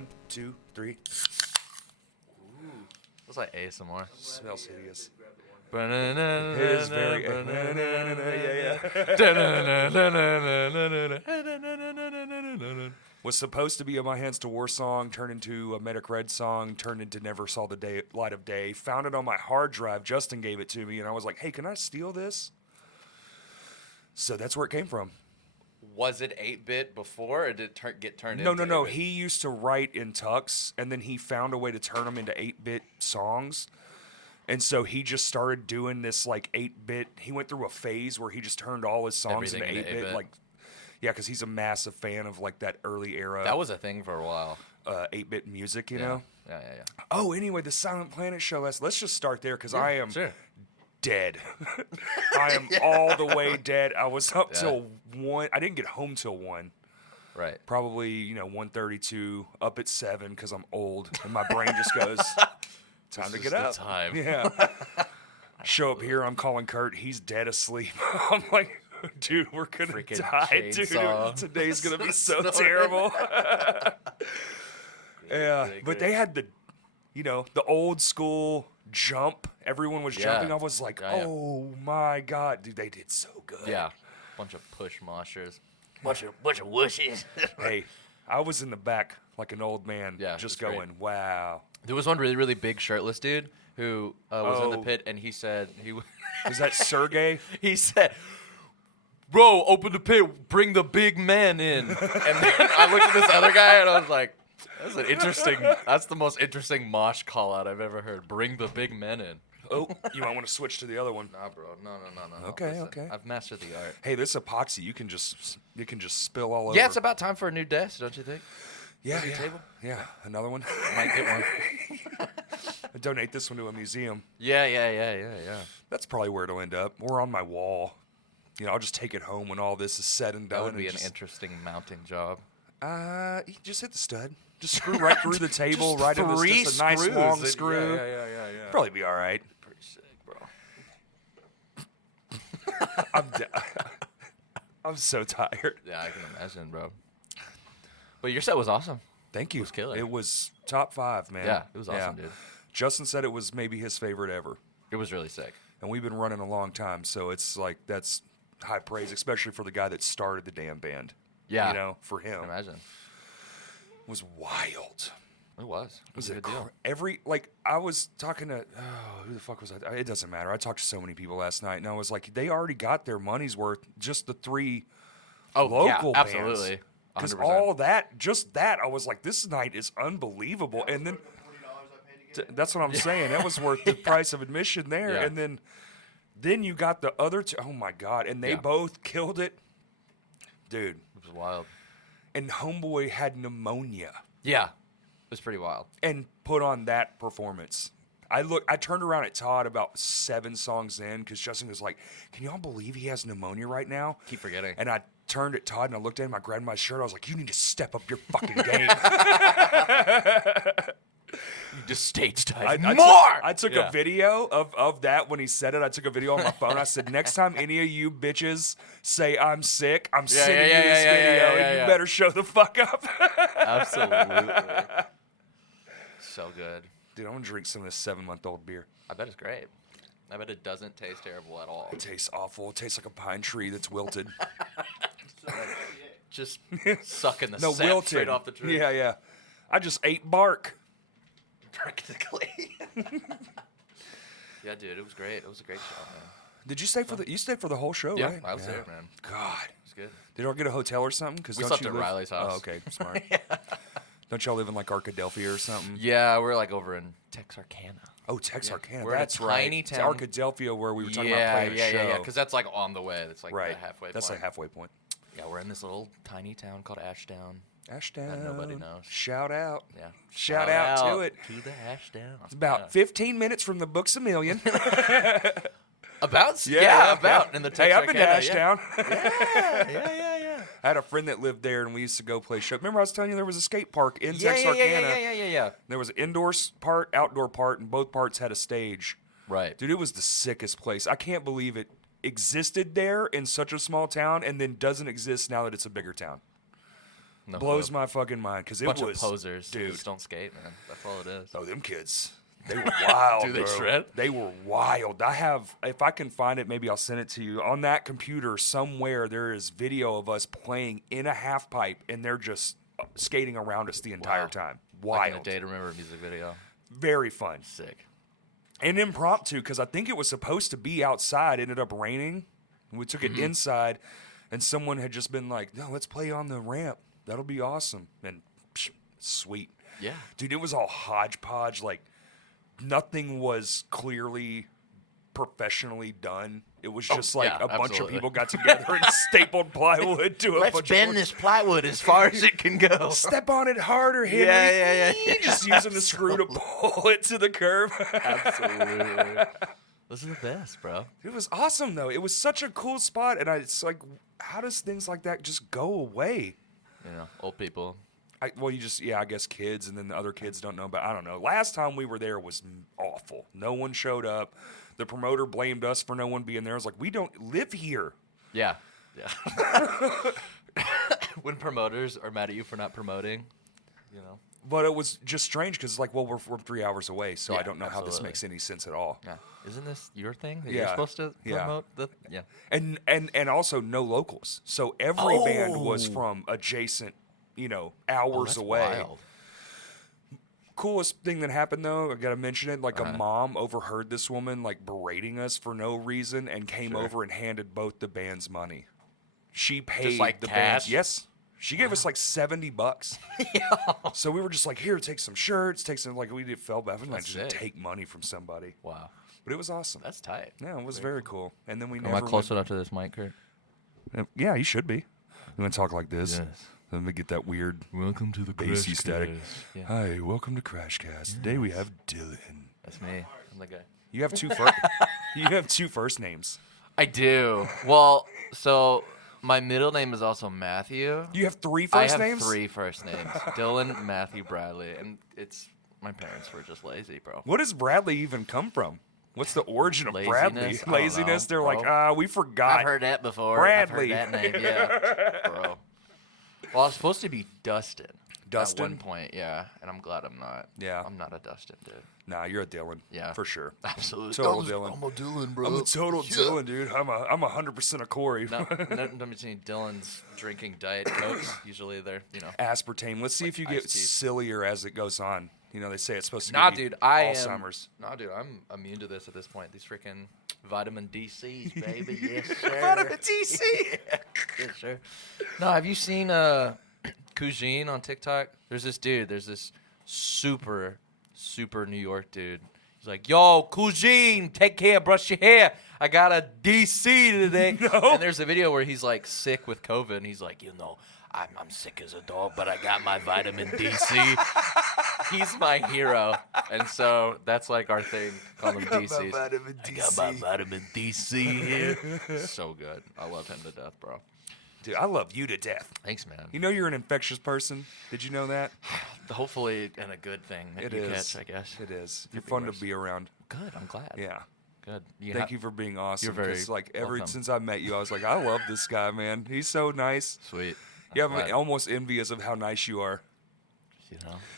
1, 2, 3. It's like ASMR. Smells hideous. It is very- Was supposed to be a My Hands to War song, turned into a Medic Red song, turned into Never Saw the Light of Day. Found it on my hard drive. Justin gave it to me, and I was like, hey, can I steal this? So that's where it came from. Was it 8-bit before, or did it get turned No, into no. 8-bit? He used to write in Tux, and then he found a way to turn them into 8-bit songs. And so he just started doing this like 8-bit. He went through a phase where he just turned all his songs Everything into into 8-bit. 8-bit. Like, yeah, because he's a massive fan of like that early era. That was a thing for a while. 8-bit music, you know. Yeah. Oh, anyway, the Silent Planet show. Let's just start there because I am dead. I am all the way dead. I was up till 1. I didn't get home till 1. Right. Probably 1:32. Up at 7 because I'm old and my brain just goes. Time to get up. Time. Yeah. Show up here. I'm calling Kurt. He's dead asleep. I'm like, dude, we're gonna Freaking die, chainsaw. dude. Today's gonna be so terrible. Yeah, but they had the old school jump. Everyone was jumping. I was like, oh my god, dude, they did so good. Yeah. Bunch of push moshers. Bunch of whooshies. Hey, I was in the back like an old man, just going, great. wow. There was one really, really big shirtless dude who was in the pit, and he said Is that Sergey? He said, "Bro, open the pit, bring the big men in." And then I looked at this other guy, and I was like, that's the most interesting mosh call out I've ever heard. Bring the big men in. Oh, you might want to switch to the other one. Nah, bro, no. Okay, Listen, okay. I've mastered the art. Hey, this epoxy, you can just spill all over. Yeah, it's about time for a new desk, don't you think? Yeah, table? Yeah, another one. Might get one. Donate this one to a museum. Yeah. That's probably where it'll end up. Or on my wall. I'll just take it home when all this is said and done. That would be an interesting mounting job. You just hit the stud. Just screw right through the table, right in this. Just a nice long screw. Yeah. Probably be all right. Pretty sick, bro. I'm so tired. Yeah, I can imagine, bro. But your set was awesome. Thank you. It was killer. It was top 5, man. Yeah, it was awesome, dude. Justin said it was maybe his favorite ever. It was really sick. And we've been running a long time, so it's like that's high praise, especially for the guy that started the damn band. Yeah. For him. I can imagine. It was wild. It was. It was a good deal. I was talking to, who the fuck was I? It doesn't matter. I talked to so many people last night, and I was like, they already got their money's worth, just the 3 local bands. Absolutely. Because all that, just that, I was like, this night is unbelievable. And then, that's what I'm saying. That was worth the price of admission there. Yeah. And then you got the other 2. Oh, my God. And they both killed it. Dude. It was wild. And Homeboy had pneumonia. Yeah. It was pretty wild. And put on that performance. I turned around at Todd about 7 songs in because Justin was like, can y'all believe he has pneumonia right now? Keep forgetting. And I turned at Todd and I looked at him. I grabbed my shirt. I was like, you need to step up your fucking game. You just stage dive more! I took a video of that when he said it. I took a video on my phone. I said, next time any of you bitches say I'm sick, I'm sending you this video, and you better show the fuck up. Absolutely. So good. Dude, I'm going to drink some of this 7-month-old beer. I bet it's great. I bet it doesn't taste terrible at all. It tastes awful. It tastes like a pine tree that's wilted. Just sucking the No, sap wilted. straight off the tree. Yeah. I just ate bark. Practically. Yeah, dude, it was great. It was a great show, man. Did you stay for you stayed for the whole show, right? I was there, man. God. It was good. Did y'all get a hotel or something? We slept at Riley's house. Oh, okay, smart. Don't y'all live in like Arkadelphia or something? Yeah, we're like over in Texarkana. Oh, Texarkana. We're in a That's right. tiny It's town. Arkadelphia where we were talking about playing a show. Yeah, because that's like on the way. That's like right. the halfway point. That's the halfway point. Yeah, we're in this little tiny town called Ashdown. Ashdown. That nobody knows. Shout out. Yeah. Shout out to it. To the Ashdown. It's about 15 minutes from the Books A Million. About? Yeah, about. In the Hey, I've been to Texarkana, Ashdown. Yeah. I had a friend that lived there, and we used to go play show. Remember I was telling you there was a skate park in Texarkana? Yeah. There was an indoor part, outdoor part, and both parts had a stage. Right. Dude, it was the sickest place. I can't believe it existed there in such a small town and then doesn't exist now that it's a bigger town. No blows clue. my fucking mind because it Bunch was of posers. dude. Who just don't skate, man. That's all it is. Oh, them kids. They were wild. Do they bro. shred? They were wild. If I can find it, maybe I'll send it to you. On that computer somewhere, there is video of us playing in a half pipe, and they're just skating around us the entire time. Wild. Like in a Day to Remember music video. Very fun. Sick. And impromptu, because I think it was supposed to be outside. It ended up raining. We took it inside, and someone had just been like, no, let's play on the ramp. That'll be awesome. And sweet. Yeah. Dude, it was all hodgepodge. Like, nothing was clearly professionally done. It was just a bunch of absolutely. people got together and stapled plywood to a bunch of this plywood as far as it can go. Step on it harder, Henry. Yeah. Just using the screw to pull it to the curb. Absolutely. Those are the best, bro. It was awesome, though. It was such a cool spot, and it's like, how does things like that just go away? You know, old people. I guess kids, and then the other kids don't know, but I don't know. Last time we were there was awful. No one showed up. The promoter blamed us for no one being there. I was like, we don't live here. Yeah. When promoters are mad at you for not promoting, you know. But it was just strange because, like, well, we're 3 hours away, so I don't know how this absolutely. makes any sense at all. Yeah. Isn't this your thing that Yeah. you're supposed to promote? Yeah. And also no locals. So every band was Oh. from adjacent, hours That's away. wild. Coolest thing that happened, though, I gotta mention it. Like, a mom overheard this woman like berating us for no reason and came over and handed both the bands money. She paid like the cash? bands. Yes. She gave us like $70. So we were just like, here, take some shirts, take some, like, we felt bad. Like, just sick. take money from somebody. Wow. But it was awesome. That's tight. Yeah, it was very cool. And then we Am never I close went- enough to this mic, Kurt? Yeah, you should be. You want to talk like this? Yes. Let me get that weird Welcome to the bassy static. Yeah. Hi, welcome to Crashcast. Today we have Dylan. That's me. I'm the guy. You have two first names. I do. Well, so my middle name is also Matthew. You have three I first have names? 3 first names. Dylan, Matthew, Bradley. And my parents were just lazy, bro. What does Bradley even come from? What's the origin of Laziness? Bradley? I don't Laziness? know, They're like, bro. we forgot. I've heard that before. Bradley. I've heard that name, yeah. Bro. Well, I was supposed to be Dustin. Dustin? At one point, yeah. And I'm glad I'm not. Yeah. I'm not a Dustin, dude. Nah, you're a Dylan. Yeah. For sure. Absolutely. Total Dylan. I'm a Dylan, bro. I'm a total Dylan, dude. I'm 100% a Corey. No, don't be seeing Dylan's drinking Diet Cokes. Usually they're, Aspartame. Let's see if you get iced tea. sillier as it goes on. They say it's supposed to Nah, give you dude, I am. Alzheimer's. Nah, dude, I'm immune to this at this point. These freaking vitamin DCs, baby. Yes, sir. Vitamin DC. Yes, sir. No, have you seen Cousine on TikTok? There's this super New York dude. He's like, yo, Cousine, take care, brush your hair. I got a DC today. No. And there's a video where he's like sick with COVID, and he's like, I'm sick as a dog, but I got my vitamin DC. He's my hero. And so that's like our thing. Call him DCs. I got my vitamin DC here. So good. I love him to death, bro. Dude, I love you to death. Thanks, man. You're an infectious person. Did you know that? Hopefully, and a good thing that It you is. catch, I guess. It is. You're Could be fun worse. to be around. Good. I'm glad. Yeah. Good. Thank you for being awesome. You're very 'cause, ever welcome. since I met you, I was like, I love this guy, man. He's so nice. Sweet. Yeah, I'm I'm glad. almost envious of how nice you are.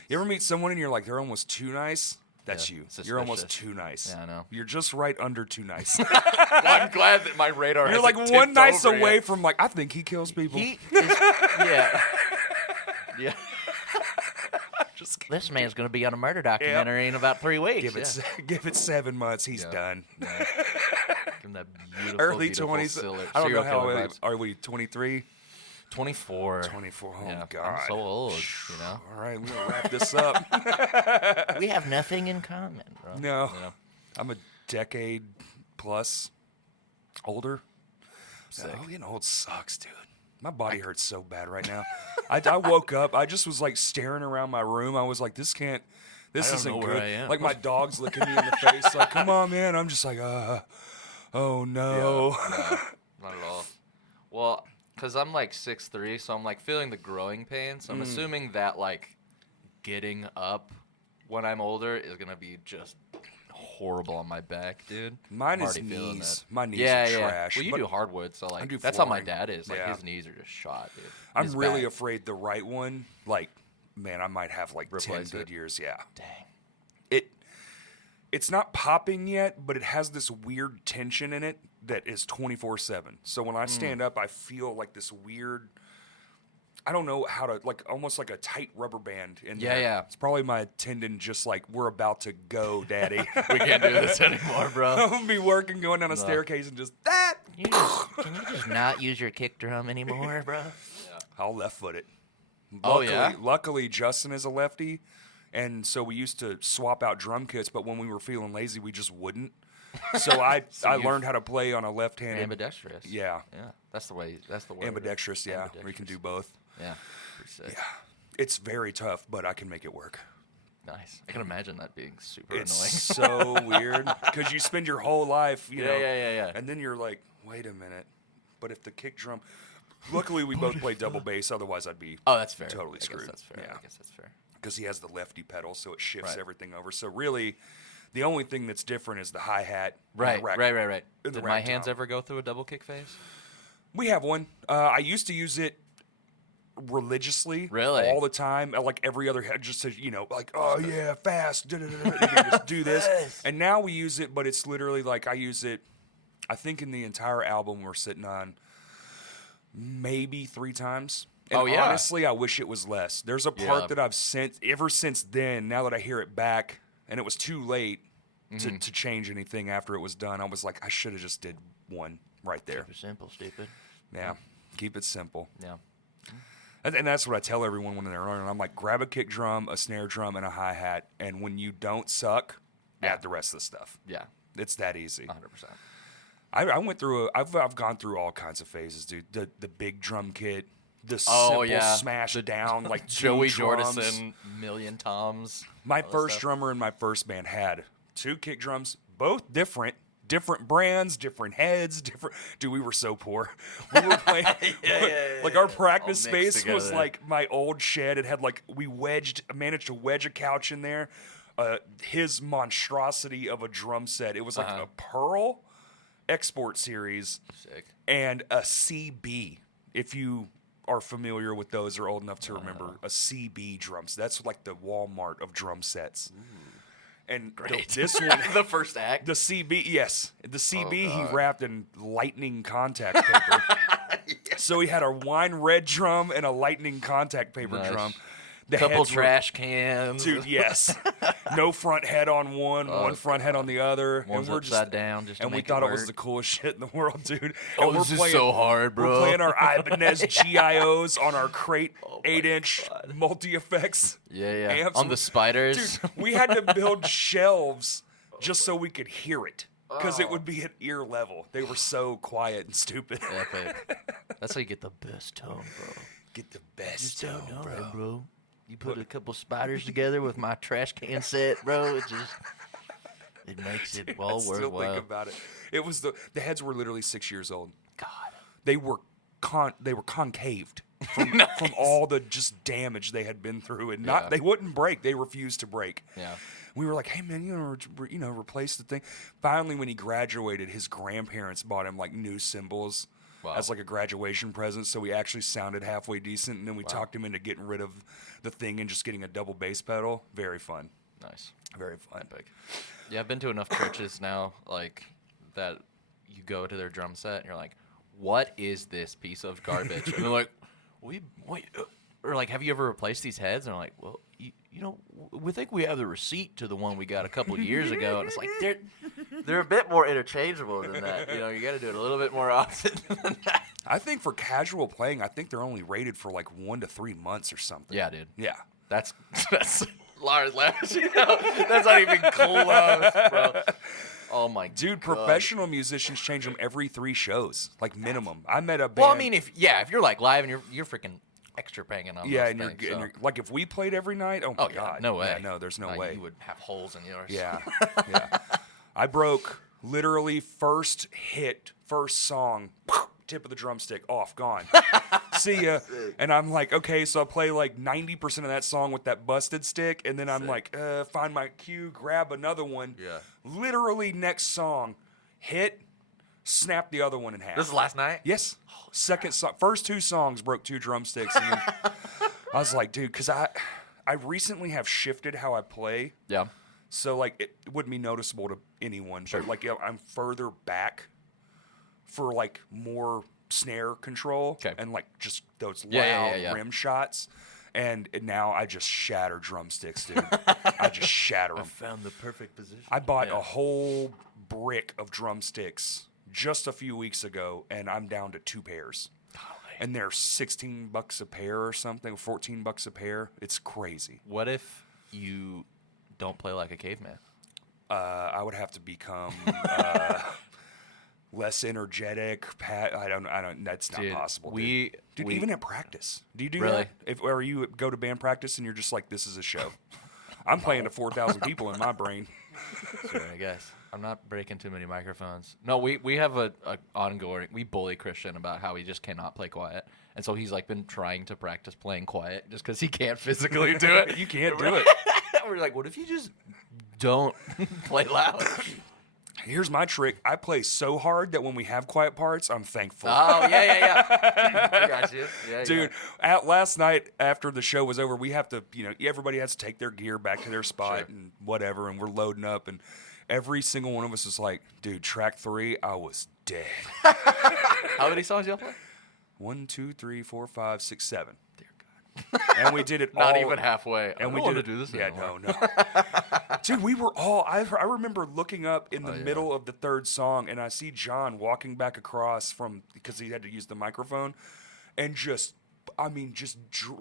You ever meet someone and you're like, they're almost too nice? That's Yeah, you. suspicious. You're almost too nice. Yeah, I know. You're just right under too nice. Well, I'm glad that my radar You're hasn't like tipped one nice over away yet. from I think he kills people. He is, yeah. Yeah. Just kidding. This man's going to be on a murder documentary in about 3 weeks. Give it 7 months. He's done. Yeah. Give him that beautiful, Early beautiful 20s. serial I don't know killer how vibes. are we 23? 24. 24. Oh Yeah, God. I'm so old, All right, we're gonna wrap this up. We have nothing in common, bro. No, You know? I'm a decade plus older. Sick. Oh, getting old sucks, dude. My body hurts so bad right now. I woke up. I just was like staring around my room. I was like, this don't isn't know good. where I am. Like my dog's looking me in the face, like, come on, man. I'm just like, oh no. No, not at all. Well, because I'm like 6'3", so I'm like feeling the growing pains. So I'm assuming that like getting up when I'm older is gonna be just horrible on my back, dude. Mine I'm is already feeling knees. it. My knees Yeah, are yeah. trash. Well, you but do hardwood, so like do that's how my flooring. dad is. Like Yeah. his knees are just shot, dude. I'm His really back. afraid the right one, like, man, I might have like 10 Replace good it. years. Yeah. Dang. It's not popping yet, but it has this weird tension in it that is 24/7. So when I stand up, I feel like this weird, I don't know how to, like almost like a tight rubber band in Yeah, there. yeah. It's probably my tendon just like, we're about to go, daddy. We can't do this anymore, bro. I'm going to be working, going down a staircase and just that. Can you just not use your kick drum anymore, bro? I'll left foot it. Oh, yeah? Luckily, Justin is a lefty. And so we used to swap out drum kits, but when we were feeling lazy, we just wouldn't. So I learned how to play on a left-handed. Ambidextrous. Yeah. Yeah. That's the way. That's the word. Ambidextrous, yeah. We can do both. Yeah. Pretty sick. Yeah. It's very tough, but I can make it work. Nice. I can imagine that being super It's annoying. so weird because you spend your whole life, you know, yeah. and then you're like, wait a minute. But if the kick drum, luckily we both play double bass, otherwise I'd be Oh, that's fair. totally I screwed. guess that's fair. Yeah. I guess that's fair. Because he has the lefty pedal, so it shifts Right. everything over. So really, the only thing that's different is the hi-hat. and Right. the rack- Right. and the Did my rack hands top. ever go through a double kick phase? We have one. I used to use it religiously, Really? all the time. Like every other head, just to, you know, like, oh yeah, fast, da-da-da-da, you can just do this. And now we use it, but it's literally like I use it. I think in the entire album we're sitting on maybe 3 times. And Oh, yeah. honestly, I wish it was less. There's a part Yeah. that I've sent ever since then. Now that I hear it back, and it was too late to change anything after it was done. I was like, I should have just did one right there. Keep it simple, stupid. Yeah, keep it simple. Yeah. And that's what I tell everyone when they're learning. I'm like, grab a kick drum, a snare drum, and a hi-hat, and when you don't suck, add the rest of the stuff. Yeah. It's that easy. 100%. I went through I've gone through all kinds of phases, dude. The big drum kit, the Oh, simple yeah. smash down, like Joey 2 drums. Jordison, million toms. My all that first stuff. drummer in my first band had 2 kick drums, both different brands, different heads, different. Dude, we were so poor. We were playing like our practice All mixed space was together. like my old shed. It had like managed to wedge a couch in there. His monstrosity of a drum set. It was like a Pearl Export Series Sick. and a CB. If you are familiar with those or old enough to remember a CB drums, that's like the Walmart of drum sets. And this one, The first act. the CB, yes, the CB God. he wrapped in lightning contact paper. So he had a wine red drum and a lightning contact paper Nice. drum. The Couple heads were- trash cans. Dude, yes. No front head on one front head on the other. One's and we're upside just, down just to and we make thought it it was work. the coolest shit in the world, dude. Oh, and this is so hard, bro. We're playing our Ibanez GIOs on our crate 8-inch multi-effects Yeah. amps. On the spiders. Dude, we had to build shelves just so we could hear it because it would be at ear level. They were so quiet and stupid. Epic. That's how you get the best tone, bro. Get the best Just don't tone, know bro. that, bro. You put a couple spiders together with my trash can set, bro. It makes it I all still think worthwhile. about it. It was the heads were literally 6 years old. God. They were concaved from all the just damage they had been through, and Yeah. they wouldn't break. They refused to break. Yeah. We were like, hey man, replace the thing. Finally, when he graduated, his grandparents bought him like new cymbals Wow. as like a graduation present, so he actually sounded halfway decent. And then we talked him into getting rid of the thing and just getting a double bass pedal. Very fun. Nice. Very fun. Epic. Yeah, I've been to enough churches now, like, that you go to their drum set and you're like, what is this piece of garbage? And they're like, wait, or like, have you ever replaced these heads? And I'm like, well, you know, we think we have the receipt to the one we got a couple years ago. And it's like, they're a bit more interchangeable than that. You know, you got to do it a little bit more often than that. I think for casual playing, I think they're only rated for like 1 to 3 months or something. Yeah, dude. Yeah. That's Lars laughs. You know, that's not even close, bro. Oh my Dude, God. professional musicians change them every 3 shows, like minimum. I met a band. Well, I mean, if you're like live and you're freaking extra banging on yeah, those and you're, things, and so. you're like if we played every night, oh my Oh, yeah, god, no way. Yeah, no, there's no way. You would have holes in yours. Yeah, yeah. I broke literally first song, tip of the drumstick off, gone. See ya. And I'm like, okay, so I play like 90% of that song with that busted stick, and then I'm like, find my cue, grab another one. Yeah. Literally next song, hit, snap the other one in half. This is last night? Yes. Second song, first 2 songs broke 2 drumsticks. And then I was like, dude, because I recently have shifted how I play. Yeah. So, like, it wouldn't be noticeable to anyone. Sure. But, like, I'm further back for, like, more snare control. Okay. And, like, just those loud yeah. rim shots. And now I just shatter drumsticks, dude. I just shatter them. Found the perfect position. I bought a whole brick of drumsticks just a few weeks ago, and I'm down to 2 pairs. And they're $16 a pair or something, $14 a pair. It's crazy. What if you don't play like a caveman? I would have to become less energetic. I don't. That's not possible. Dude, even at practice, do you do Really? that? Or you go to band practice and you're just like, this is a show. I'm playing to 4,000 people in my brain. Sure, I guess. I'm not breaking too many microphones. No, we have a ongoing. We bully Christian about how he just cannot play quiet, and so he's like been trying to practice playing quiet just because he can't physically do it. You can't do it. We're like, what if you just don't play loud? Here's my trick. I play so hard that when we have quiet parts, I'm thankful. Oh yeah. I got you. Yeah, Dude, last night after the show was over, we have to, everybody has to take their gear back to their spot and whatever, and we're loading up, and every single one of us is like, dude, track 3, I was dead. How many songs y'all play? 1, 2, 3, 4, 5, 6, 7. Dear God. And we did it Not all. even halfway. And I we don't did want to it. do this Yeah, anymore. no. Dude, we were all. I remember looking up in the middle of the 3rd song, and I see John walking back across because he had to use the microphone, and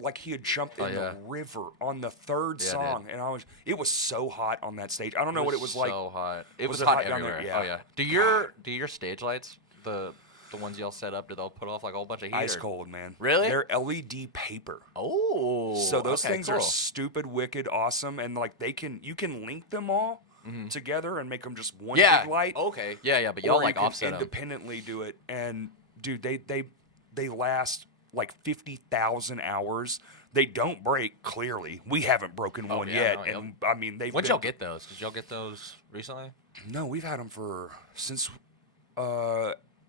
like he had jumped in the river on the 3rd song, and it was so hot on that stage. I don't know what it was like. So hot. It was it hot hot down everywhere. there? Yeah. Oh yeah. Do your stage lights, the ones y'all set up, do they put off like a whole bunch of heat? Ice cold, man. Really? They're LED paper. Oh. So those things are cool. stupid, wicked, awesome, and like you can link them all together and make them just one Yeah. big light. Okay. Yeah. But y'all or like you can offset 'em. independently do it, and dude, they last like 50,000 hours. They don't break. Clearly, we haven't broken one yet, no, and I mean they've. When'd been, y'all get those? Did y'all get those recently? No, we've had them since.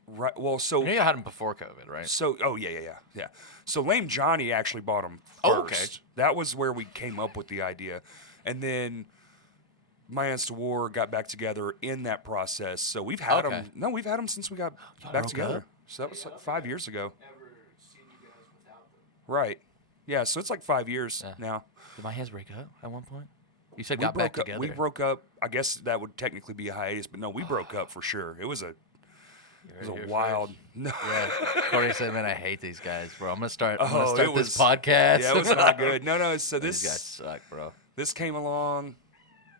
Right. Well, so I knew you had them before COVID, right? So, yeah. So Lame Johnny actually bought them first. Oh, okay. That was where we came up with the idea, and then My Hands to War got back together in that process. So we've had them. No, we've had them since we got back together. up? So that was like 5 years ago. Right. Yeah. So it's like 5 years now. Did my hands break up at one point? You said We got back broke up. together. We broke up. I guess that would technically be a hiatus, but no, we broke up for sure. It was a wild. No. Yeah. Corey said, "Man, I hate these guys, bro. I'm gonna start it this was- podcast." Yeah, it was not good. No. So These guys this suck, bro. this came along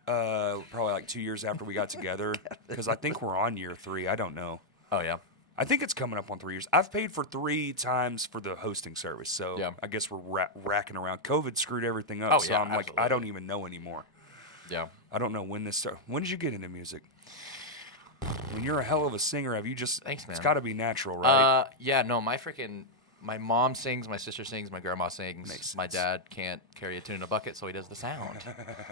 probably like 2 years after we got together because I think we're on year 3. I don't know. Oh yeah. I think it's coming up on 3 years. I've paid for 3 times for the hosting service, so Yeah. I guess we're racking around. COVID screwed everything up, Oh, so yeah, I'm like, I absolutely. don't even know anymore. Yeah. I don't know when this started. When did you get into music? When you're a hell of a singer, have you just? Thanks, man. It's got to be natural, right? Yeah. No, my mom sings, my sister sings, my grandma sings. Makes My sense. dad can't carry a tune in a bucket, so he does the sound.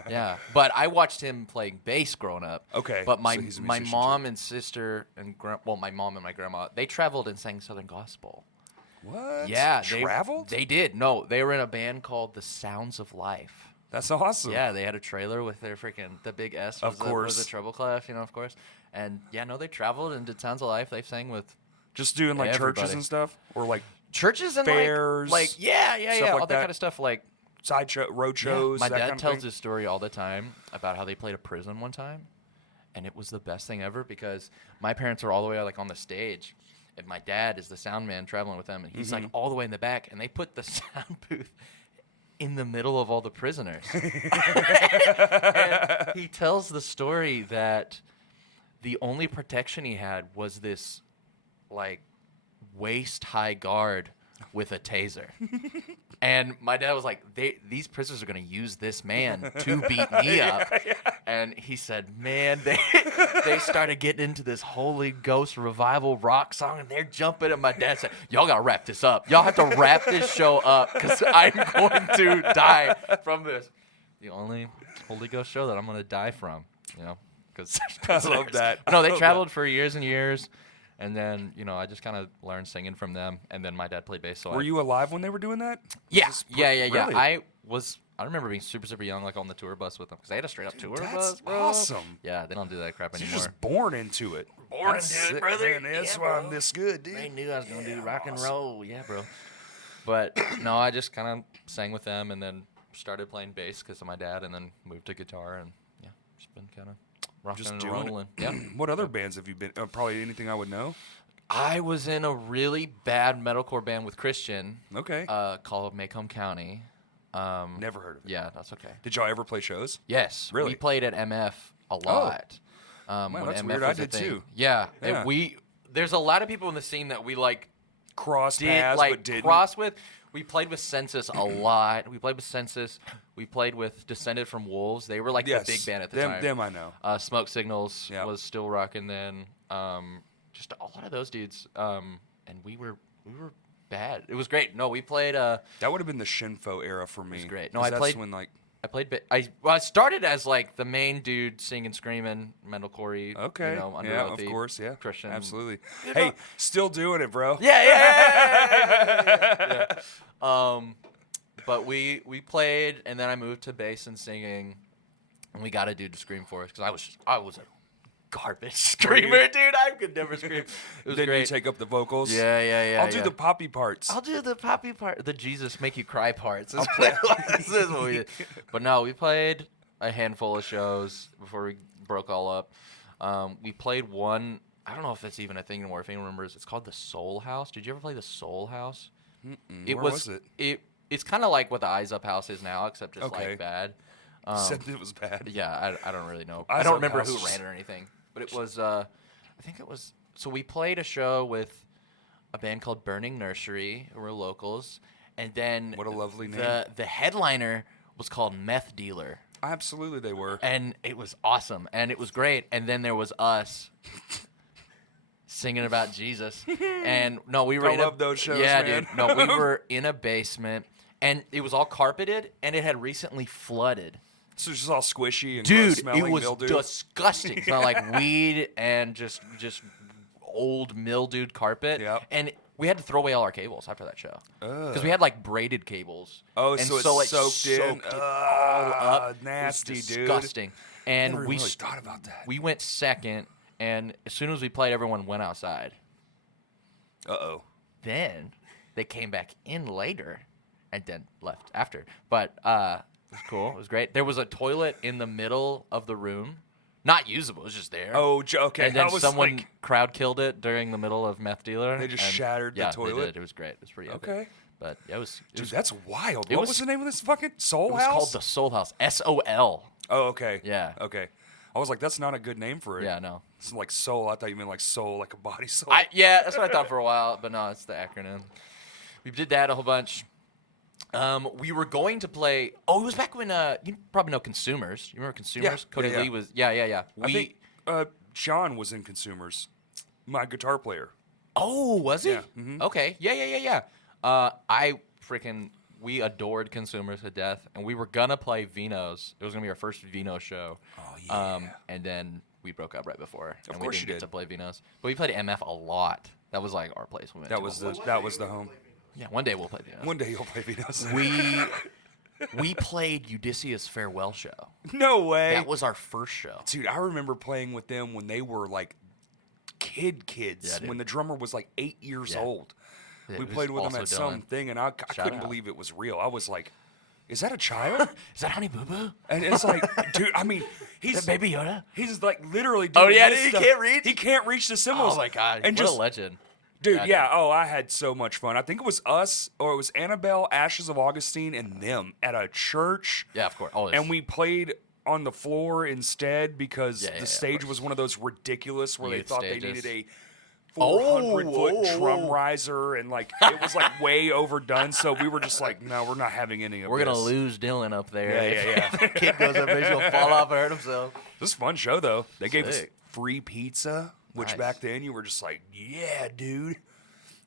Yeah. But I watched him playing bass growing up. Okay, But so my he's a my musician, mom too. and sister and my mom and my grandma, they traveled and sang Southern gospel. What? Yeah, traveled. They did. No, they were in a band called the Sounds of Life. That's awesome. Yeah, they had a trailer with their the big S was, Of course. was the treble clef, of course. And yeah, no, they traveled and did Sounds of Life. They sang with Just doing like churches Everybody. and stuff, or like churches and Fairs, like yeah, stuff all like that that. kind of stuff. Like sideshow road yeah, shows. my that dad kind of tells thing? this story all the time about how they played a prison one time, and it was the best thing ever because my parents are all the way like on the stage, and my dad is the sound man traveling with them, and he's like all the way in the back, and they put the sound booth in the middle of all the prisoners. And he tells the story that the only protection he had was this like waist high guard with a taser. And my dad was like, these prisoners are going to use this man to beat me up. And he said, man, they started getting into this Holy Ghost revival rock song, and they're jumping. And my dad said, y'all got to wrap this up. Y'all have to wrap this show up because I'm going to die from this. The only Holy Ghost show that I'm going to die from, you know, because I love that. No, they traveled for years and years. And then, you know, I just kind of learned singing from them. And then my dad played bass. So Were you alive when they were doing that? Yeah. Really? I remember being super, super young, like on the tour bus with them. Because they had a straight up tour That's bus, bro. awesome. Yeah, they don't do that crap You're anymore. just born into it. Born That's into it, sick, brother. man. That's Yeah, why bro. I'm this good, dude. They knew I was going to do rock and awesome. roll. Yeah, bro. But no, I just kind of sang with them and then started playing bass because of my dad and then moved to guitar. And yeah, just been kind of rocking Just and doing rolling. it. Yeah. What other bands have you been? Probably anything I would know. I was in a really bad metalcore band with Christian Okay. called Macomb County. Never heard of it. Yeah, that's okay. Did y'all ever play shows? Yes, Really? we played at MF a lot. Wow, when that's MF weird. was I a did thing. too. Yeah, Yeah. and there's a lot of people in the scene that we like Cross did paths, like but didn't. cross with. We played with Census a lot. We played with Census. We played with Descended from Wolves. They were like Yes. the big band at the them, time. Them I know. Smoke Signals Yeah. was still rocking then. Just a lot of those dudes. And we were bad. It was great. No, we played. That would have been the Shinfo era for me. was great. No, 'Cause I that's played- when like. I started as like the main dude singing, screaming, metalcore. Okay. You know, under yeah, Oath, of course. Yeah. Christian. Absolutely. You Hey, know- still doing it, bro. Yeah. But we played, and then I moved to bass and singing, and we got a dude to scream for us because I was a garbage screamer, dude. I could never scream. It was Then great. you take up the vocals. Yeah. I'll do the poppy parts. I'll do the poppy part. the Jesus make you cry parts. This is what we did. But no, we played a handful of shows before we broke all up. We played one. I don't know if it's even a thing anymore. If anyone remembers, it's called the Soul House. Did you ever play the Soul House? Where was it? It's kind of like what the Eyes Up House is now, except just Okay. like bad. Said it was bad. Yeah, I don't really know. Eyes I don't Up remember House who is- ran it or anything. But it was, I think it was, so we played a show with a band called Burning Nursery, who were locals. And then What a lovely name. the headliner was called Meth Dealer. Absolutely, they were. And it was awesome. And it was great. And then there was us singing about Jesus. And no, we were I in love those shows, yeah, man. dude. No, we were in a basement. And it was all carpeted, and it had recently flooded. So it's just all squishy and Dude, smelling it was mildew. disgusting. It smelled like weed and just old mildewed carpet. Yep. And we had to throw away all our cables after that show because we had like braided cables. Oh, and so it it soaked in? it all up. Nasty, it was dude. disgusting. And Never we really thought about that. we went second, and as soon as we played, everyone went outside. Uh-oh. Then they came back in later and then left after. But it was cool. It was great. There was a toilet in the middle of the room. Not usable. It was just there. Oh, okay. And then I was someone like, crowd killed it during the middle of Meth Dealer. They just and- shattered the yeah, toilet? They did. It was great. It was pretty epic. okay. But yeah, it was Dude, that's wild. it What was- was the name of this fucking Soul it was House? called the Soul House. SOL. Oh, okay. Yeah. Okay. I was like, that's not a good name for it. Yeah, no. It's like soul. I thought you meant like soul, like a body soul. Yeah, that's what I thought for a while, but no, it's the acronym. We did that a whole bunch. We were going to play. Oh, it was back when you probably know Consumers. You remember Consumers? Yeah, Cody yeah, yeah. Lee was. Yeah. I think John was in Consumers, my guitar player. Oh, was he? Yeah, mhm. Okay. Yeah. We adored Consumers to death, and we were gonna play Vino's. It was gonna be our first Vino show. Oh, yeah. And then we broke up right before, and we course didn't you get to did. play Vino's. But we played MF a lot. That was like our place. We went That to was a lot. the home. Yeah, one day we'll play Vino's. One day you'll play Venus. We played Odysseus' farewell show. No way. That was our first show. Dude, I remember playing with them when they were like kids, Yeah, dude. when the drummer was like 8 years Yeah. old. Yeah, We it was played with them also at some Dylan. thing, and I couldn't out. believe it was real. I was like, is that a child? Is that Honey Boo Boo? And it's like, dude, I mean, Is that Baby Yoda? he's like literally doing Oh, yeah, this he stuff. can't reach? He can't reach the cymbals. Oh my god! And what just a legend. dude, Yeah, yeah. Oh, I had so much fun. I think it was us, or it was Annabelle, Ashes of Augustine, and them at a church. Yeah, of course. Always. And we played on the floor instead because Yeah, yeah, the of stage course. was one of those ridiculous where they Youth thought they stages. needed a 400-foot drum riser, and like it was like way overdone. So we were just like, no, we're not having any of We're this. gonna lose Dylan up there. Yeah. If the kid goes up there, he'll fall off and hurt himself. This is a fun show though. They gave us Sick. free pizza, which Nice. back then you were just like, yeah, dude.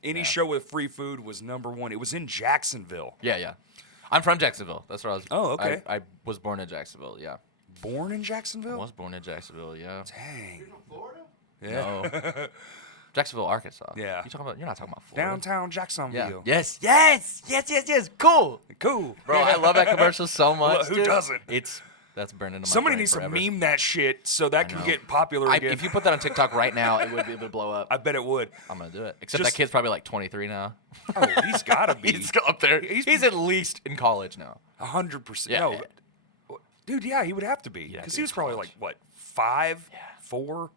Any show with free food was number one. It was in Jacksonville. Yeah. I'm from Jacksonville. That's where I was. Oh, okay. I was born in Jacksonville. Yeah. Born in I Jacksonville? was born in Jacksonville. Yeah. Dang. You're from Florida? Yeah. No. Jacksonville, Arkansas. Yeah. You're not talking about Florida. Downtown Yeah. Jacksonville. Yes. Cool. Cool. Bro, I love that commercial so much. Who dude. doesn't? That's burned into my Somebody brain needs forever. to meme that shit so that can know. get popular again. If you put that on TikTok right now, it would be able to blow up. I bet it would. I'm gonna do it. Except Just- that kid's probably like 23 now. Oh, he's got to be. He's up there. He's- He's at least in college now. 100%. Yeah. No. Dude, yeah, he would have to be. Yeah, Because dude, he was probably college. like, what, 5? Yeah. 4?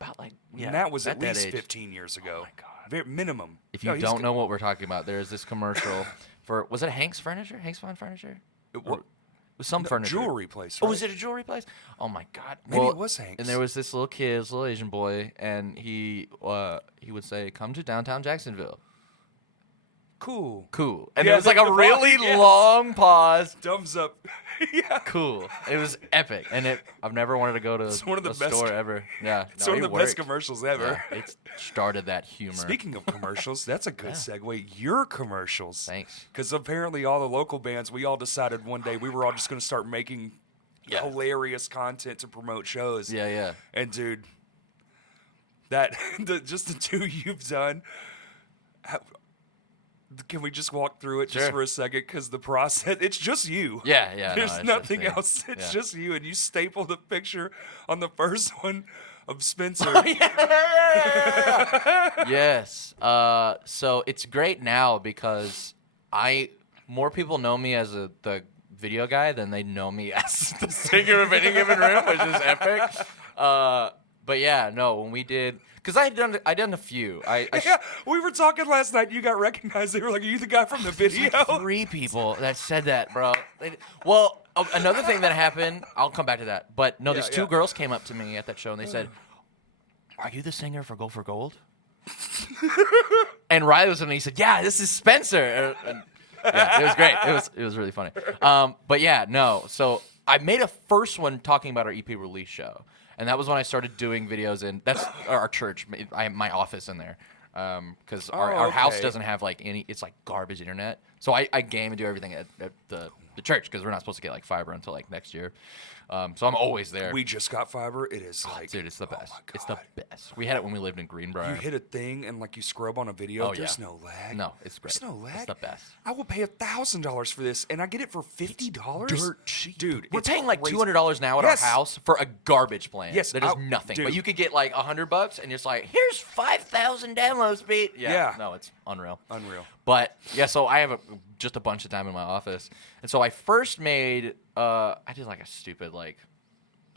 About like And that was at that least age. 15 years ago. Oh my God. Minimum. If you No, he's don't good. know what we're talking about, there is this commercial for was it Hank's Furniture? Hank's Fine Furniture? What? It was some furniture. Jewelry place, Oh, right? was it a jewelry place? Oh my God! Maybe it was Hank's. And there was this little kid, this little Asian boy, and he would say, "Come to downtown Jacksonville." Cool. Cool. And Yeah, there was like a the really pause, yes. long pause. Thumbs up. Yeah. Cool. It was epic, and I've never wanted to go to It's one of the a best- store ever. Yeah, It's no, one of it the best worked. commercials ever. Yeah, it started that humor. Speaking of commercials, that's a good segue. Your commercials. Thanks. Because apparently all the local bands, we all decided one day we were all just going to start making Yeah. hilarious content to promote shows. Yeah. And dude, just the two you've done. Can we just walk through it just Sure. for a second? Because the process, it's just you. Yeah. No, There's it's nothing just me. else. It's Yeah. just you. And you stapled a picture on the first one of Spencer. Yes. So it's great now because more people know me as the video guy than they know me as the singer of any given room, which is epic. But yeah, no, when we did, because I done a few. Yeah, we were talking last night. You got recognized. They were like, "Are you the guy from the video?" 3 people that said that, bro. Well, another thing that happened, I'll come back to that. But no, these 2 yeah. girls came up to me at that show and they said, "Are you the singer for Go for Gold?" And Riley was and he said, "Yeah, this is Spencer." And yeah, it was great. It was really funny. But yeah, no. So I made a first one talking about our EP release show. And that was when I started doing videos in that's our church. I have my office in there because our house okay. doesn't have like any. It's like garbage internet. So I game and do everything at the church because we're not supposed to get like fiber until like next year. So I'm always there. We just got fiber. It is like, Dude, it's the best. Oh my It's the God. best. We had it when we lived in Greenbrier. You hit a thing and like you scrub on a video. Oh, There's yeah. no lag. No, it's great. There's no lag. It's the best. I will pay $1,000 for this, and I get it for $50. Dirt cheap. Dude. We're it's paying like crazy. $200 now at Yes. our house for a garbage plan. Yes, that is I- nothing. dude. But you could get like $100 and it's like, here's 5,000 download speed. Yeah. No, it's unreal. Unreal. But yeah, so I have just a bunch of time in my office, and so I first made I did like a stupid like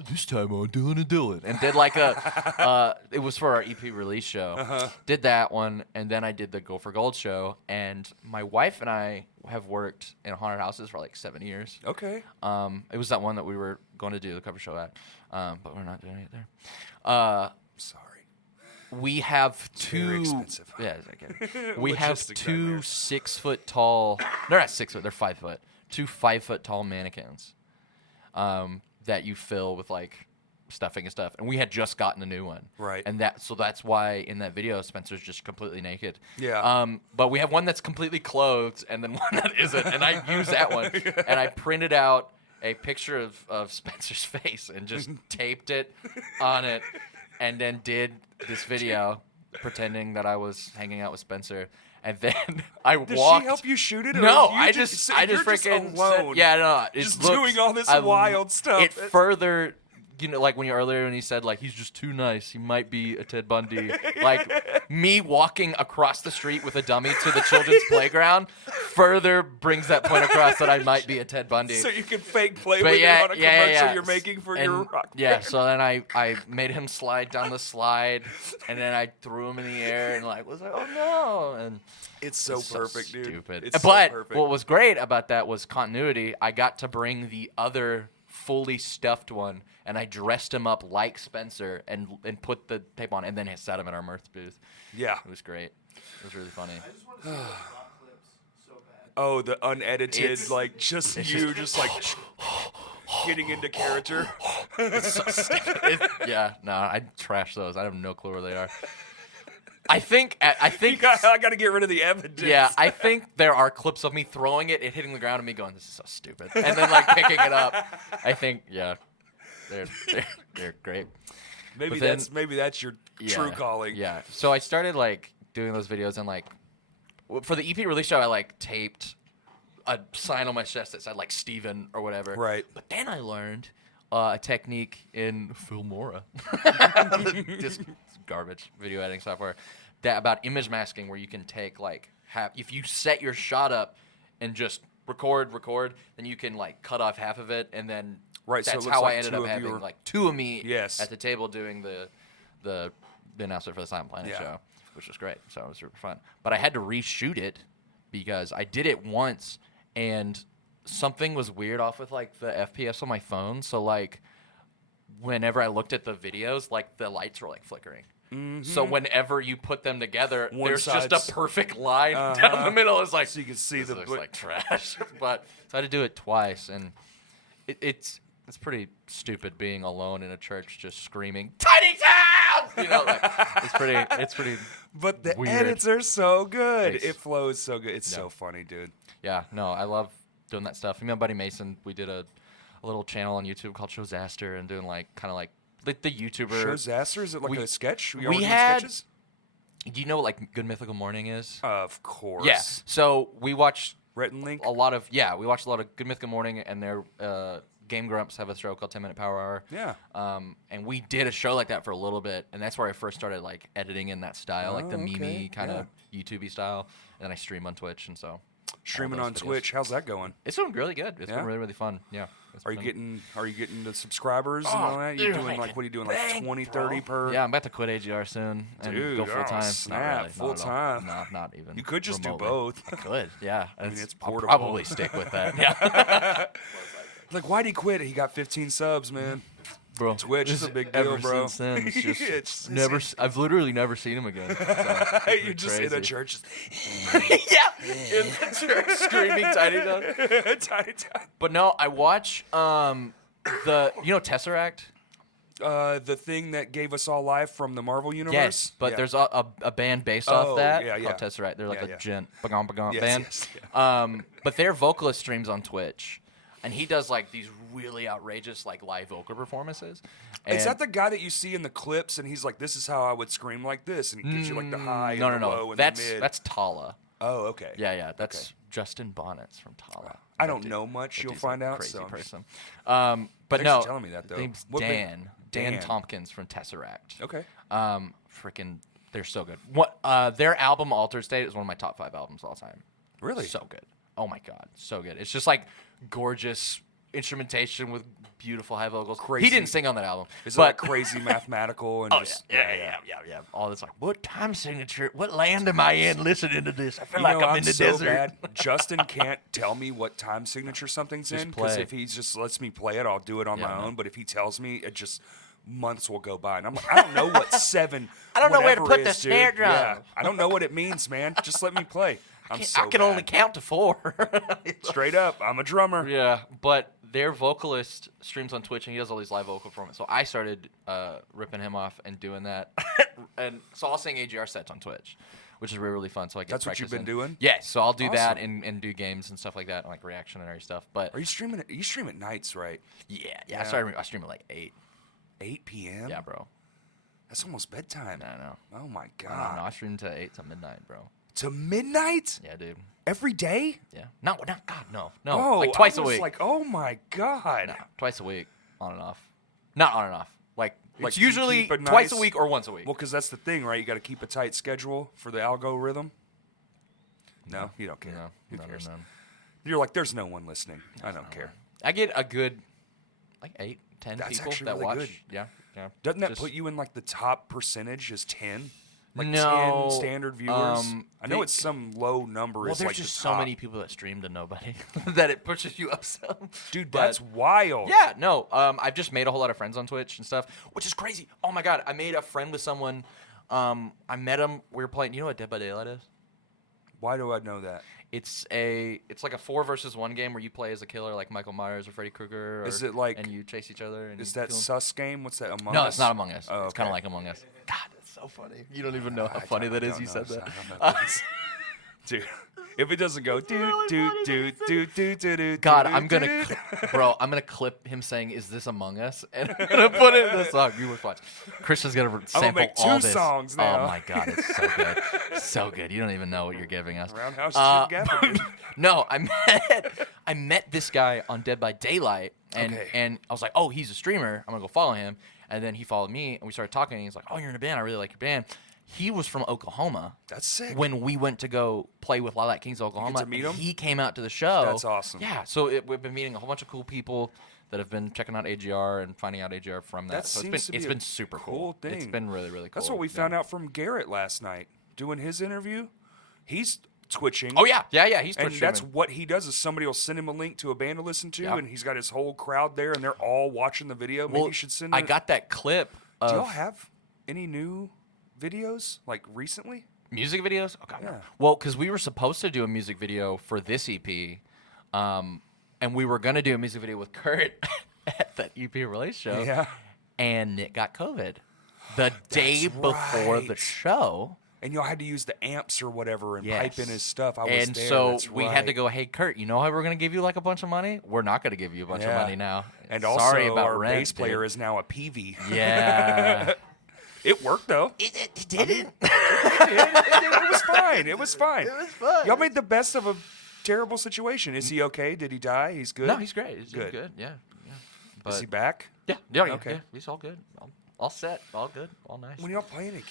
this time on Dylan and Dylan, and did like a it was for our EP release show. Did that one, and then I did the Go for Gold show, and my wife and I have worked in haunted houses for like 7 years. Okay. It was that one that we were going to do the cover show at, but we're not doing it there. Sorry. We have two. very expensive. Yeah, okay. We have Logistic 2 nightmare. 6 foot tall. They're not 6 foot. They're 5 foot. 2 5 foot tall mannequins, that you fill with like stuffing and stuff. And we had just gotten a new one. Right. And that's why in that video Spencer's just completely naked. Yeah. But we have one that's completely clothed and then one that isn't. And I used that one. And I printed out a picture of Spencer's face and just taped it on it, and then did this video pretending that I was hanging out with Spencer. And then I Did walked. she help you shoot it? Or No, you I just so freaking just alone. said, yeah, no, it Just looks- doing all this I- wild stuff. It further, like when you earlier when he said like he's just too nice, he might be a Ted Bundy. Like me walking across the street with a dummy to the children's playground further brings that point across that I might be a Ted Bundy. So you can fake play But with yeah, it on a yeah, commercial yeah. you're making for And your rock yeah, band. so then I made him slide down the slide, and then I threw him in the air and like was like, oh no, and It's so it's perfect, dude. Stupid. It's But so perfect. what was great about that was continuity. I got to bring the other fully stuffed one, and I dressed him up like Spencer and put the tape on, and then sat him in our mirth booth. Yeah. It was great. It was really funny. I just want to see those rock clips so bad. Oh, the unedited, It's- like just you, just like getting into character. It's so stupid. Yeah, no, I trash those. I have no clue where they are. I think I got to get rid of the evidence. Yeah, I think there are clips of me throwing it, it hitting the ground, and me going, "This is so stupid," and then like picking it up. I think, yeah, they're great. maybe but that's your true Yeah, calling. Yeah. So I started like doing those videos, and like for the EP release show, I like taped a sign on my chest that said like Steven or whatever. Right. But then I learned a technique in Filmora, just garbage video editing software, that about image masking, where you can take like if you set your shot up and just record, then you can like cut off half of it, and then Right, so it that's looks how like I ended two up of having your- like two of me Yes. at the table doing the announcement for the Silent Planet Yeah. show, which was great. So it was super fun. But I had to reshoot it because I did it once and something was weird off with like the FPS on my phone. So like whenever I looked at the videos, like the lights were like flickering. So whenever you put them together, One there's just side's- a perfect line down the middle. It's like, So you can see this the looks bl- like trash. But so I had to do it twice, and it's pretty stupid being alone in a church just screaming "Tiny Town!" You know, like it's pretty. But the Weird. edits are so good. Thanks. It flows so good. It's Yeah. so funny, dude. Yeah, no, I love doing that stuff. Me and my buddy Mason, we did a little channel on YouTube called Showzaster, and doing like kind of like the YouTuber. Showzaster? Is it like we- a sketch? we all doing had- sketches? Do you know what like Good Mythical Morning is? Of course. Yeah. So we watched Rhett and Link. we watched a lot of Good Mythical Morning, and their Game Grumps have a show called 10 Minute Power Hour. Yeah. And we did a show like that for a little bit, and that's where I first started like editing in that style, like the Oh, okay. meme kind Yeah. of YouTube-y style. And then I stream on Twitch, and so Streaming those on videos. Twitch. How's that going? it's been really good. It's Yeah? been really, really fun. Yeah. It's Are you been- getting the subscribers and all that? You dude, doing I like what are you doing, like bank, 20, bro. 30 per? Yeah, I'm about to quit AGR soon and Dude, go full oh, time. snap, Not really, full not at all. time. No, not even. You could just do remotely. both. I could, yeah. mean, it's I'll portable. probably stick with that. Yeah. Like, why'd he quit? He got 15 subs, man. Bro, Twitch is a just big deal, ever bro. Since then, it's just It's- never. I've literally never seen him again. So, it's You're been just in a crazy. church. just- Yeah, in the church screaming Tiny Town. Tiny Town. But no, I watch the Tesseract. The thing that gave us all life from the Marvel universe. Yes, but Yeah. there's a band based Oh, off that yeah, yeah. called Tesseract. They're like Yeah, a yeah. gent bagong Yes, band. yes, But their vocalist streams on Twitch, and he does like these really outrageous like live vocal performances. Is And- that the guy that you see in the clips, and he's like, "This is how I would scream like this," and he gives you like the high, No, and the no, low, no. and That's the mid. that's Tala. Oh, okay. Yeah. That's Justin Bonnets from Tala. I That don't dude- know much. that You'll dude's a find out. Crazy So I'm just- person. But Thanks no, for telling me that, though. his name's What Dan. Dan Dan. Tompkins from Tesseract. Okay. Freaking, they're so good. What their album Altered State is one of my top 5 albums of all time. Really? So good. Oh my god, so good. It's just like gorgeous instrumentation with beautiful high vocals. Crazy. He didn't sing on that album. Is it but like crazy mathematical and Oh, just yeah. All this like, what time signature? What land am I in listening to this? I feel You like know, I'm in the so desert. bad. Justin can't tell me what time signature something's Just in because play. if he just lets me play it, I'll do it on Yeah, my no. own. But if he tells me, it just months will go by, and I'm like, I don't know what 7. I don't know where to whatever put the is, dude. snare drum. Yeah, I don't know what it means, man. Just let me play. I'm so I can bad. only count to 4. Straight up. I'm a drummer. Yeah, but their vocalist streams on Twitch and he does all these live vocal performances. So I started ripping him off and doing that. And so I'll sing AGR sets on Twitch, which is really, really fun. So I get That's what you've been practice in. doing? Yes, so I'll do that Awesome. and do games and stuff like that, and like reactionary stuff. But Are you streaming? You stream at nights, right? yeah. I stream at like 8. 8 p.m. Yeah, bro. That's almost bedtime. I know. Oh my I don't god. know. I stream to 8 to midnight, bro. To midnight Yeah, dude. every day? Yeah. No, God, no. Oh, like twice I a was week. Like, oh my god. No, twice a week, on and off. Not on and off. Like Like, it's you usually keep it twice a nice? week or once a week. Well, because that's the thing, right? You got to keep a tight schedule for the algorithm. No, you don't care. No, Who no, cares? no. You're like, there's no one listening. I don't care. I get a good, like 8, 10 That's people actually that really watch. good. Yeah. Doesn't that Just- put you in like the top percentage as 10? Like No, 10 standard viewers? I know it's some low number. Well, is there's like just the so top. many people that stream to nobody that it pushes you up some. Dude, But- that's wild. Yeah, no. I've just made a whole lot of friends on Twitch and stuff, which is crazy. Oh my god, I made a friend with someone. I met him. We were playing. You know what Dead by Daylight is? Why do I know that? It's like a 4 versus 1 game where you play as a killer like Michael Myers or Freddy Krueger. Is it like- and you chase each other? And Is you that kill 'em? Sus game? What's that? Among No, Us? it's not Among Us. Oh, It's kind okay. of like Among Us. God, that's so funny. You don't even know how I funny don't- that is. don't You know. said that. I don't know. Dude, if it doesn't go God, I'm gonna, bro. I'm gonna clip him saying, "Is this Among Us?" and I'm gonna put it in the song. You would watch. Christian's gonna sample make all 2 this. songs now. Oh my god, it's so good, so good. You don't even know what you're giving us. Roundhouse Jim Uh, Gaffigan. No, I met this guy on Dead by Daylight, and Okay. and I was like, oh, he's a streamer. I'm gonna go follow him. And then he followed me, and we started talking. And he's like, oh, you're in a band. I really like your band. He was from Oklahoma. That's sick. When we went to go play with Lilac Kings of Oklahoma, to meet and him? he came out to the show. That's awesome. Yeah, so we've been meeting a whole bunch of cool people that have been checking out AGR and finding out AGR from that. That So seems to be it's a been super cool thing. It's been really, really cool. That's what we found out from Garrett last night doing his interview. He's twitching. Oh yeah. He's And Twitch that's streaming. what he does is somebody will send him a link to a band to listen to, Yeah. and he's got his whole crowd there, and they're all watching the video. Maybe Well, you should send I it. got that clip of Do y'all have any new videos, like, recently? music videos. Oh god, no. Yeah. Well, because we were supposed to do a music video for this EP, and we were gonna do a music video with Kurt at that EP release show. Yeah. And Nick got COVID the day before the right. show. And y'all had to use the amps or whatever and Yes. pipe in his stuff. I was And there. so That's we right. had to go, hey, Kurt, you know how we're going to give you like a bunch of money? We're not going to give you a bunch of Yeah. money now. And Sorry also, about our rent, bass player dude. is now a PV. Yeah. It worked, though. It didn't. It was fine. It was fine. It was fun. Y'all made the best of a terrible situation. Is he okay? Did he die? He's good? No, he's great. He's Good. good. Yeah. But Is he back? Yeah. Okay. Yeah. He's all good. All set. All good. All nice. When y'all playing again?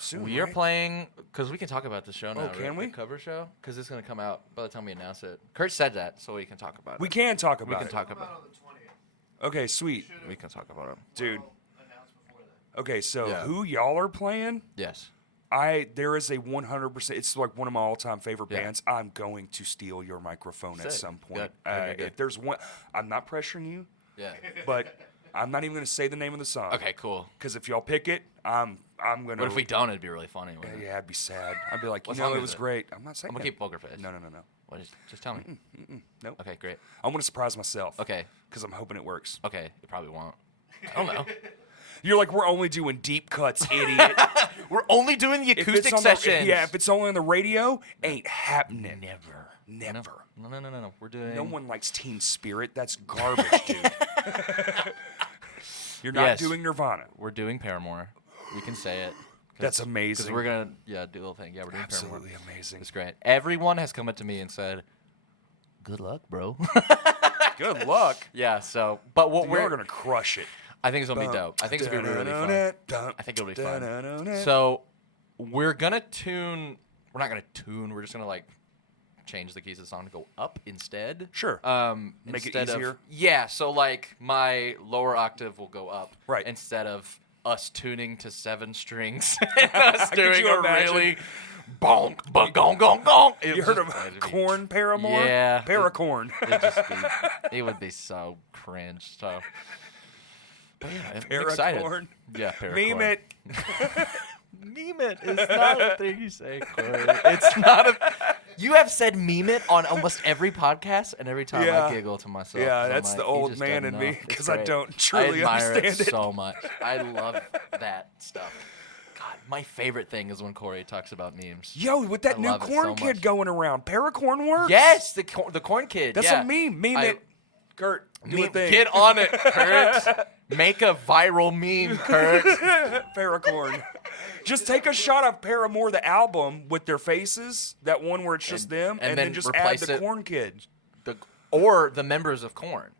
Soon, We are right? playing because we can talk about the show now. can right? we? The cover show because it's going to come out by the time we announce it. Kurt said that, so we can talk about it. We can talk We about can it. talk About about on the 20th. Okay, sweet. it. We can talk about it. Dude. Announced before that. Okay, so Yeah. who y'all are playing? Yes. There is a 100%. It's like one of my all-time favorite Yeah. bands. I'm going to steal your microphone at Sick. some point. Good. Okay, good. If there's one, I'm not pressuring you, Yeah. but I'm not even going to say the name of the song. Okay. Cool. Because if y'all pick it, I'm going to. But if we don't, it'd be really funny. wouldn't it? Yeah, I'd be sad. I'd be like, What you know, song it is was it? great. I'm not saying. I'm gonna it. keep poker face. No. What is? Just tell me. Nope. Okay. Great. I want to surprise myself. Okay. Because I'm hoping it works. Okay. It probably won't. I don't know. You're like, we're only doing deep cuts, idiot. We're only doing the If it's acoustic on the- sessions. yeah, if it's only on the radio, ain't happening. Never. Never. No. We're doing. No one likes Teen Spirit. That's garbage, dude. You're not Yes. doing Nirvana. We're doing Paramore. We can say it. That's Because amazing. we're gonna do a little thing. Yeah, we're doing Absolutely Paramore. amazing. It's great. Everyone has come up to me and said, "Good luck, bro." Good luck. Yeah. So, but what You're we're gonna crush it. I think it's gonna be dope. I think it's gonna be really fun. I think it'll be fun. So we're gonna tune. We're not gonna tune. We're just gonna like change the keys of the song to go up instead. Sure. Make it Instead easier? Of, yeah. So like my lower octave will go up. Right. Instead of us tuning to 7 strings and us Could doing you a imagine? really bonk, bonk, gong, gong, gong. You heard of Corn Paramore? Yeah. Paracorn. It would be so cringe. So. But yeah, I'm excited. Paracorn. Yeah, paracorn. Meme it. Meme it is not a thing you say, Corey. It's not a. You have said meme it on almost every podcast, and every time Yeah. I giggle to myself. Yeah, 'cause I'm that's like, the he old just man doesn't in know. me, It's 'cause I great. don't truly I admire understand it. so much. I love that stuff. God, my favorite thing is when Corey talks about memes. Yo, with that I new love it corn so kid much. going around, Paracorn works? Yes, the corn kid. That's yeah. a meme. Meme it. Kurt, do a thing. Get on it, Kurt. Make a viral meme, Kurt. Paracorn. Just take a shot of Paramore, the album, with their faces, that one where it's just And- them, and and then then just add replace the it- corn kid. Or the members of Korn.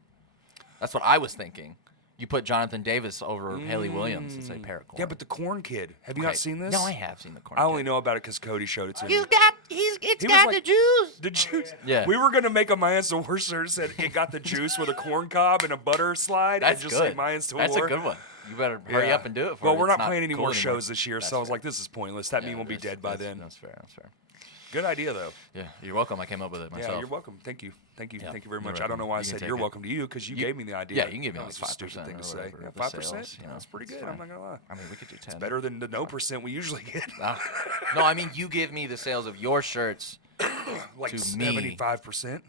That's what I was thinking. You put Jonathan Davis over Haley Williams and say Paracorn. Yeah, but the corn kid. Have you not seen this? No, I have seen the Korn. I only know about it because Cody showed it to me. It's He was got like- the juice. The juice. Yeah. We were gonna make a Mayans to War shirt that said it got the juice with a corn cob and a butter slide. That's and just good. say Mayans to That's War. a good one. You better hurry Yeah. up and do it. Well, we're it's not playing any cool more anymore. shows this year, That's so I was fair. like, this is pointless. That Yeah, meme will be that's- dead by that's- then. That's fair. That's fair. Good idea, though. Yeah, you're welcome. I came up with it myself. Yeah, you're welcome. Thank you. Thank you. Yeah, Thank you very you're much. I don't know welcome. why I You can said take you're it. welcome to you because you gave me the idea. Yeah, you can give me That like was a stupid 5% thing or to say. whatever Yeah, of the 5%. sales, you know, That's pretty it's good. fine. I'm not gonna lie. I mean, we could do 10. It's better than the no percent we usually get. No, I mean, you give me the sales of your shirts. Like To me. 75%.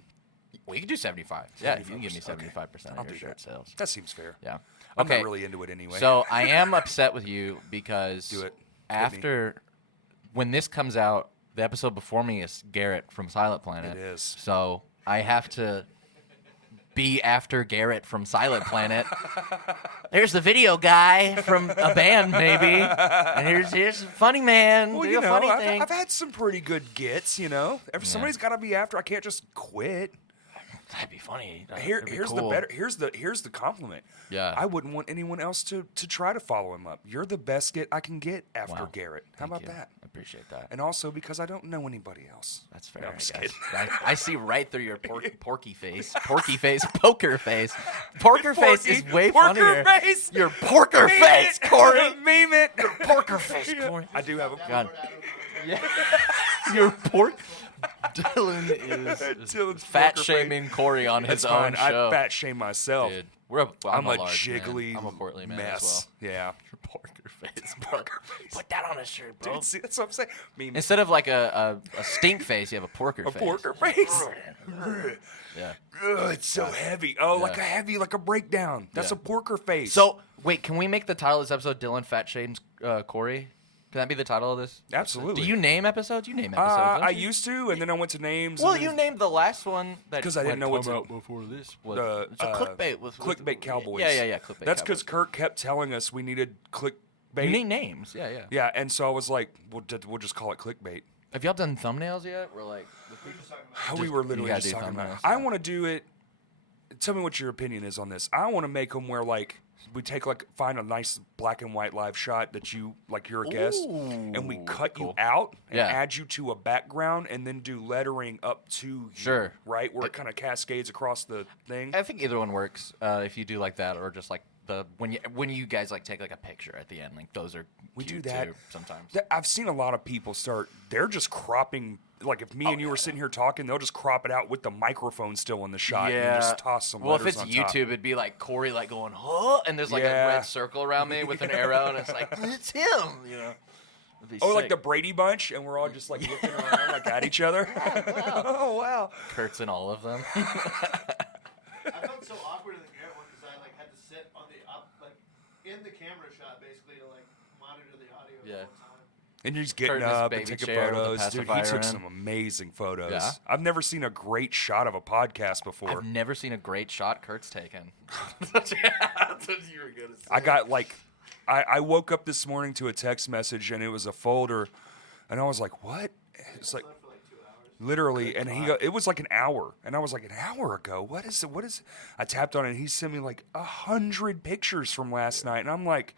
Well, you can do 75. Yeah, you can give me 75%. Okay. 75% I'll of your do shirt that. sales. That seems fair. Yeah. I'm Okay. not really into it anyway. So I am upset with you because Do it. after when this comes out, the episode before me is Garrett from Silent Planet. It is. So I have to be after Garrett from Silent Planet. There's the video guy from a band, maybe. And here's funny man. Well, do you a know, funny I've, thing. I've had some pretty good gets, you know. If somebody's got to be after, I can't just quit. That'd be funny. Here's the better. Here's the compliment. Yeah. I wouldn't want anyone else to try to follow him up. You're the best get I can get after Wow. Garrett. How Thank about you. that? I appreciate that. And also because I don't know anybody else. That's fair. No, I I'm just guess. kidding. I see right through your porky face. Porky face. Poker face. Poker face is way Porker funnier. face. Your porker Meme face, it. Corey. Meme it. Your porker face, Corey. I do have a God. Yeah. Your pork. Dylan is Dylan's fat porker shaming Corey on his It's own fine. show. I fat shame myself. Dude, I'm a large jiggly man. I'm a portly man mess. as well. Yeah. Your porker face, bro. Put that on a shirt, bro. Dude, see, that's what I'm saying. Meme Instead of like a stink face, you have a porker a face. porker face. Yeah. Ugh, it's so heavy. Oh, like a heavy, like a breakdown. That's Yeah. a porker face. So wait, can we make the title of this episode "Dylan Fat Shames Corey"? Can that be the title of this? absolutely. Do you name episodes? You name episodes. don't I you? used to, and then I went to names. Well, and you then named the last one that 'Cause I didn't know what to- out before this. Was, the it's a clickbait with Clickbait Cowboys. Yeah, clickbait. That's because Cowboys. Kirk kept telling us we needed clickbait. You need names. Yeah. Yeah, and so I was like, we'll just call it clickbait. Have y'all done thumbnails yet? We're like, We were literally gotta just do talking about. thumbnails, I yeah. want to do it. Tell me what your opinion is on this. I want to make them where like we find a nice black and white live shot that you like you're a guest, and we Ooh, cut cool. you out and Yeah. add you to a background, and then do lettering up to you, Sure. right where it kind of cascades across the thing. I think either one works. If you do like that, or just like the when you guys like take like a picture at the end, like those are We do cute that too, sometimes. I've seen a lot of people start. They're just cropping. Like if me and you were sitting here talking, they'll just crop it out with the microphone still in the shot, and then just toss some Well, if letters it's on YouTube, top. it'd be like Corey like going, huh? And there's like a Yeah. red circle around me with an arrow, and it's like, it's him, you know. It'd be Oh, like sick. the Brady Bunch, and we're all just like looking around like at each other. Oh wow! Kurt's in all of them. I felt so awkward in the Garrett one because I like had to sit on the up like in the camera shot basically to like monitor the audio the Yeah. whole time. And you're just getting Kurt in his up and baby taking chair with the photos. Dude, he pacifier took in. some amazing photos. Yeah? I've never seen a great shot of a podcast before. I've never seen a great shot Kurt's taken. That's what you were gonna say. I got like, I woke up this morning to a text message, and it was a folder, and I was like, what? It's like. For like 2 hours. Literally, and it was like an hour, and I was like, an hour ago? What is it? What is? I tapped on it, and he sent me like 100 pictures from last night, and I'm like,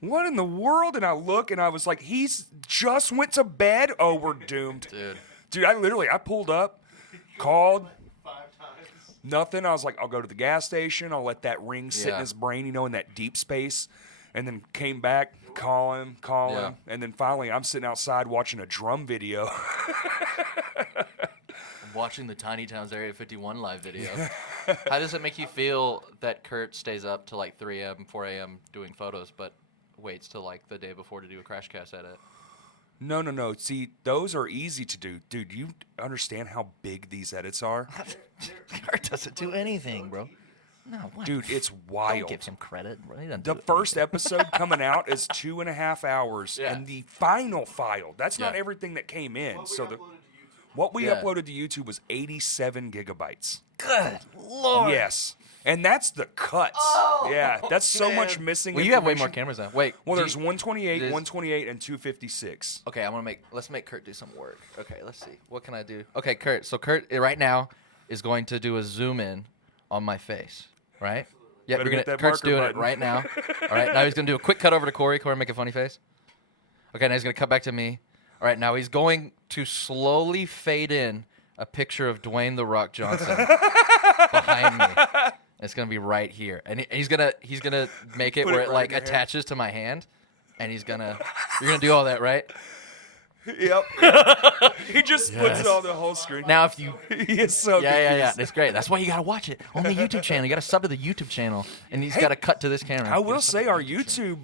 what in the world? And I look, and I was like, he's just went to bed. Oh, we're doomed, Dude. I pulled up, called, 5 times. nothing. I was like, I'll go to the gas station. I'll let that ring sit in Yeah. his brain, in that deep space, and then came back, call him, Yeah. and then finally, I'm sitting outside watching a drum video. I'm watching the Tiny Towns Area 51 live video. How does it make you feel that Kurt stays up till like 3 a.m., 4 a.m. doing photos, but waits till like the day before to do a crash cast edit? No. See, those are easy to do. Dude, you understand how big these edits are? Kurt doesn't do anything, bro. No, what? Dude, it's Don't wild. give him credit. Bro. He doesn't The do first anything. episode coming out is 2.5 hours, Yeah. and the final file, that's not Yeah. everything that came in. What we So uploaded to YouTube. what we Yeah. uploaded to YouTube was 87 gigabytes. Good Lord. Yes. And that's the cuts. Yeah, that's so much missing Well, you have way information. more cameras now. Wait. Well, do there's you- 128, there's- 128, and 256. Okay, let's make Kurt do some work. Okay, let's see. What can I do? Okay, Kurt. So Kurt right now is going to do a zoom in on my face, right? Yeah, Better hit that Kurt's marker doing button. it right now. All right, now he's going to do a quick cut over to Corey. Corey, make a funny face. Okay, now he's going to cut back to me. All right, now he's going to slowly fade in a picture of Dwayne "The Rock" Johnson behind me. It's gonna be right here, and he's gonna make it Put where it it right like in your hand. attaches to my hand, and you're gonna do all that, right? Yep. He just puts it on the whole screen. Now if you He is so yeah, confused. it's great. That's why you gotta watch it on the YouTube channel. You gotta sub to the YouTube channel, and he's gotta cut to this camera. I will say our YouTube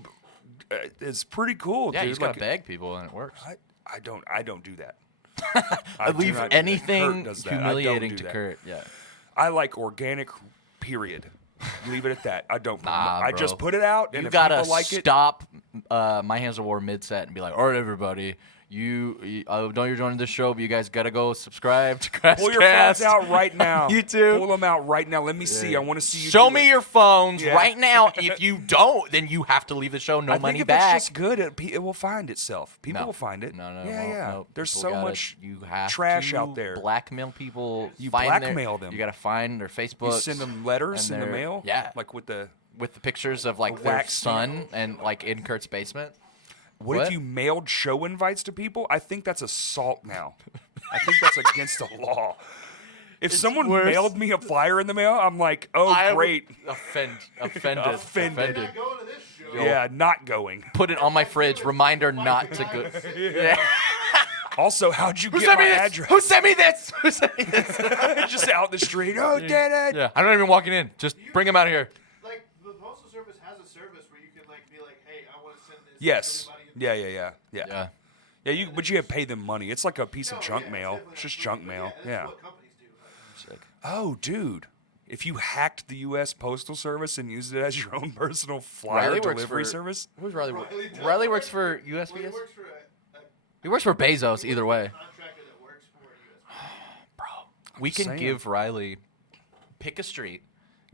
is pretty cool, Yeah, dude. you just gotta Like, beg people, and it works. I don't do that. I do leave not do that. anything Kurt does that. I don't humiliating do to that. Kurt. Yeah. I like organic, period. Leave it at that. I don't. Nah, I bro. just put it out, and You if gotta people like it, stop My Hands Are War mid-set and be like, all right, everybody, I know you're joining this show, but you guys gotta go subscribe to Crashcast. pull your phones out right now. YouTube. Pull them out right now. Let me see. I want to see you. Show do me it. your phones Yeah. right now. If you don't, then you have to leave the show. No I money think if back. it's just good, it will find itself. People No. will find it. No, Yeah, yeah. no. There's People so gotta- much you have trash to out there. Blackmail people. You find blackmail them. You gotta find their Facebook. You send them letters in the mail. Yeah, like with the. with the pictures of like A their wax son and like in Kurt's basement. What if you mailed show invites to people? I think that's assault now. I think that's against the law. If someone worse. mailed me a flyer in the mail, I'm like, oh, I would- great. Offended. Offended. Not going to this show. Yeah, not going. Put it on my fridge. Reminder not to go. Yeah. Also, how'd you Who get sent my me this? address? Who sent me this? Who sent me this? Just out the street. Oh, did it? Yeah, I'm not even walking in. Just bring him out of here. Like the postal service has a service where you can like be like, hey, I want to send this. Yes. To everybody in Yeah. Yeah. Yeah, but you have to pay them money. It's like a piece of junk mail. definitely It's just not junk free, mail. That's Yeah. what companies do. Like, Oh, dude. If you hacked the U.S. Postal Service and used it as your own personal flyer Riley works delivery for- service, Who's Riley? Riley does. Riley works for well, USPS. he works for a He works for Bezos. Either way, contractor that works for US. we can saying. give Riley, pick a street,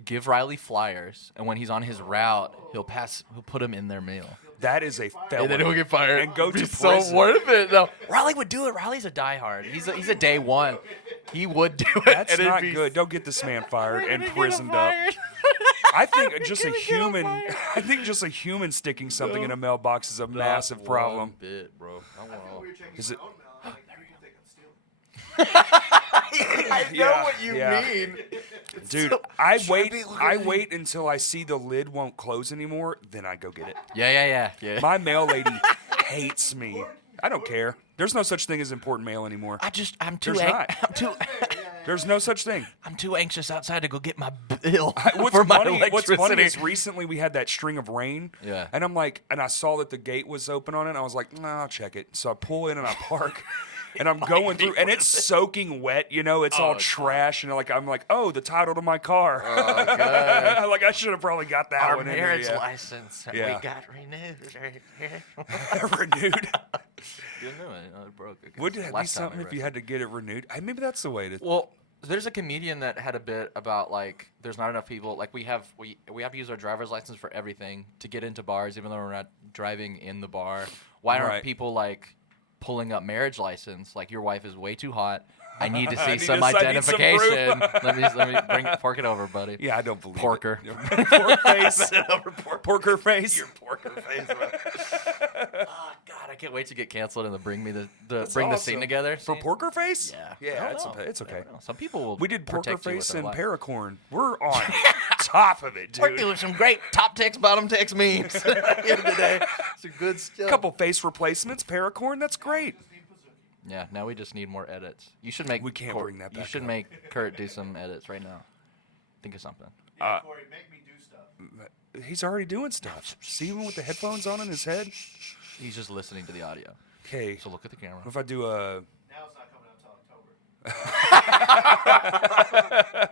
give Riley flyers, and when he's on his route, he'll put them in their mail. that is a felony. And then he'll get fired And go It'd be to so prison. worth it. No, Riley would do it. Riley's a diehard. He's a day one. He would do it. That's and it'd not be- good. Don't get this man fired We're and gonna get him prisoned up. fired. I think just a gonna get him human. fired. I think just a human sticking something in a mailbox is a massive problem. One bit, bro. I want all- We were checking Is my it- own mail. I'm like, who do you think I'm stealing? I know Yeah, what you yeah. mean. Dude, I wait until I see the lid won't close anymore, then I go get it. Yeah. My mail lady hates me. I don't care. There's no such thing as important mail anymore. I'm too There's not. There's no such thing. I'm too anxious outside to go get my bill What's for my funny, what's electricity. funny is recently we had that string of rain. Yeah. And I'm like, and I saw that the gate was open on it. And I was like, nah, I'll check it. So I pull in and I park. And I'm going through, and it's soaking wet. You know, it's all trash. And I'm like, oh, the title to my car. Oh, God. Like I should have probably got that Our one marriage in there. license, Yeah. we got renewed. Yeah. Renewed. You knew it. It broke. I guess. Would it be Last time something I if you read. had to get it renewed? Maybe that's the way to. Well, there's a comedian that had a bit about like there's not enough people. Like we have to use our driver's license for everything to get into bars, even though we're not driving in the bar. Why aren't Right. people like pulling up marriage license? Like your wife is way too hot. I need to I see need some to- I need some identification. proof. let me fork it over, buddy. Yeah, I don't believe Porker. it. Pork face. Porker face. Your porker face. Oh God, I can't wait to get canceled and to bring me the bring the scene awesome. together. For scene. Porker face? Yeah. I Yeah, don't it's know. okay. It's I okay. don't know. Some people will. We did Porker protect you with face their and life. paracorn. We're on top of it, We're dude. doing some great top text, bottom text memes at the end of the day. Some good stuff. Couple face replacements, paracorn. That's great. Yeah, now we just need more edits. You should make. We can't bring that You back should up. make Kurt do some edits right now. Think of something. Yeah, Corey, make me do stuff. He's already doing stuff. See him with the headphones on in his head. He's just listening to the audio. Okay. So look at the camera. What if I do a? Now it's not coming out until October.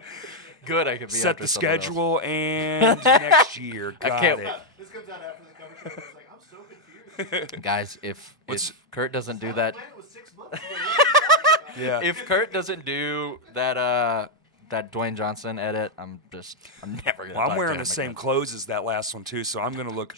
Good, I could be Set after the someone else. schedule and next year. I Got can't- it. This comes out after the cover show. I was like, I'm so confused. Guys, if What's- Kurt doesn't do that, Plan was 6 months ago. What are you talking about? Yeah. if Kurt doesn't do that Dwayne Johnson edit, I'm never gonna. Well, I'm talk wearing to the him same again. clothes as that last one too, so I'm gonna look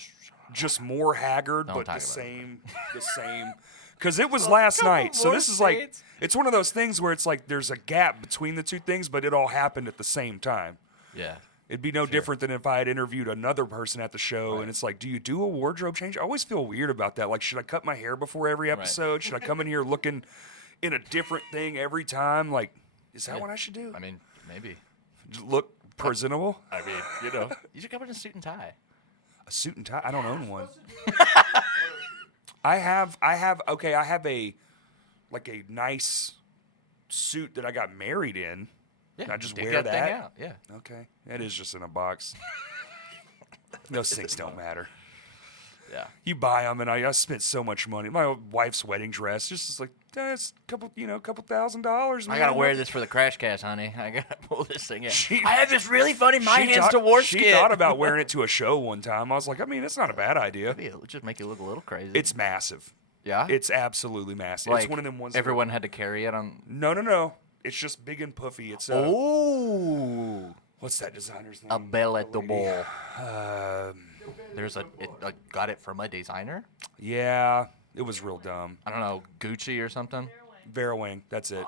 just more haggard, Don't but talk the about it. same. Because it was last night, so more this is like shades. it's one of those things where it's like there's a gap between the two things, but it all happened at the same time. Yeah. It'd be no different than if I had interviewed another person at the show, and it's like, do you do a wardrobe change? I always feel weird about that. Like, should I cut my hair before every episode? Should I come in here looking in a different thing every time? Like, is that what I should do? I mean, maybe. Look presentable. I mean, you should come in a suit and tie. A suit and tie. I don't own one. I have a nice suit that I got married in. Yeah, I just dig wear thing that. out. Yeah. Okay, it is just in a box. Those things don't matter. Yeah. You buy them, and I spent so much money. My wife's wedding dress, just like that's a couple $1,000. I gotta wear this for the crash cast, honey. I gotta pull this thing out. She- I have this really funny My Hands to War She skit. thought about wearing it to a show one time. I was like, I mean, it's not a bad idea. It'll just make you look a little crazy. It's massive. yeah. It's absolutely massive. like It's one of them ones. that- everyone had to carry it on. No. It's just big and puffy. It's Oh, what's that designer's name? a belletable. Um, There's got it from a designer. yeah, it was real dumb. I don't know, Gucci or something. Vera Wang. That's it.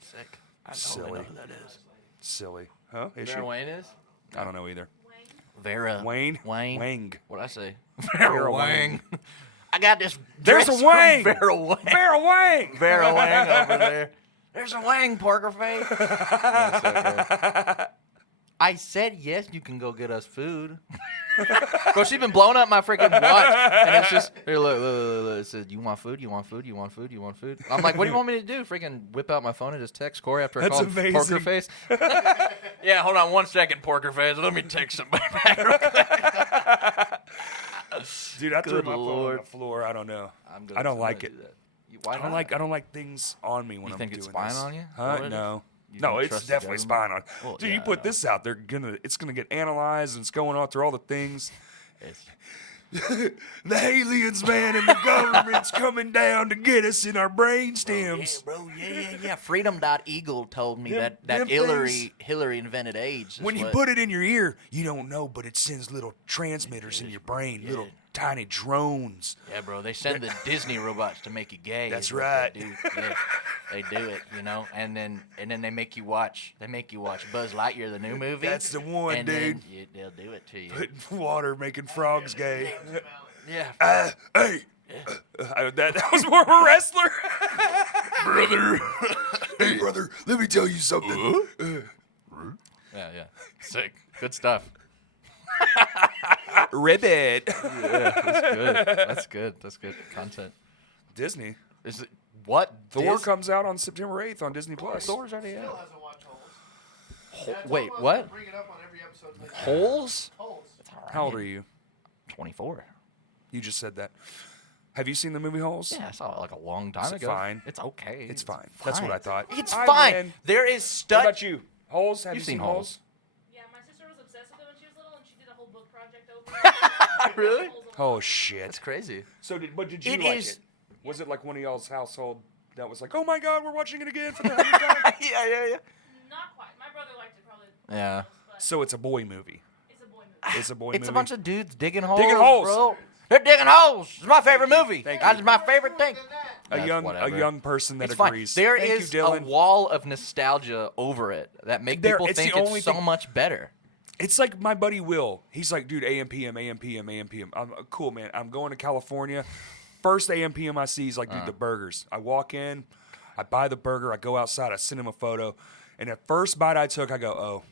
Sick. I Silly. know who that is. Silly. Huh? Is Vera she? Wayne is. I don't know either. Vera. Wayne. Wang. Wang. What'd I say? Vera Wang. I got this. There's dress a Wang. from Vera Wang. Vera Wang. Vera Wang over there. There's a Wang, Porker face. That's so good. I said yes, you can go get us food. Bro, she's been blowing up my freaking watch, and it's just here. Look. It says, "You want food? You want food? You want food? You want food?" I'm like, "What do you want me to do? Freaking whip out my phone and just text Corey after I That's call him amazing. Porker face." Yeah, hold on 1 second, Porker face. Let me text somebody back real quick. Dude, I threw Good my phone on Lord. the floor. I don't know. I'm I don't like do it. that. Why I don't like things on me when You I'm think doing it's spying this. on you? Huh? Already? No. You No, don't it's trust the definitely spying on. Well, Dude, yeah, you I put know. this out, it's gonna get analyzed and it's going on through all the things. It's, The aliens, man, and the government's coming down to get us in our brain stems. bro. Yeah. Freedom.eagle told me Them that things. Hillary invented AIDS. When you put it in your ear, you don't know, but it sends little transmitters in your brain, little tiny drones. Yeah, bro. They send the Disney robots to make you gay. That's is what right. They do. Yeah, they do it, and then they make you watch. They make you watch Buzz Lightyear, the new movie. That's the one, and dude. Then they'll do it to you. Putting water, making frogs gay. Yeah. Hey. That was more of a wrestler. Brother. Hey, brother, let me tell you something. Yeah. Sick. Good stuff. Ribbit. Yeah, that's good. That's good content. Disney. Is it what? Thor comes out on September 8th on Disney Plus. Thor's already Still out. hasn't watched Holes. Yeah, I told Wait, him I was what? gonna Bring it up on every episode. Like, Holes? Holes. How old are you? 24. You just said that. Have you seen the movie Holes? Yeah, I saw it like a long time Is it ago. fine? It's okay. It's fine. That's what I thought. It's I fine. win. There is What stuff. about you? Holes? Have You've you seen seen Holes? Yeah, my sister was obsessed with it when she was little, and she did a whole book project over it. Really? Oh shit. That's crazy. So did you It like is- it? Was it like one of y'all's household that was like, oh my god, we're watching it again for the 100th time? Yeah. Not quite. My brother liked it probably. Yeah. the most, but So it's a boy movie. it's a boy movie. It's a boy movie. It's a bunch of dudes digging holes. Digging holes. Bro. They're digging holes. It's my favorite movie. Thank That's my favorite thing. a That's young whatever. young person that It's fine. agrees. There Thank is you, a Dylan. wall of nostalgia over it that make There- people it's the think only it's so thing- much better. It's like my buddy Will. He's like, dude, AM, PM, AM, PM, AM, PM. I'm cool, man. I'm going to California. First AM, PM I see is like, dude, the burgers. I walk in, I buy the burger, I go outside, I send him a photo, and at first bite I took, I go, oh,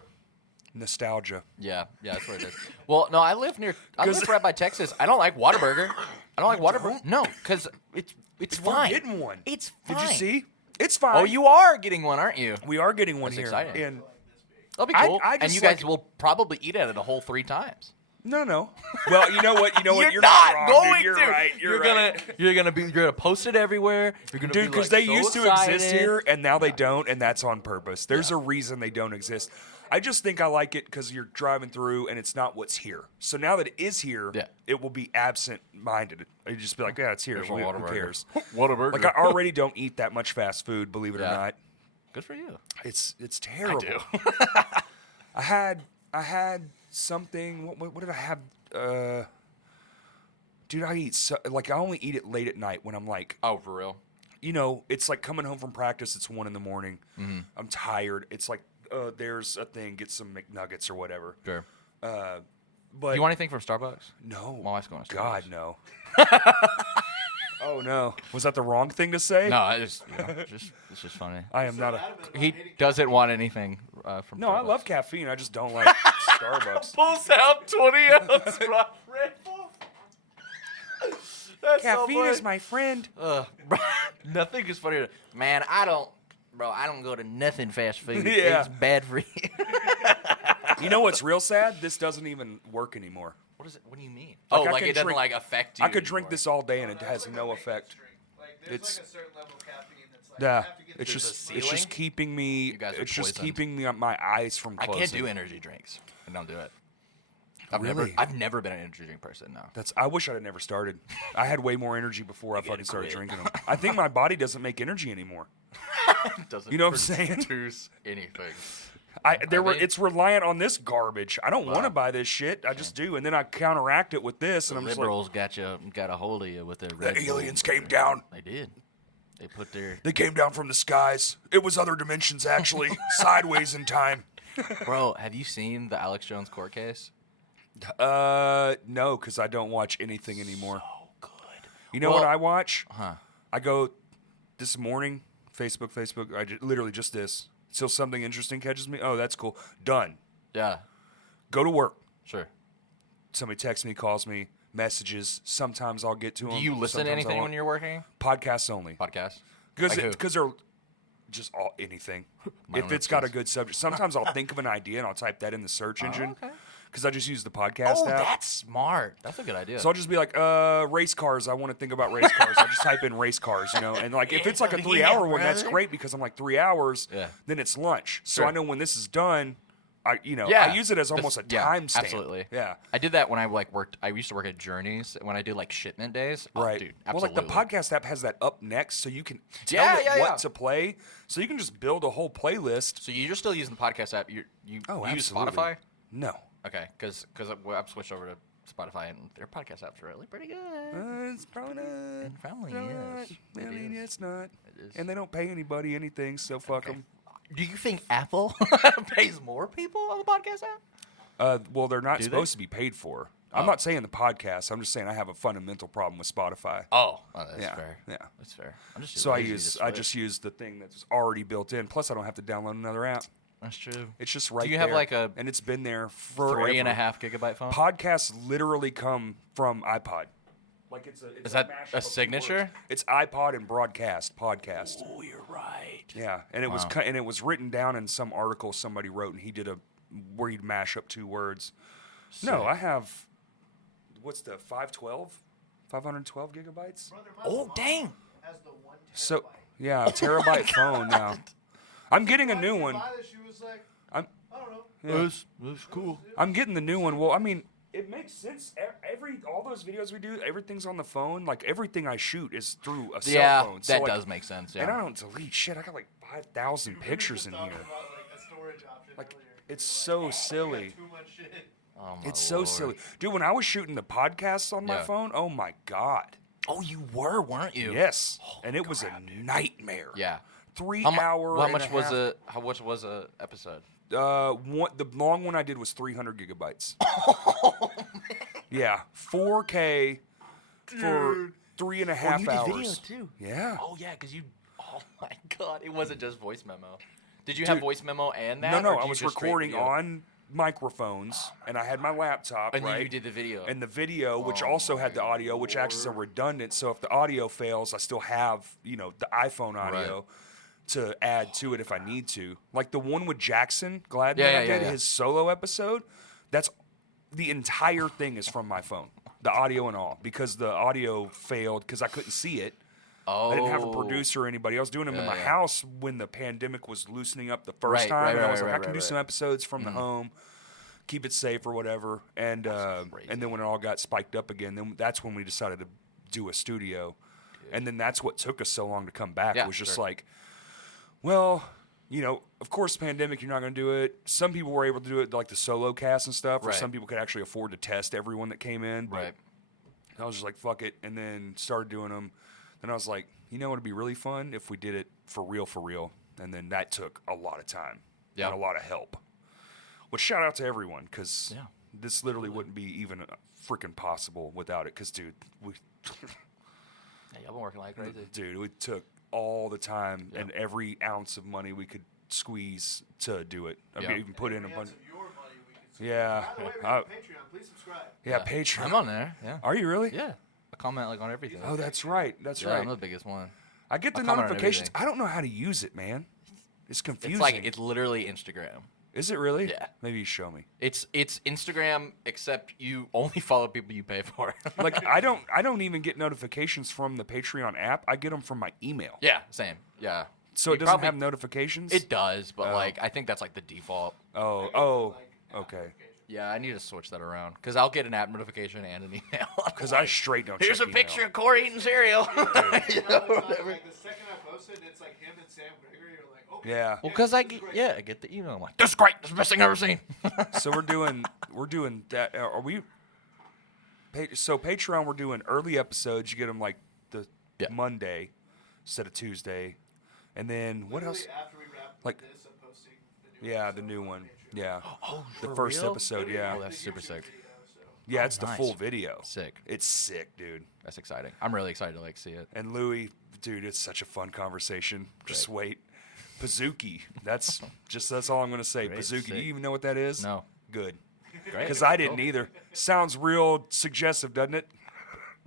nostalgia. Yeah, that's what it is. Well, no, I live Cause- right by Texas. I don't like Whataburger. I don't like Whataburger. No, because it's We're fine. getting one. It's Did fine. you see? It's fine. Oh, you are getting one, aren't you? We are getting one That's here. exciting. And That'll be I- cool. I and just you guys like- will probably eat at it a whole 3 times. no. Well, you know what? You're not not wrong, going dude. You're to. right. You're right. You're gonna post it everywhere. You're gonna Dude, be because like, they so used to exist excited. here, and now they don't, and that's on purpose. There's a reason they don't exist. I just think I like it because you're driving through, and it's not what's here. So now that it is here, Yeah. it will be absent-minded. You just be like, yeah, it's here. There's a Who Whataburger. cares? Whataburger. Like I already don't eat that much fast food, believe it or Yeah. not. Good for you. It's terrible. do. I had something. What did I have? Dude, I eat I only eat it late at night when I'm like, Oh, for real? you know, it's like coming home from practice. It's 1 a.m. Mm-hmm. I'm tired. It's like, there's a thing. Get some McNuggets or whatever. Sure. But Do you want anything from Starbucks? no, My wife's going to God Starbucks. no. Oh no. Was that the wrong thing to say? No, I just, it's just funny. I am not a. Adamant about He hating doesn't want anything from No, I Starbucks. love caffeine. I just don't like Starbucks. Pulls out 20 ounce Red Bull. That's Caffeine is my friend. Bro, nothing is funnier. Man, I don't go to nothing fast food. Yeah. It's bad for you. You know what's real sad? This doesn't even work anymore. What is it? What do you mean? Like, Oh, I like can it doesn't drink- like affect you. I could drink anymore. this all day and Oh, it that's has like a no maintenance effect. drink. Like, there's It's- like a certain level of caffeine that's like, Yeah, you have to get it's through just the it's just ceiling? keeping me. You guys are It's just poisoned. keeping me my eyes from I closing. can't do energy drinks. I don't do it. Really? I've never been an energy drink person. No. I wish I had never started. I had way more energy before I gotta fucking started quit. drinking them. I think my body doesn't make energy anymore. Doesn't You know what I'm saying? produce anything. It's think- reliant on this garbage. I don't want to buy this shit. I just do, and then I counteract it with this, and I'm just like, Liberals got a hold of you with their the Red Bull. aliens came down. They did. They put their They came down from the skies. It was other dimensions, actually, sideways in time. bro. Have you seen the Alex Jones court case? No, because I don't watch anything anymore. Oh, good. You know Well- what I watch? Huh? I go this morning, Facebook. Literally just this. Till something interesting catches me. Oh, that's cool. Done. Yeah. Go to work. Sure. Somebody texts me, calls me, messages. Sometimes I'll get to them. Do you listen to anything when you're working? Podcasts only. Podcast. Because Like who? they're just anything. My If own it's got a episodes. good subject. Sometimes I'll think of an idea and I'll type that in the search engine. okay. Because I just use the podcast Oh, app. that's smart. That's a good idea. So I'll just be like, race cars. I want to think about race cars. I'll just type in race cars, and like if it's like a 3-hour one, that's great because I'm like 3 hours. Yeah. Then it's lunch, so Sure. I know when this is done. I Yeah. use it as almost a Yeah, timestamp. absolutely. Yeah. I did that when I worked. I used to work at Journeys when I did like shipment days. Oh, Right. dude. Well, Absolutely. like the podcast app has that up next, so you can tell Yeah, it yeah, what yeah. to play. So you can just build a whole playlist. So you're still using the podcast app? You Oh, use absolutely. Spotify? No. Okay, because I've switched over to Spotify and their podcast app's really pretty good. It's probably not. It probably Probably is. not. I mean, is. it's not. It is. And they don't pay anybody anything, so fuck them. Do you think Apple pays more people on the podcast app? Well, they're not Do they? supposed to be paid for. I'm Oh. not saying the podcast. I'm just saying I have a fundamental problem with Spotify. Oh, that's Yeah, fair. yeah. That's fair. I'm just So I lazy to just switch. use the thing that's already built in. Plus, I don't have to download another app. That's true. It's just right there. Do you have like a and it's been there for 3.5 gigabyte phone? Podcasts literally come from iPod. Like it's Is a that mashup a of signature? words. It's iPod and broadcast podcast. Oh, you're right. Yeah, and it was Wow. and it was written down in some article somebody wrote, and he did where he'd mash up two words. No, Sick. I have what's the 512 gigabytes. Brother, my Oh, mom dang. has the 1 So terabyte. yeah, a terabyte phone now. I'm getting a Why new did you one. buy this? She was like, I'm I don't know. yeah. That's cool. I'm getting the new one. Well, I mean, it makes sense. All those videos we do, everything's on the phone. Like everything I shoot is through a Yeah, cell phone. So, that like, does make sense. And I Yeah. don't delete shit. I got like 5,000 pictures in Talking here. about, like, a storage option Like, earlier. it's You were so like, silly. I got too much shit. Oh, my It's so Lord. silly, dude. When I was shooting the podcasts on my Yeah. phone, oh my god, Oh, you were, weren't you? yes, and it was a nightmare. Yeah. 3 How, hour. how and much a was half. a how much was a episode? The long one I did was 300 gigabytes. Yeah, 4K for 3.5 hours. too. Yeah. Oh yeah, because you. Oh my God, it wasn't just voice memo. Did you have Dude, voice memo and that? No, or I did you was just straight recording video? on microphones, and I had my laptop, And right? then you did the video. And the video, which Oh also had my the audio, which acts as a redundant. So if the audio fails, I still have, the iPhone audio to add to it if I need to. Like the one with Jackson Gladman Yeah, I yeah, did, yeah. his solo episode, that's the entire thing is from my phone. The audio and all. Because the audio failed because I couldn't see it. Oh. I didn't have a producer or anybody. I was doing them in Yeah, my yeah. house when the pandemic was loosening up the first Right, time. right, and I right, was like, right, I can right, do right. some episodes from the home, keep it safe or whatever. And crazy. and then when it all got spiked up again, then that's when we decided to do a studio. And then that's what took us so long to come back. Yeah, It was just sure. like, well, of course, pandemic, you're not going to do it. Some people were able to do it, like the solo cast and stuff, or Right. some people could actually afford to test everyone that came in. But Right. I was just like, fuck it, and then started doing them. Then I was like, what would be really fun if we did it for real. And then that took a lot of time Yeah. and a lot of help. Which shout out to everyone, because Yeah. this literally wouldn't be even freaking possible without it. Because, dude, Yeah, y'all been working like crazy. Dude, we took all the time and every ounce of money we could squeeze to do it. I Yeah. mean, even put in a We had bunch. some your money we could see. Yeah. By the way, we Uh, have a Patreon. Please subscribe. Yeah, Patreon. I'm on there. Yeah. Are you really? Yeah. I comment like on everything. Oh, that's right. That's yeah, right. I'm the biggest one. I get the I comment on notifications. everything. I don't know how to use it, man. It's confusing. It's like it's literally Instagram. Is it really? Yeah. Maybe you show me. It's Instagram, except you only follow people you pay for. Like I don't even get notifications from the Patreon app. I get them from my email. Yeah, same. Yeah. So You it doesn't probably- have notifications. It does, but Oh. like I think that's like the default. Oh. Okay. Yeah, I need to switch that around because I'll get an app notification and an email. Because I straight don't. Here's a check email. picture of Corey eating cereal. Like the second I posted, it's like him and Sam Gregory. You're like, okay. Yeah. Well, because I get the email. I'm like, this is great. This is the best thing I've ever seen. So we're doing that. Are we? So Patreon, we're doing early episodes. You get them like the Yeah. Monday instead of Tuesday, and then what else? Literally after we wrap Like- this, I'm posting the new Yeah, episode the new on one. Patreon. Yeah. Oh, The for first real? episode. Yeah. Oh, that's super sick. Video, so. Yeah, it's the nice. full video. Sick. It's sick, dude. That's exciting. I'm really excited to like see it. And Louis, dude, it's such a fun conversation. Just wait. Pizookie. That's all I'm gonna say. Great, Pizookie. Do sick. you even know what that is? No. Good. Great. Because I didn't either. Sounds real suggestive, doesn't it?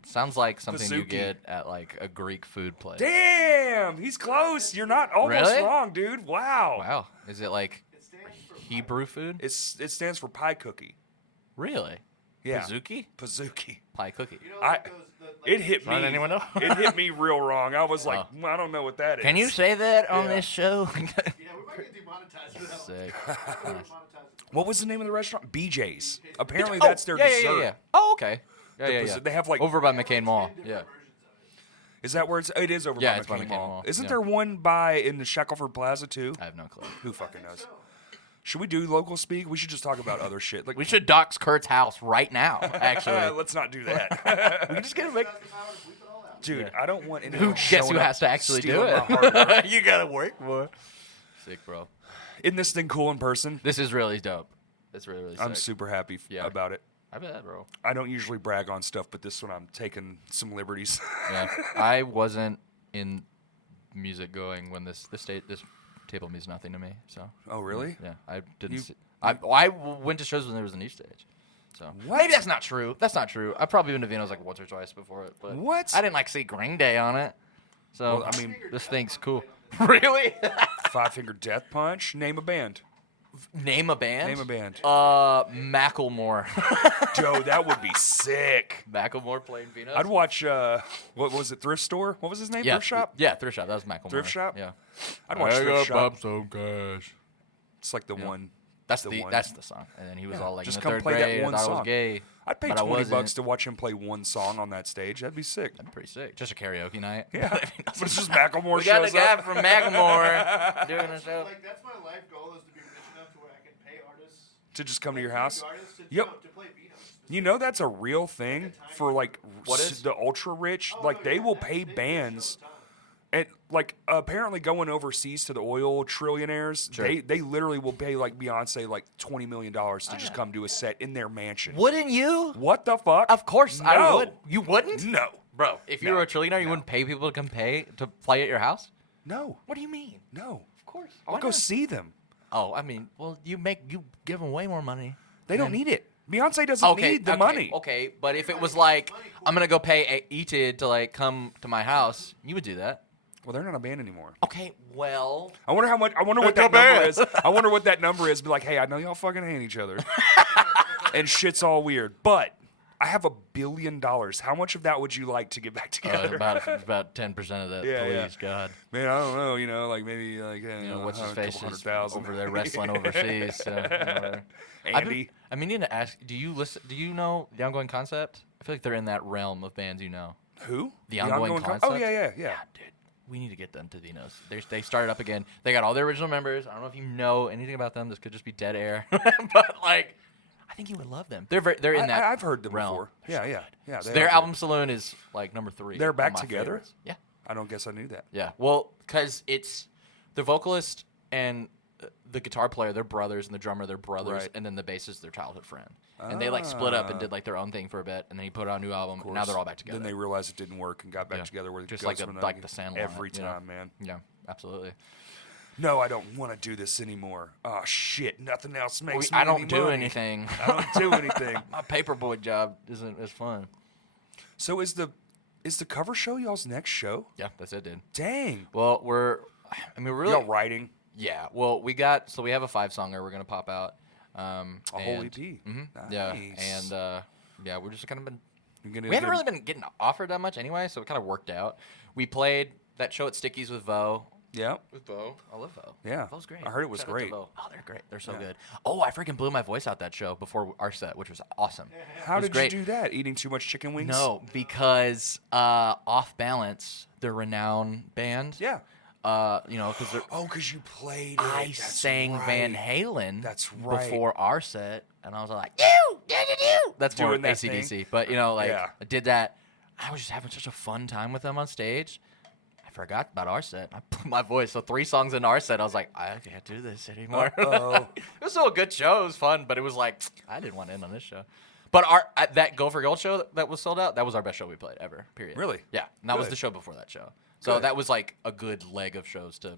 Sounds like something you Pizookie. get at like a Greek food place. Damn, he's close. You're not almost Really? wrong, dude. Wow. Wow. Is it like It stands for Hebrew food? It stands for pie cookie. Really? Yeah. Pizookie? Pizookie. Pie cookie. You know, like I- those, like It hit me. Does anyone know? It hit me real wrong. I was like, Oh. I don't know what that is. Can you say that on Yeah. this show? Yeah, we might get demonetized for that one. Sick. I thought we were demonetized. What was the name of the restaurant? BJ's. Apparently Oh, that's their yeah, dessert. Yeah. Oh, okay. Yeah, The yeah, pizza- yeah. they have, like- over by McCain Mall. 10 different Yeah. versions of it. Is that where it is over Yeah, by it's by McCain McCain Mall. Mall. Isn't Yeah. there one by in the Shackelford Plaza too? I have no clue. Who fucking knows? Should we do local speak? We should just talk about other shit. Like We should dox Kurt's house right now. Actually, let's not do that. we can just get him. Like, That's the power to bleep it all out. Dude, I don't want anyone guess showing who up has to actually do stealing it? my hard work. You gotta work more. Sick, bro. Isn't this thing cool in person? This is really dope. It's really, really sick. I'm super happy Yeah. about it. I bet, bro. I don't usually brag on stuff, but this one I'm taking some liberties. Yeah, I wasn't in music going when this table means nothing to me. So Oh, really? yeah, I didn't. You- See, I went to shows when there was a new stage. So What? maybe that's not true. That's not true. I've probably been to Vienna like once or twice before it, but What? I didn't like see Green Day on it. So Well, I mean, this thing's cool. Really? Five Finger Death Punch. Name a band. Name a band. Name a band. Macklemore. Joe, that would be sick. Macklemore playing Venus. I'd watch. What was it? Thrift store. What was his name? yeah, Thrift shop. Yeah, thrift shop. That was Macklemore. Thrift shop? Yeah. I'd watch Thrift shop. some cash. It's like the one. That's The the one. that's the song. And then he was Yeah, all like, just in the come third play that grade, one I thought I song. was gay. I'd pay but I $20 wasn't. to watch him play one song on that stage. That'd be sick. That'd be pretty sick. Just a karaoke night. Yeah, but it's just Macklemore We got a shows guy up. from Macklemore doing a show. Like, that's my life goal is to be rich enough to where I can pay artists. to just come to your pay house. artists to, Yep. no, to play Beanos. You know that's a real thing for like What is? the ultra rich. Oh, Like no, they yeah, will they pay do this bands. all the time. And like apparently going overseas to the oil trillionaires, Sure. they literally will pay like Beyonce like $20 million to Oh, just come do a set in their mansion. Wouldn't you? What the fuck? Of course I No. would. You wouldn't? No, Bro, if you No. were a trillionaire, you No. wouldn't pay people to come pay to play at your house? no, What do you mean? no. Of course. I'll Why go not? see them. Oh, I mean, well, you give them way more money. They don't than- need it. Beyonce doesn't need the money. Okay, but if it was like, I'm gonna go pay Etid to like come to my house, you would do that. Well, they're not a band anymore. Okay, well, I wonder how much. I wonder what that number is. I wonder what that number is. Be like, hey, I know y'all fucking hate each other, and shit's all weird. But I have $1 billion. How much of that would you like to get back together? about 10% of that, Yeah, please, yeah. God. Man, I don't know. You know, like maybe like You know, what's his a face couple is $100,000 over there wrestling overseas. So, whatever. Andy. I'm meaning to ask, do you know The Ongoing Concept? I feel like they're in that realm of bands you know. Who? The Ongoing Concept? Oh yeah. Dude, we need to get them to Vinos. They started up again. They got all their original members. I don't know if you know anything about them. This could just be dead air. But, like, I think you would love them. They're in that I've heard them realm. before. Yeah. So they their are album Saloon is, like, number 3. They're on back my together? favorites. Yeah. I don't guess I knew that. Yeah. Well, because it's the vocalist and the guitar player, they're brothers, and the drummer, they're brothers, Right. and then the bassist, their childhood friend. And they like split up and did like their own thing for a bit, and then he put out a new album. And now they're all back together. Then they realized it didn't work and got back Yeah. together where Just it like goes the from like the Sandlot every you know? time, man. Yeah, absolutely. No, I don't want to do this anymore. Oh shit, nothing else makes me I any don't do money. anything. I don't do anything. My paperboy job isn't as fun. So is the cover show y'all's next show? Yeah, that's it, dude. Dang. Well, we're really Y'all writing yeah. Well, we have a 5-songer we're gonna pop out. a whole EP. Mhm, Nice. Yeah, and yeah, we're just kind of been. You're gonna We haven't get- really been getting offered that much anyway, so it kind of worked out. We played that show at Stickies with Vo. Yeah. With Vo, I love Vo. Yeah. Vo's great. I heard it was Shout out to great. Vo. Oh, they're great. They're so Yeah. good. Oh, I freaking blew my voice out that show before our set, which was awesome. How It was did great. you do that? Eating too much chicken wings? No, because Off Balance, the renowned band. Yeah. Because Oh, because you played it. I That's sang right. Van Halen. That's right. Before our set, and I was like, That's more Doing that AC/DC. thing? But Yeah. I did that. I was just having such a fun time with them on stage. I forgot about our set. I put my voice. So 3 songs in our set, I was like, I can't do this anymore. Uh-oh. It was still a good show. It was fun, but it was like I didn't want to end on this show. But that Go for Gold show that was sold out, that was our best show we played ever. Period. Really? Yeah. And that was Good. the show before that show. So Good. that was like a good leg of shows to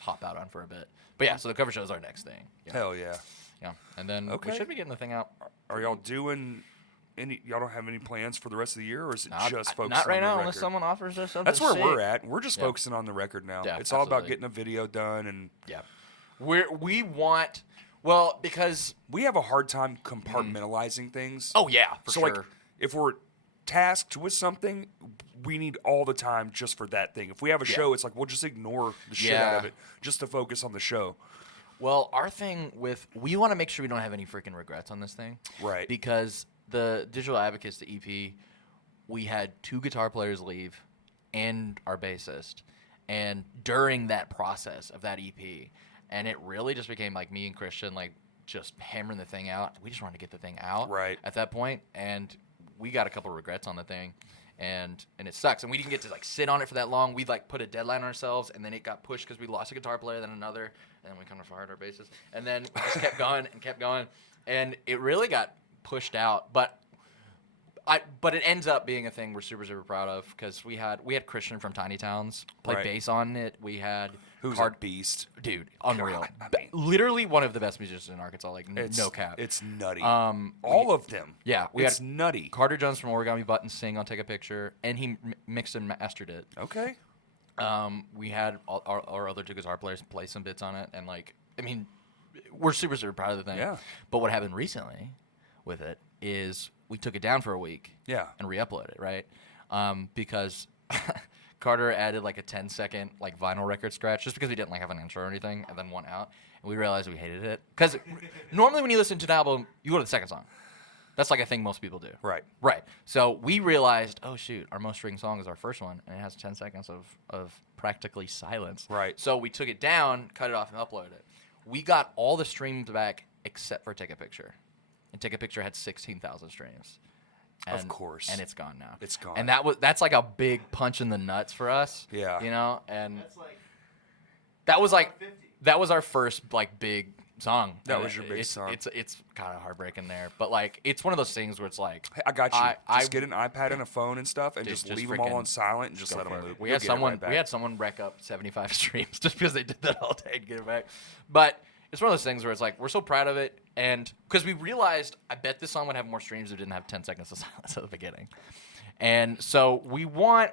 hop out on for a bit. But yeah, so the cover show is our next thing. Yeah. Hell yeah. Yeah. And then Okay. we should be getting the thing out. Are y'all doing any? Y'all don't have any plans for the rest of the year, or is it Not, just focused not right on the now, record? unless someone offers us something. That's where sick. we're at. We're just Yeah. focusing on the record now. Yeah, It's all about absolutely. getting a video done, and Yeah. Because we have a hard time compartmentalizing things. oh yeah, for so sure. like, if we're tasked with something, we need all the time just for that thing. If we have a Yeah. show, it's like we'll just ignore the shit out of Yeah. it just to focus on the show. Well, our thing we want to make sure we don't have any freaking regrets on this thing. Right. Because the Digital Advocates, the EP, we had 2 guitar players leave and our bassist. And during that process of that EP, and it really just became like me and Christian, like just hammering the thing out. We just wanted to get the thing out Right. at that point, and we got a couple regrets on the thing. And it sucks. And we didn't get to like sit on it for that long. We like put a deadline on ourselves, and then it got pushed because we lost a guitar player, then another, and then we kind of fired our bassist, and then we just kept going and kept going, and it really got pushed out. But it ends up being a thing we're super super proud of because we had Christian from Tiny Towns play Right. bass on it. We had Who's Card- a beast? dude, unreal, God, I mean- literally one of the best musicians in Arkansas. Like It's, no cap. It's nutty. All of them. yeah, we It's had nutty. Carter Jones from Origami Buttons sing on Take a Picture, and he mixed and mastered it. Okay. We had our other 2 guitar players play some bits on it, and we're super super proud of the thing. Yeah. But what happened recently with it is we took it down for a week. Yeah. And re-uploaded it, right? Because Carter added like a 10-second like vinyl record scratch just because we didn't like have an intro or anything, and then one out, and we realized we hated it because normally when you listen to an album, you go to the second song. That's like a thing most people do. Right. Right. So we realized, oh shoot, our most string song is our first one, and it has 10 seconds of practically silence. Right. So we took it down, cut it off, and uploaded it. We got all the streams back except for Take a Picture. And Take a Picture had 16,000 streams. Of course. And it's gone now. It's gone. And that's like a big punch in the nuts for us. Yeah. You know? And That's like that was our first like big song. That And was your big song. It's kind of heartbreaking there. But like it's one of those things where it's like Hey, I got you. I Just get an iPad and a phone and stuff, and Dude, just just leave them all freaking on silent and just go let them for it. loop. We You'll had get it someone right back. we had someone rack up 75 streams just because they did that all day and get it back. But it's one of those things where it's like we're so proud of it, and because we realized I bet this song would have more streams if it didn't have 10 seconds of silence at the beginning. And so we want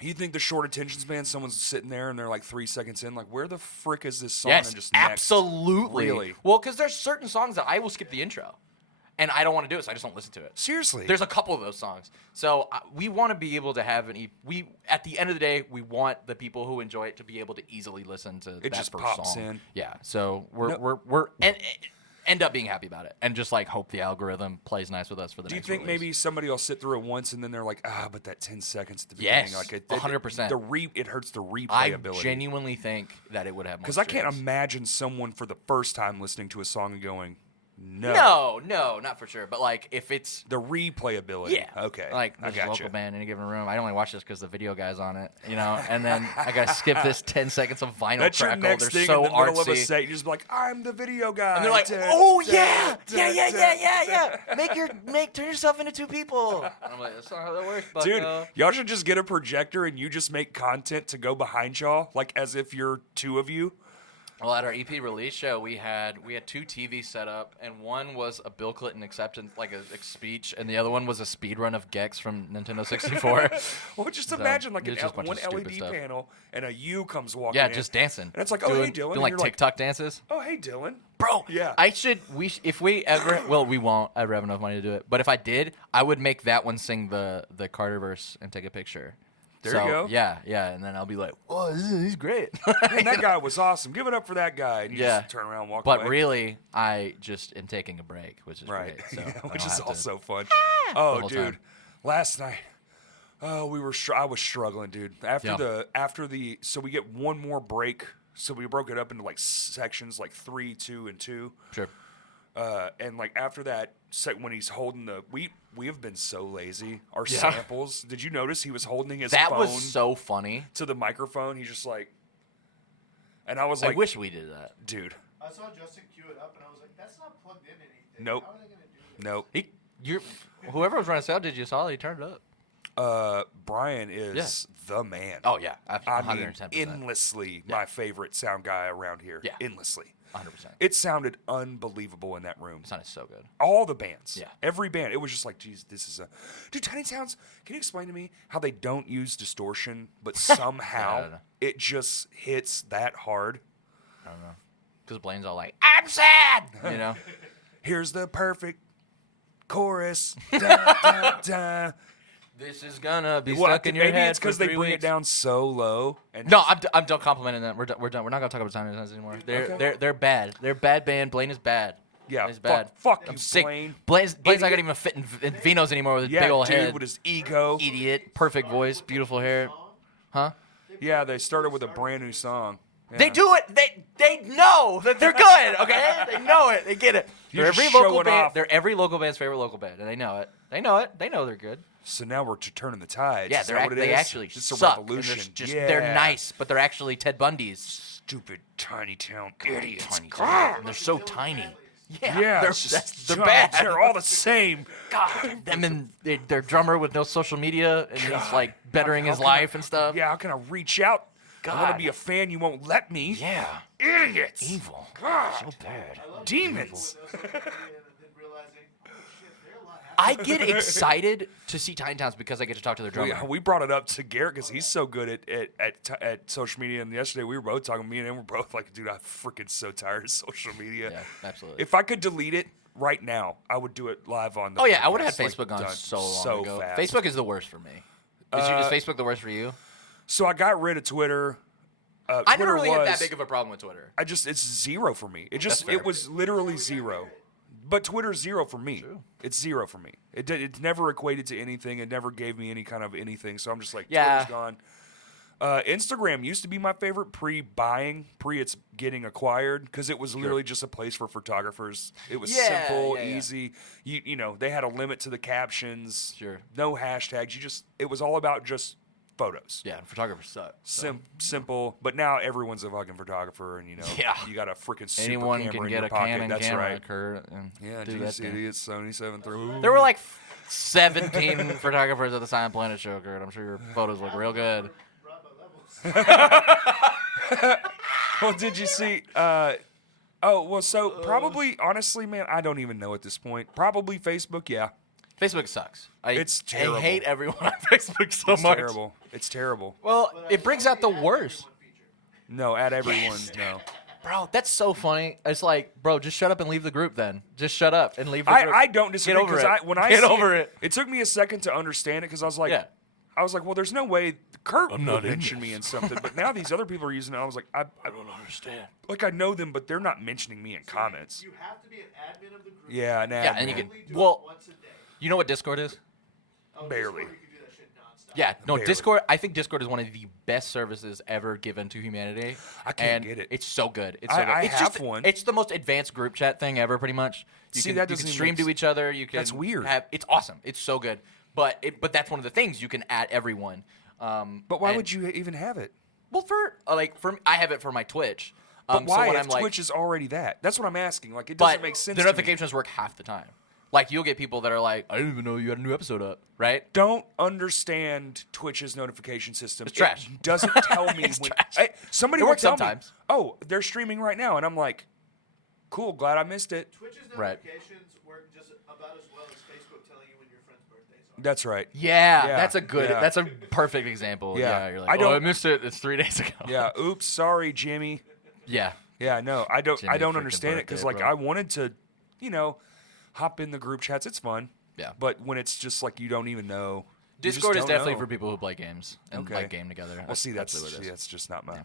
You think the short attention span, someone's sitting there and they're like 3 seconds in, like, where the frick is this song? yes, and just next? absolutely. Really? Well, because there's certain songs that I will skip the intro, and I don't want to do it, so I just don't listen to it. Seriously. There's a couple of those songs. So we want to be able to have we at the end of the day, we want the people who enjoy it to be able to easily listen to that just first pops song. in. Yeah. So we're No. we're and end up being happy about it and just like hope the algorithm plays nice with us for the Do you next think release. maybe somebody will sit through it once and then they're like, but that 10 seconds at the beginning, Yes, like 100%. It hurts the I replayability. genuinely think that it would have more Because I can't streams. imagine someone for the first time listening to a song and going, No, not for sure. But like, if it's The replayability. yeah, Okay. like I there's a got local you. band in a given room. I only watch this because the video guy's on it, and then I gotta skip this 10 seconds of vinyl That's your crackle. next They're thing so in the middle of a artsy. set. You're just like, I'm the video guy. And they're like, oh yeah, turn yourself into two people. And I'm like, that's not how that works, bucko. Dude, y'all should just get a projector and you just make content to go behind y'all, like as if you're two of you. Well, at our EP release show, we had two TVs set up, and one was a Bill Clinton acceptance, like a speech, and the other one was a speed run of Gex from Nintendo 64. Well, just So, imagine like it's just a bunch one of stupid LED stuff. panel and a U comes walking Yeah, in. just dancing. And it's like, oh, hey, Dylan. Doing And like you're like, TikTok dances. oh, hey, Dylan. Bro, Yeah. if we ever, well, we won't ever have enough money to do it, but if I did, I would make that one sing the Carter verse and take a picture. There you go. Yeah, and then I'll be like, whoa, he's great. Man, that guy was awesome. Give it up for that guy. And you Yeah. just turn around and walk But away. really, I just am taking a break, which is Right. great. So Yeah, I which don't is have to- also fun. the Oh, whole dude. time. Last night, I was struggling, dude. After the so we get one more break. So we broke it up into like sections, like 3, 2, and 2. Sure. And like after that, when he's holding we have been so lazy. Our Yeah. samples. Did you notice he was holding his That phone was so funny. to the microphone? He's just like, and I was I like, wish we did that. dude, I saw Justin cue it up, and I was like, "That's not plugged in anything. Nope. How are they gonna do this?" nope. Whoever was running sound, did you saw? He turned it up. Brian is the man. Oh yeah, I mean, 110%. endlessly my favorite sound guy around here. Yeah. Endlessly. 100%. It sounded unbelievable in that room. It sounded so good. All the bands. Yeah. Every band. It was just like, geez, this is a... Dude, Tiny Towns, can you explain to me how they don't use distortion, but somehow I don't know. it just hits that hard? I don't know. Because Blaine's all like, I'm sad! You know? Here's the perfect chorus. Da, da, da. This is gonna be Well, stuck in your maybe head it's because for they 3 bring it weeks. down so low. And No, I'm done complimenting them. We're done. We're not gonna talk about Tiny Towns anymore. They're bad. They're a bad band. Blaine is bad. yeah, Blaine's bad. Fuck I'm you, sick. Blaine. Blaine's not Idiot. gonna even fit in Vino's anymore with his Yeah, big old dude, head. with his ego. Idiot. Perfect voice. Beautiful hair. Huh? Yeah, they started with a brand new song. Yeah. They do it. They know that they're good. Okay, they know it. They get it. You're They're just every local showing band. off. They're every local band's favorite local band, and they know it. They know it. They know they're good. So now we're turning the tides. Yeah, Is that what it they is? actually It's a suck. and revolution. They're nice, but they're actually Ted Bundy's. Stupid tiny town idiots. Tiny God. and they're so tiny. Yeah, they're, it's just they're God, bad. They're all the same. God, them and their drummer with no social media, and he's like bettering How his can I- life and stuff. Yeah, how can I reach out? I want to God. be a fan. You won't let me. Yeah. Idiots. Evil. God. So bad. Demons. And then realizing, oh shit, they're a lot I get excited to see Tiny Towns because I get to talk to their drummer. We brought it up to Garrett because he's so good at social media. And yesterday we were both talking. Me and him were both like, dude, I'm freaking so tired of social media. Yeah, absolutely. If I could delete it right now, I would do it live on the Oh yeah, I would have podcast, had like, Facebook on done so long so ago. fast. Facebook is the worst for me. Is Facebook the worst for you? So I got rid of Twitter. I never Twitter really had that was- big of a problem with Twitter. it's zero for me. That's fair. It was literally zero. But Twitter's zero for me. It's zero for me. It never equated to anything. It never gave me any kind of anything. So I'm just like, Yeah. Twitter's gone. Instagram used to be my favorite pre it's getting acquired because it was literally just a place for photographers. It was Yeah, simple, yeah, yeah. easy. You know, they had a limit to the captions. Sure. No hashtags. It was all about just photos. Yeah, photographers suck. So. Simple, but now everyone's a fucking photographer, and you know, Yeah. you got a freaking super Anyone camera can in get your a pocket. Canon That's camera, right. Kurt, and Yeah, do that geez, thing. idiots, Sony 7 III. There were like 17 photographers at the Silent Planet show, Kurt. I'm sure your photos look real good. brought my levels. Well, did you see? So probably, honestly, man, I don't even know at this point. Probably Facebook, yeah. Facebook sucks. It's terrible. I hate everyone on Facebook so It's much. terrible. It's terrible. Well, it brings out the worst. No, add everyone. No. Bro, that's so funny. It's like, bro, just shut up and leave the group then. Just shut up and leave the group. I don't disagree. Get over 'cause it. when I Get see over it. It took me a second to understand it because I was like, Yeah. well, there's no way Kurt I'm not would in mention this. me in something. But now these other people are using it. I was like, I don't understand. like I know them, but they're not mentioning me in comments. You have to be an admin of the group. Yeah, an Yeah, and you admin. can. Only do it Well, once a day. you know what Discord is? Oh, barely. Discord, you can do that shit nonstop. Yeah, no, Barely. Discord. I think Discord is one of the best services ever given to humanity. I can't and get it. It's so good. It's so good. I It's have just, one. It's the most advanced group chat thing ever, pretty much. You See, can, that you doesn't can even stream make to each other. You can. That's weird. It's awesome. It's so good. But that's one of the things you can add everyone. But why would you even have it? Well, I have it for my Twitch. But why? So when If I'm like, Twitch is already that. That's what I'm asking. Like, it doesn't but make sense. the to me. notifications work half the time. Like you'll get people that are like, I didn't even know you had a new episode up, right? Don't understand Twitch's notification system. It's trash. It doesn't tell me It's when. trash. Somebody It will works tell sometimes. me, "Oh, they're streaming right now," and I'm like, "Cool, glad I missed it." Twitch's Right. notifications work just about as well as Facebook telling you when your friends' birthdays are. That's right. Yeah, Yeah, that's a good. yeah. That's a perfect example. Yeah. You're like, I don't- I missed it. It's 3 days ago. Yeah. Oops. Sorry, Jimmy. Yeah. Yeah. No, I don't. Jimmy I don't freaking understand it because, birthday, like, bro. I wanted to, hop in the group chats. It's fun. Yeah. But when it's just like you don't even know. you just Discord is don't definitely know. for people who play games and Okay. like game together. Well, see, that's what it is. that's just not my.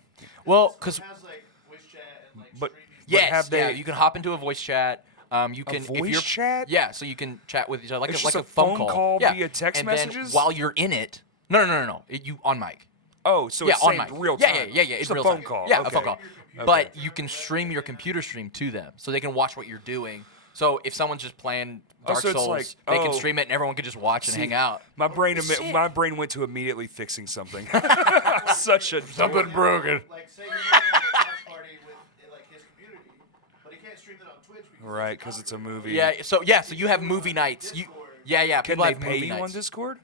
Well, because It has like voice chat and like But- streaming. yes, have they- yeah, you can hop into a voice chat. You can if voice you're, chat? Yeah, so you can chat with each other like It's like just a a phone phone call yeah. via text and messages? Then while you're in it, no. You on mic. Oh, so Yeah, it's on saved mic. real Yeah, time. yeah. Just It's a real phone time. call. Yeah, Okay. a phone call. Okay. But you can stream your computer stream to them, so they can watch what you're doing. So if someone's just playing Dark so it's Souls, like, they can oh. stream it, and everyone can just watch and See, hang out. My brain, It's sick. my brain went to immediately fixing something. Such a Something broken. Like say you're having a watch party with like his community, but he can't stream it on Twitch because right because it's a movie. Yeah, so you have movie nights. You, yeah. Can People they have pay movie you on nights. Discord?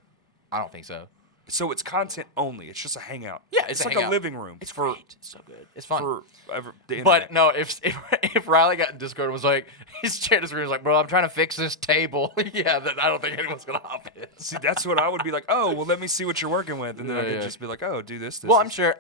I don't think so. So it's content only. It's just a hangout. Yeah, it's a like hangout. a living room. It's for great. It's so good. It's fun. the internet. But no, if Riley got in Discord and was like, his chat screen was like, bro, I'm trying to fix this table. Yeah, then I don't think anyone's gonna hop in. See, that's what I would be like. Oh, well, let me see what you're working with, and then I Yeah, could yeah. just be like, oh, do this. Well, I'm sure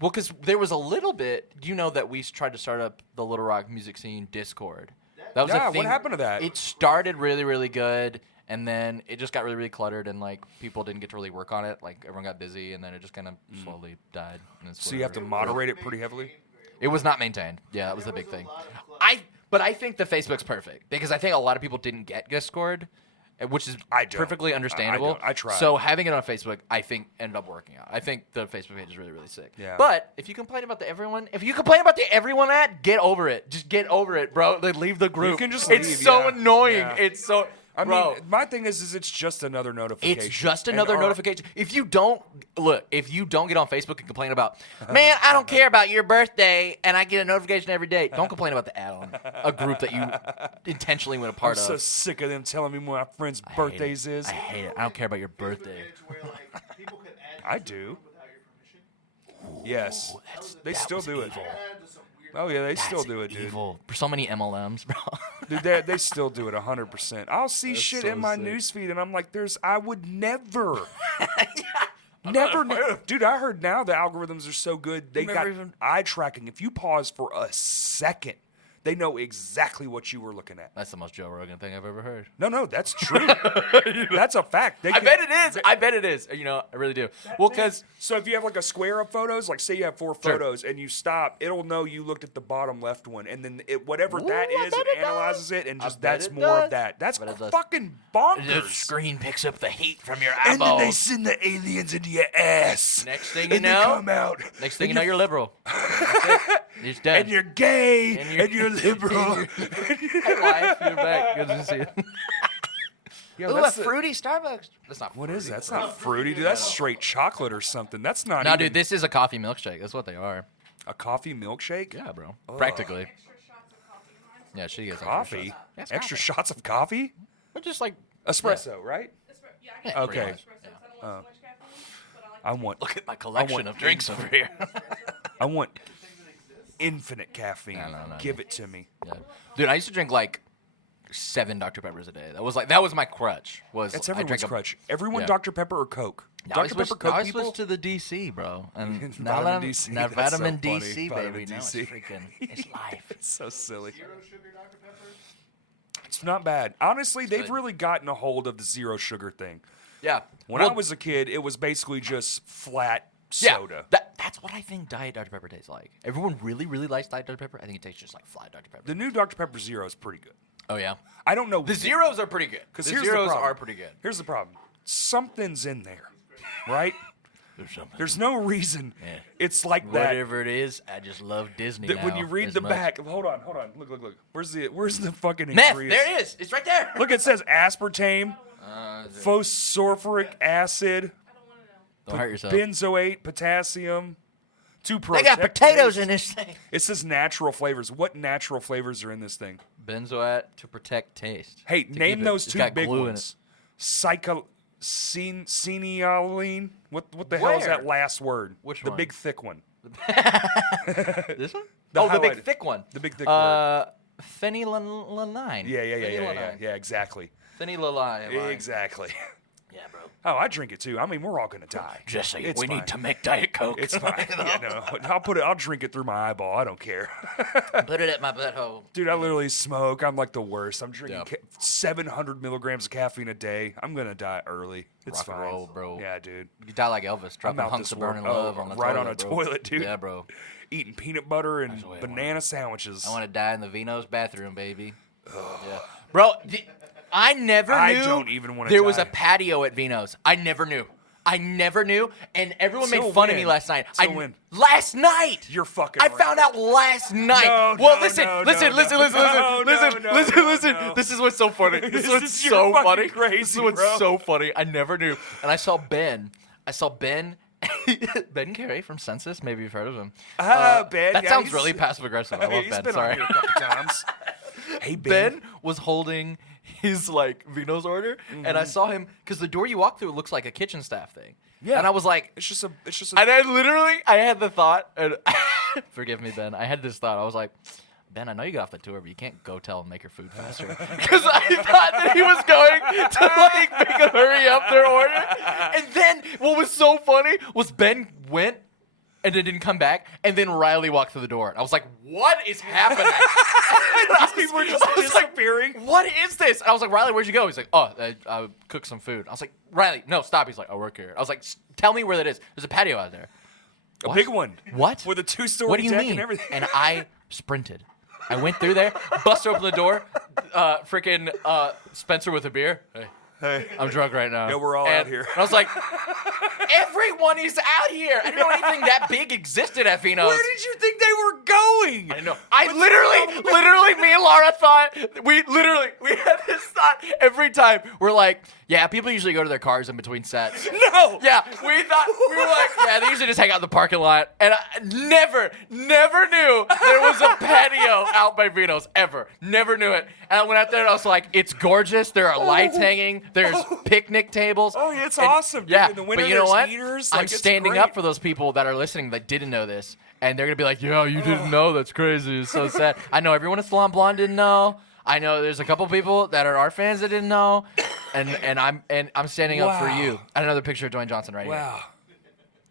because there was a little bit. You know that we tried to start up the Little Rock music scene Discord. That was Yeah, a what thing. happened to that? It started really, really good, and then it just got really, really cluttered, and like people didn't get to really work on it. Like everyone got busy, and then it just kind of slowly died. And it's So you have to whatever. moderate it pretty heavily. It was not maintained. Yeah, that was the There big was a thing. lot of clutter. But I think the Facebook's perfect because I think a lot of people didn't get Discord, which is I don't. perfectly understandable. I tried. So having it on Facebook, I think ended up working out. I think the Facebook page is really, really sick. Yeah. But if you complain about the everyone ad, get over it. Just get over it, bro. Like, leave the group. can just It's leave, so yeah. annoying. Yeah. It's so. I Bro, mean, my thing is it's just another notification. it's just And another our- notification. If you don't get on Facebook and complain about, man, I don't care about your birthday, and I get a notification every day. Don't complain about the ad on a group that you intentionally went a I'm part so of. sick of them telling me when my friends' I hate birthdays it. is. I hate it. I don't care about your Facebook birthday. made it to where like people could add I you to do. the group without your permission. Yes, they that still was do it. evil. I got added to some weird. Oh yeah, they That's still do it, dude. evil. For so many MLMs, bro. Dude, they still do it 100%. I'll see That's shit so in my sick. newsfeed, and I'm like, I would never. Never, dude. I heard now the algorithms are so good. They got Never even- eye tracking. If you pause for a second, they know exactly what you were looking at. That's the most Joe Rogan thing I've ever heard. No, that's true. That's a fact. They I can- bet it is. I bet it is. You know, I really do. Well, because So if you have like a square of photos, like say you have 4 Sure. photos, and you stop, it'll know you looked at the bottom left one, and then whatever that Ooh, I is, bet it it does. analyzes it, and I just bet that's it more does. of that. That's I bet it does. fucking the bonkers. screen picks up the heat from your And eyeballs. then they send the aliens into your ass. Next thing you and they know- come out. Next thing you and know, you're liberal. That's it. You're just dead. and you're gay, And and you're- you're, liberal. Hey, life, you're back. Good to see you. Yo, Ooh, a that's the- fruity Starbucks. That's not. What fruity. is that? That's not fruity, dude. That's straight chocolate or something. That's not No, even dude, this is a coffee milkshake. That's what they are. a coffee milkshake. Yeah, bro. Practically. Extra shots of coffee in mine. Yeah, she gets Coffee. Yeah, it's Extra coffee. shots of coffee. But just like Espresso, right? Yeah, I get Yeah, Okay. espresso 'cause I don't want too much caffeine, but I like I want. look at my collection of drinks over here. I want infinite caffeine. No. Give it to me. Yeah. Dude, I used to drink like 7 Dr. Peppers a day. That was my crutch. That's I everyone's drank a- crutch. Everyone yeah. Dr Pepper or Coke. Now I Dr Pepper switched, Coke now I people. switched to the DC, bro. And now Vitamin that I'm, DC, now that's so vitamin funny. DC, Vitamin baby. Now it's DC. freaking, it's life. It's so silly. Zero sugar Dr Pepper. It's not bad. Honestly, they've good. really gotten a hold of the zero sugar thing. Yeah. When Well, I was a kid, it was basically just flat yeah, soda. that's what I think Diet Dr. Pepper tastes like. Everyone really, really likes Diet Dr. Pepper. I think it tastes just like flat Dr. Pepper. The new Dr Pepper Zero is pretty good. Oh, yeah. I don't know The zeros are pretty good. because The here's zeros the problem. are pretty good. Here's the problem. Something's in there. right? There's something. There's no reason. Yeah. It's like that. Whatever it is, I just love Disney That now. when you read as the much. back, hold on. Look. Where's the fucking Meth. ingredients? There it is. It's right there. Look, it says aspartame, Is it- phosphoric acid, I don't want to know. Don't hurt yourself. benzoate, potassium. To They got protect potatoes taste. in this thing. It says natural flavors. What natural flavors are in this thing? Benzoate to protect taste. Hey, To name keep it- those it's two got big glue in ones. Cinealine. What the hell is that Where? last word? Which the one? big thick one. it. This one? The The highlighted- big thick one. The big thick word. Phenylalanine. Yeah, exactly. Phenylalanine. Exactly. Yeah, bro. Oh, I drink it too. I mean, we're all gonna die. Jesse, It's we fine. need to make Diet Coke. It's fine. Yeah, no, I'll drink it through my eyeball. I don't care. Put it at my butthole. Dude, I literally smoke. I'm like the worst. I'm drinking Yep. 700 milligrams of caffeine a day. I'm gonna die early. It's Rock and fine. roll, bro. Yeah, dude. You die like Elvis, dropping out hunks this of burning world. love on the right toilet, on a bro. toilet, dude. Yeah, bro. Eating peanut butter and That's the way I banana sandwiches. I want to die in the Vino's bathroom, baby. Yeah. Bro, I never knew I don't even wanna there was die. a patio at Vino's. I never knew. And everyone So made fun of me when? last night. So when? Last night. You're fucking I right. found out last night. No, well, no, listen, no, listen, no, listen, no. listen, No, listen, no, listen, no, listen. no. This is what's so funny. This is what's is- you're so fucking funny. crazy, This is what's bro. so funny. I never knew. And I saw Ben. Ben Carey from Census. Maybe you've heard of him. Ben. That yeah, sounds he's- really passive aggressive. I love He's Ben. been Sorry. on here a couple times. Hey, Ben. Ben was holding his like Vino's order, and I saw him because the door you walk through looks like a kitchen staff thing. Yeah. and I was like, It's just a. and I had the thought, and forgive me, Ben. I had this thought. I was like, Ben, I know you got off the tour, but you can't go tell and make your food faster. Because I thought that he was going to like make a hurry up their order. And then what was so funny was Ben went and then didn't come back, and then Riley walked through the door. And I was like, what is happening? These people are just disappearing. What is this? And I was like, Riley, where'd you go? He's like, oh, I cooked some food. I was like, Riley, no, stop. He's like, I work here. I was like, tell me where that is. There's a patio out there. A What? big one. What? With a 2-story What do you deck mean? and everything. And I sprinted. I went through there, busted open the door, freaking Spencer with a beer. Hey, I'm drunk right now. Yeah, we're all out here. And I was like, everyone is out here. I didn't know anything that big existed at Vino's. Where did you think they were going? I know. Literally, me and Laura thought, we had this thought every time. We're like, yeah, people usually go to their cars in between sets. No. Yeah, we were like, yeah, they usually just hang out in the parking lot. And I never knew there was a patio out by Vino's, ever. Never knew it. And I went out there and I was like, it's gorgeous. There are lights hanging. There's picnic tables. Oh, yeah, it's And- awesome, dude. Yeah, In the winter, but you know there's what? heaters. I'm Like, it's standing great. up for those people that are listening that didn't know this. And they're going to be like, yeah, you didn't know. That's crazy. It's so sad. I know everyone at Salon Blonde didn't know. I know there's a couple people that are our fans that didn't know. And I'm standing up for Wow. you. And another picture of Dwayne Johnson right here. Wow.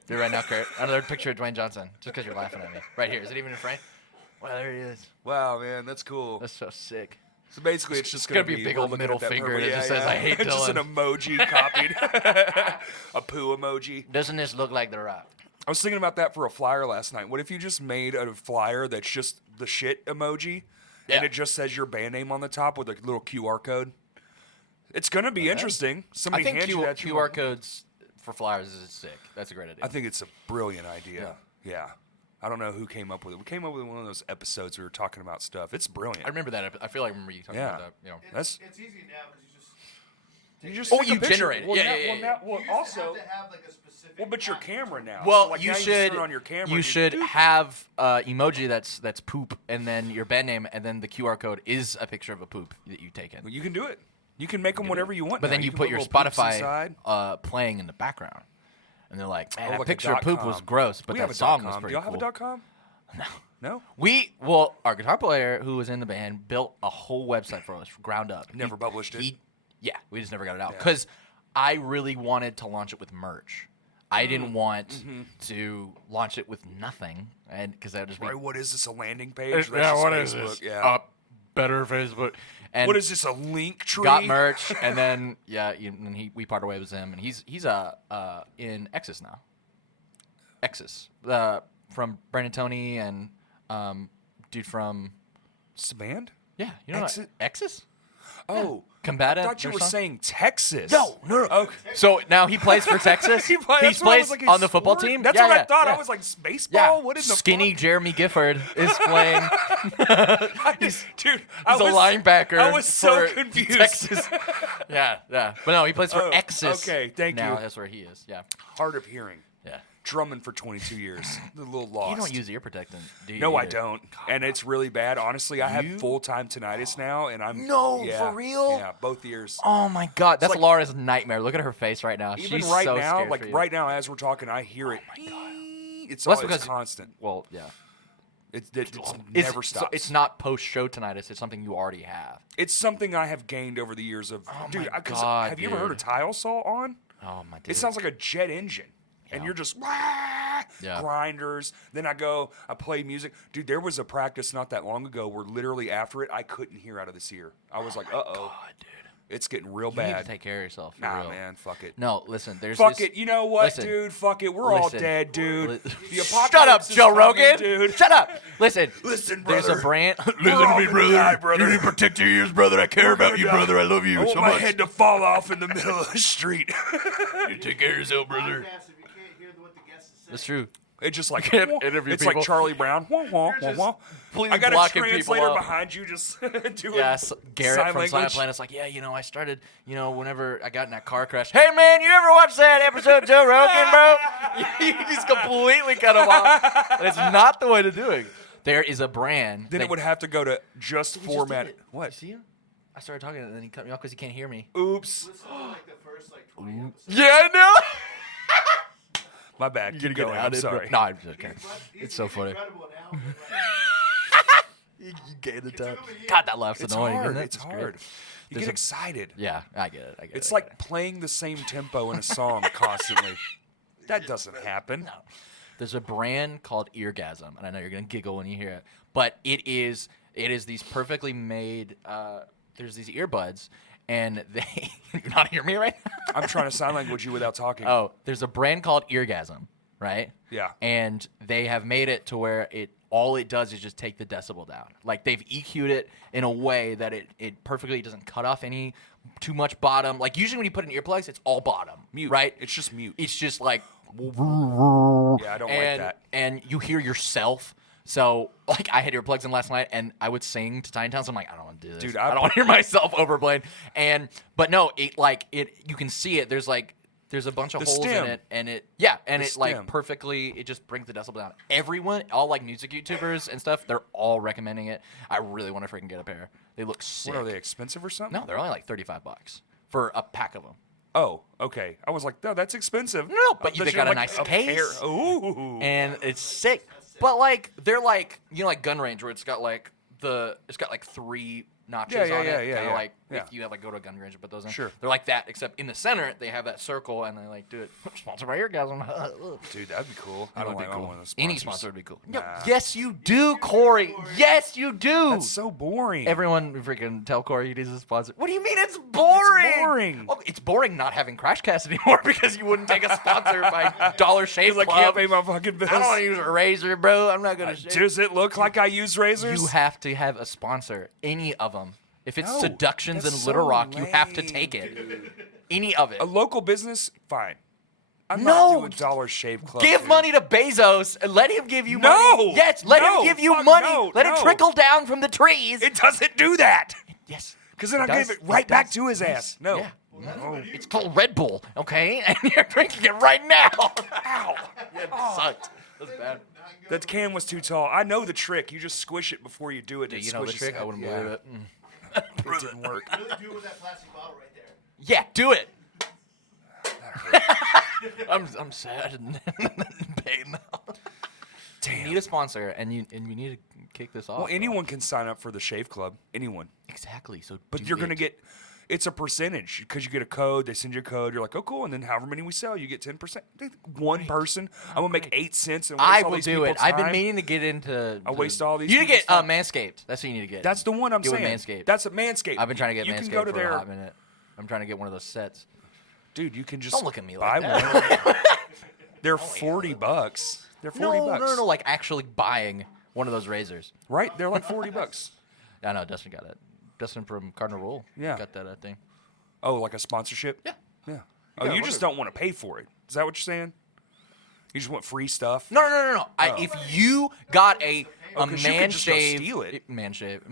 Do it right now, Kurt. Another picture of Dwayne Johnson. Just because you're laughing at me. Right here. Is it even in frame? Well, there he is. Wow, man, that's cool. That's so sick. So basically, it's just gonna going to be a big old looking middle at that finger purple- that just says, "I hate It's just an Dylan." emoji copied. A poo emoji. Doesn't this look like The Rock? I was thinking about that for a flyer last night. What if you just made a flyer that's just the shit emoji, Yeah. and it just says your band name on the top with a little QR code? It's going to be interesting. I Somebody think hands you that QR codes for flyers is sick. That's a great idea. I think it's a brilliant idea. Yeah. I don't know who came up with it. We came up with one of those episodes we were talking about stuff. It's brilliant. I remember that. I feel like I remember you talking Yeah. about that. You know. That's- It's easy now because You just Oh, take a you picture. generate it. Well, Yeah, now- yeah, well, yeah, now- you well, used to also, have to have like a specific. well, but your app. camera now. Well, so like you now just should turn on your camera. you and should do- have emoji that's poop, and then your band name, and then the QR code is a picture of a poop that you've taken. You can do it. You can make them whatever you want. But now. then you can put your little poops Spotify inside. playing in the background, and they're like, "Man, Oh, that like a picture of poop .com. was gross, but We that have a song .com. was Do pretty y'all have cool." a .com? No. Our guitar player who was in the band built a whole website for us, ground up. Never published it? Yeah, we just never got it out because I really wanted to launch it with merch. I didn't want to launch it with nothing, and because that would just be Right, what is this, a landing page? yeah, That's what just is Facebook, this? Yeah. Better Facebook. And What is this, a link tree? got merch, and then we parted ways with him, and he's in Exis now. Exis, from Brandon Tony and dude from It's a band? you know Exis? Exis? Oh, Combatant. I thought you their were song? saying Texas. No. Okay. So now he plays for Texas. He He's that's what I was plays like, on the it's football sport? team. That's Yeah, what I yeah, thought. yeah. I was like, Yeah. baseball? What in the Skinny fuck? Jeremy Gifford is playing. Dude, He's a linebacker. I was so for confused. Texas. Yeah. But no, he plays for Oh, Texas. okay, thank now, you. That's where he is. Yeah. Hard of hearing. Yeah. Drumming for 22 years. A little lost. You don't use ear protectant, do you? No, I either? don't. And it's really bad. Honestly, I have You- full-time tinnitus now, and I'm... No, yeah, for real? Yeah, both ears. Oh my God, that's like- Laura's nightmare. Look at her face right now. Even She's right so now, scared like for you. right now as we're talking, I hear it. my God. It's, Well, all, that's it's because- constant. Well, yeah. It's It's- never so stops. it's not post-show tinnitus. It's something you already have. It's something I have gained over the years of... Oh dude, my 'cause God, have you ever heard a dude. tile saw on? Oh my. Dude. It sounds like a jet engine. And Yeah. you're just Yeah. grinders. Then I play music. Dude, there was a practice not that long ago where literally after it, I couldn't hear out of this ear. I was like, uh-oh, God, dude. it's getting real You bad. need to take care of yourself. For Nah, real. man, fuck it. No, listen. There's Fuck this, it. You know what, listen. dude? Fuck it. We're all Listen. dead, dude. Li- The Shut up, apocalypse is Joe coming, Rogan. dude. Shut up. Listen. Listen, There's a brother. brand. We're all gonna die, brother. You need to protect your ears, brother. I care about you, brother. I love you I want so my much. head to fall off in the middle of the street. You take care of yourself, brother. Podcast if you can't hear what the guest is saying. That's true. It's just like Can't interview it's people. like Charlie Brown. Wah, wah, wah, wah. completely I got a blocking people translator out. behind you, just doing Yes, Garrett sign from Silent language. Planet's like, yeah, I started, whenever I got in that car crash. Hey, man, you ever watch that episode of Joe Rogan, bro? He's completely cut him off. And it's not the way to do it. There is a brand. Then that- it would have to go to just He just format. did it. What? You see him? I started talking and then he cut me off because he can't hear me. Oops. Listen to like the first like 20 episodes. Yeah, I know. My bad. Keep going. I'm sorry. No, I'm just kidding. He's It's so funny. incredible now. You gave the time. took him a year. God, that laugh's It's annoying. hard. Isn't it? It's great. hard. You There's get a- excited. Yeah, I get it. I get it. It's I get like playing the same tempo in a song constantly. That doesn't happen. No. There's a brand called Eargasm, and I know you're gonna giggle when you hear it, but it is these perfectly made. There's these earbuds, and they. You're not hear me right now. I'm trying to sign language you without talking. Oh, there's a brand called Eargasm, right? Yeah. And they have made it to where all it does is just take the decibel down. Like they've EQ'd it in a way that it perfectly doesn't cut off any too much bottom. Like usually when you put in earplugs, it's all bottom, Mute. right? It's just mute. It's just like Yeah, I don't like that. and you hear yourself. So, like, I had earplugs in last night, and I would sing to Tiny Towns. I'm like, I don't want to do this. Dude, I don't want to hear myself overplayed. But no, you can see it. There's a bunch of The holes stem. in it, and it The like stem. perfectly. It just brings the decibel down. Everyone, all like music YouTubers and stuff, they're all recommending it. I really want to freaking get a pair. They look sick. What are they, expensive or something? No, they're only like $35 for a pack of them. Oh, okay. I was like, no, that's expensive. No, but I they thought got you a were nice like case. pair. Ooh. And it's sick. But like they're like like gun range where it's got like three notches Yeah, yeah, on yeah, it. yeah, Kinda yeah. like Yeah. if you have like go to a gun range and put those in. Sure. They're like that, except in the center they have that circle and they like do it. Sponsored by Eargasm. Dude, that'd be cool. I That don't would be like cool. one of those Any sponsors. sponsor would be cool. Nah. Yes, you do, Corey. Yes, you do. That's so boring. Everyone freaking tell Corey he needs a sponsor. What do you mean it's boring? It's boring. Oh, it's boring not having Crashcast anymore because you wouldn't take a sponsor by Dollar Shave I Club. can't pay my fucking bills. I don't want to use a razor, bro. I'm not gonna shave. Does it look like I use razors? You have to have a sponsor. Any of them. If it's No, Seductions in that's Little so Rock, you have to lame, take it. dude. Any of it. A local business, fine. I'm No. not doing Dollar Shave Club. Give dude. money to Bezos and let him give you No. money. Yes, let No. him give you Fuck money. no. Let it No. trickle down from the trees. It doesn't do that. Yes. Because then I does. give it right back does. to his ass. No. Yeah. It's called Red Bull, okay? And you're drinking it right now. Ow. Yeah, it sucked. That's bad. That can was too tall. I know the trick. You just squish it before you do it. Do It you know the squishes trick? I wouldn't believe it. It didn't work. Really do it with that plastic bottle right there. Yeah, do it. I'm sad and in pain now. You need a sponsor, and you need to kick this off. Well, bro. anyone can sign up for the Shave Club. Anyone. Exactly. So, But do you're going to it. get, it's a percentage because you get a code. They send you a code. You're like, oh, cool. And then however many we sell, you get 10%. One person. I'm going to make 8 cents and waste I all will these do it. people's I've been time. meaning to get into. I waste all these You need to get people's time. Manscaped. That's what you need to get. That's the one I'm Get with saying. Manscaped. That's a Manscaped. I've been trying to get you Manscaped can go to for their, a hot minute. I'm trying to get one of those sets. dude, you can just Don't look at me buy like that. one. They're $40. They're 40 No, bucks. no, like actually buying one of those razors. Right? They're like $40. I know Dustin got it. Dustin from Cardinal Roll. Yeah. Got that thing. Oh, like a sponsorship? Yeah. Yeah. Oh, you just don't want to pay for it. Is that what you're saying? You just want free stuff? No. If you got a Oh, 'cause you man could just go shave, steal it. manscape,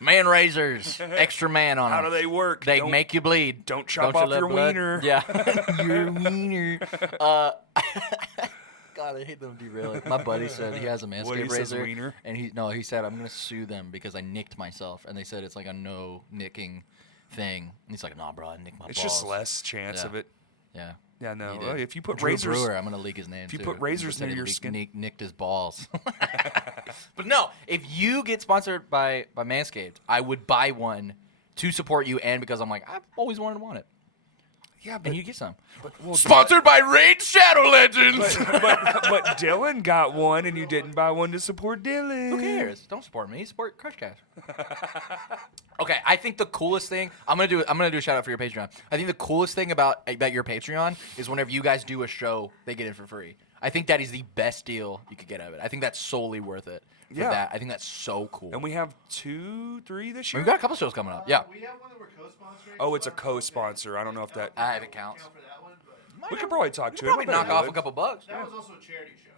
man razors, extra man on them. How do they work? They Don't- make you bleed. Don't chop you off let your blood? wiener. Yeah, your wiener. God, I hate them derailing. My buddy said he has a What, he manscape says razor, wiener? and he said I'm gonna sue them because I nicked myself, and they said it's like a no nicking thing. And he's like, nah, bro, I nicked my It's balls. just less chance Yeah. of it. Yeah. Yeah, no. He did. Well, if you put Drew razors, Brewer, I'm gonna leak his name. if you too. put razors Said near he your skin- nicked his balls. But no, if you get sponsored by Manscaped, I would buy one to support you, and because I'm like I've always wanted to want it, yeah, but, and you get some. well, Sponsored by Raid Shadow Legends. but Dylan got one, and you didn't buy one to support Dylan. Who cares? Don't support me. Support Crush Cash. Okay, I think the coolest thing I'm gonna do a shout out for your Patreon. I think the coolest thing about your Patreon is whenever you guys do a show, they get it for free. I think that is the best deal you could get out of it. I think that's solely worth it. For Yeah. that. I think that's so cool. And we have 2, 3 this year. We've got a couple shows coming up. Yeah. We have one that we're co-sponsoring. Oh, so it's a I don't know if co-sponsor. I don't know if that. I have accounts. count for that one, but We could probably talk to him. Probably I bet knock he off would. a couple bucks. that was also a charity show.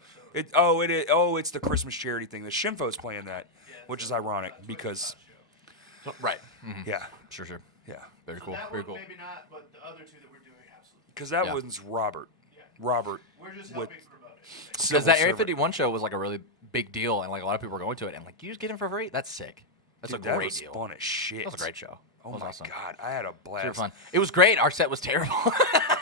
So It's the Christmas charity thing. The Shinfo's playing that, which is ironic because Right. Mm-hmm. yeah, Sure. yeah, Very So cool. that Very one cool. maybe not, but the other two that we're doing absolutely. because that Yeah. one's Robert. Yeah. Robert. We're just With helping promote it. Because civil that Area servant. 51 show was like a really big deal, and like a lot of people were going to it, and like you just get it for free. That's sick. That's Dude, a that great was deal. fun as shit. That was a great show. Oh That was my awesome. god, I had a Super blast. fun. It was great. Our set was terrible.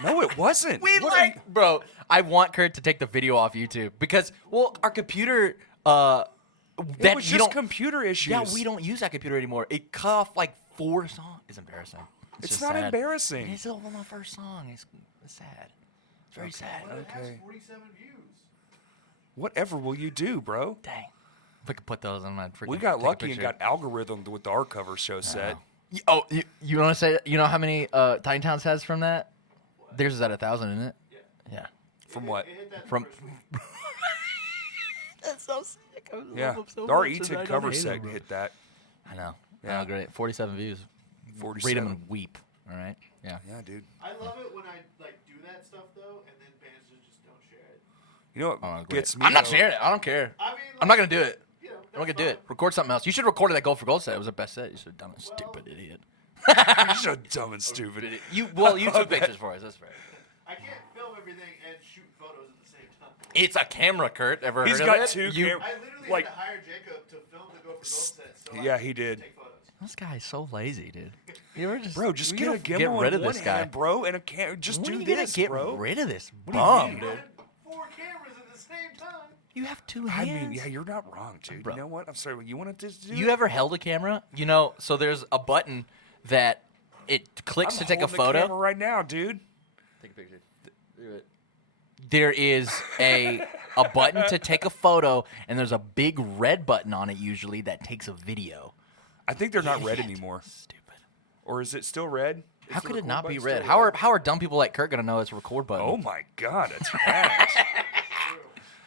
No, it wasn't. We What like, bro. I want Kurt to take the video off YouTube because, well, our computer, it that was you just don't. computer issues. Yeah, we don't use that computer anymore. It cut off like 4 songs. It's embarrassing. It's just not sad. embarrassing. It's all my first song. It's sad. It's very sad. But it has Okay. 47 views. Whatever will you do, bro? Dang. If I could put those on my freaking. We got take a lucky and picture. got algorithmed with our cover show set. You want to say? You know how many Tiny Towns has from that? Theirs is at 1,000, isn't it? Yeah. From what? It hit that From- the first week. That's so sick. Yeah, our E-Tid cover set hit that. I know. Yeah. Oh, great. 47 views. 47. Read them and weep. All right. Yeah. Yeah, dude. I love it when I like do that stuff though, and then bands just don't share it. You know what Oh, great. gets me? I'm not though? sharing it. I don't care. I mean, I'm not gonna do it. You know, I'm not gonna that's do it. fine. Record something else. You should have recorded that Gold for Gold set. It was the best set. You should have done it. Stupid idiot. You're so dumb and stupid. You took pictures for us. That's fair. I can't film everything and shoot photos at the same time. It's a camera, Kurt. Ever He's heard got of it? 2 You- cam- I literally like had to hire Jacob to film the Go for Gold set. So Yeah, I he could did. Take photos. This guy is so lazy, dude. You ever just, Bro, just we get a gotta gimbal get rid in of one this guy, hand, bro, and a camera. Just When do are you gonna this, get bro. rid of this do you bum, mean? dude? I had 4 cameras at the same time. You have 2 I hands. mean, yeah, you're not wrong, dude. Bro. You know what? I'm sorry. You want to just do You it? ever held a camera? You know, so there's a button that it clicks I'm to take a holding the photo. camera right now, dude. Take a picture. Do it. There is a button to take a photo, and there's a big red button on it usually that takes a video. I think they're not red Idiot. anymore. Stupid. Or is it still red? How Is the could it record not be button red? still How are dumb people like Kurt gonna know it's a record button? Oh my god, it's red.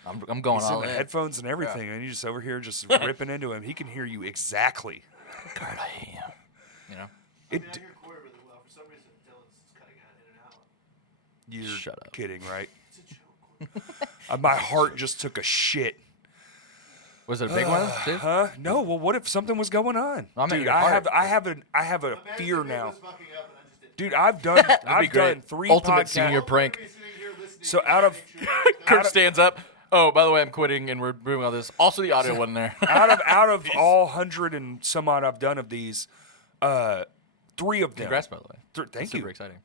I'm going He's in all the in. headphones and everything, and you just over here just ripping into him. He can hear you exactly. Kurt, I hate you. You know? I mean, I It, hear Corey really well. For some reason, Dylan's cutting out in and out. you're Shut up. kidding, right? It's a joke. Corey. My heart just took a shit. Was it a big one too? Huh? No. Well, what if something was going on? I mean, Dude, your I heart. have a Imagine fear if it now. was fucking up and I just didn't. Dude, I've done That'd be I've great. done 3 Ultimate podcasts. senior prank. I'll be sitting here listening So to out you, of- make sure it's Kurt stands up. Oh, by the way, I'm quitting, and we're doing all this. Also, the audio wasn't there. out of all 100 and some odd I've done of these, 3 of them. Congrats, by the way. Thank Super you. exciting.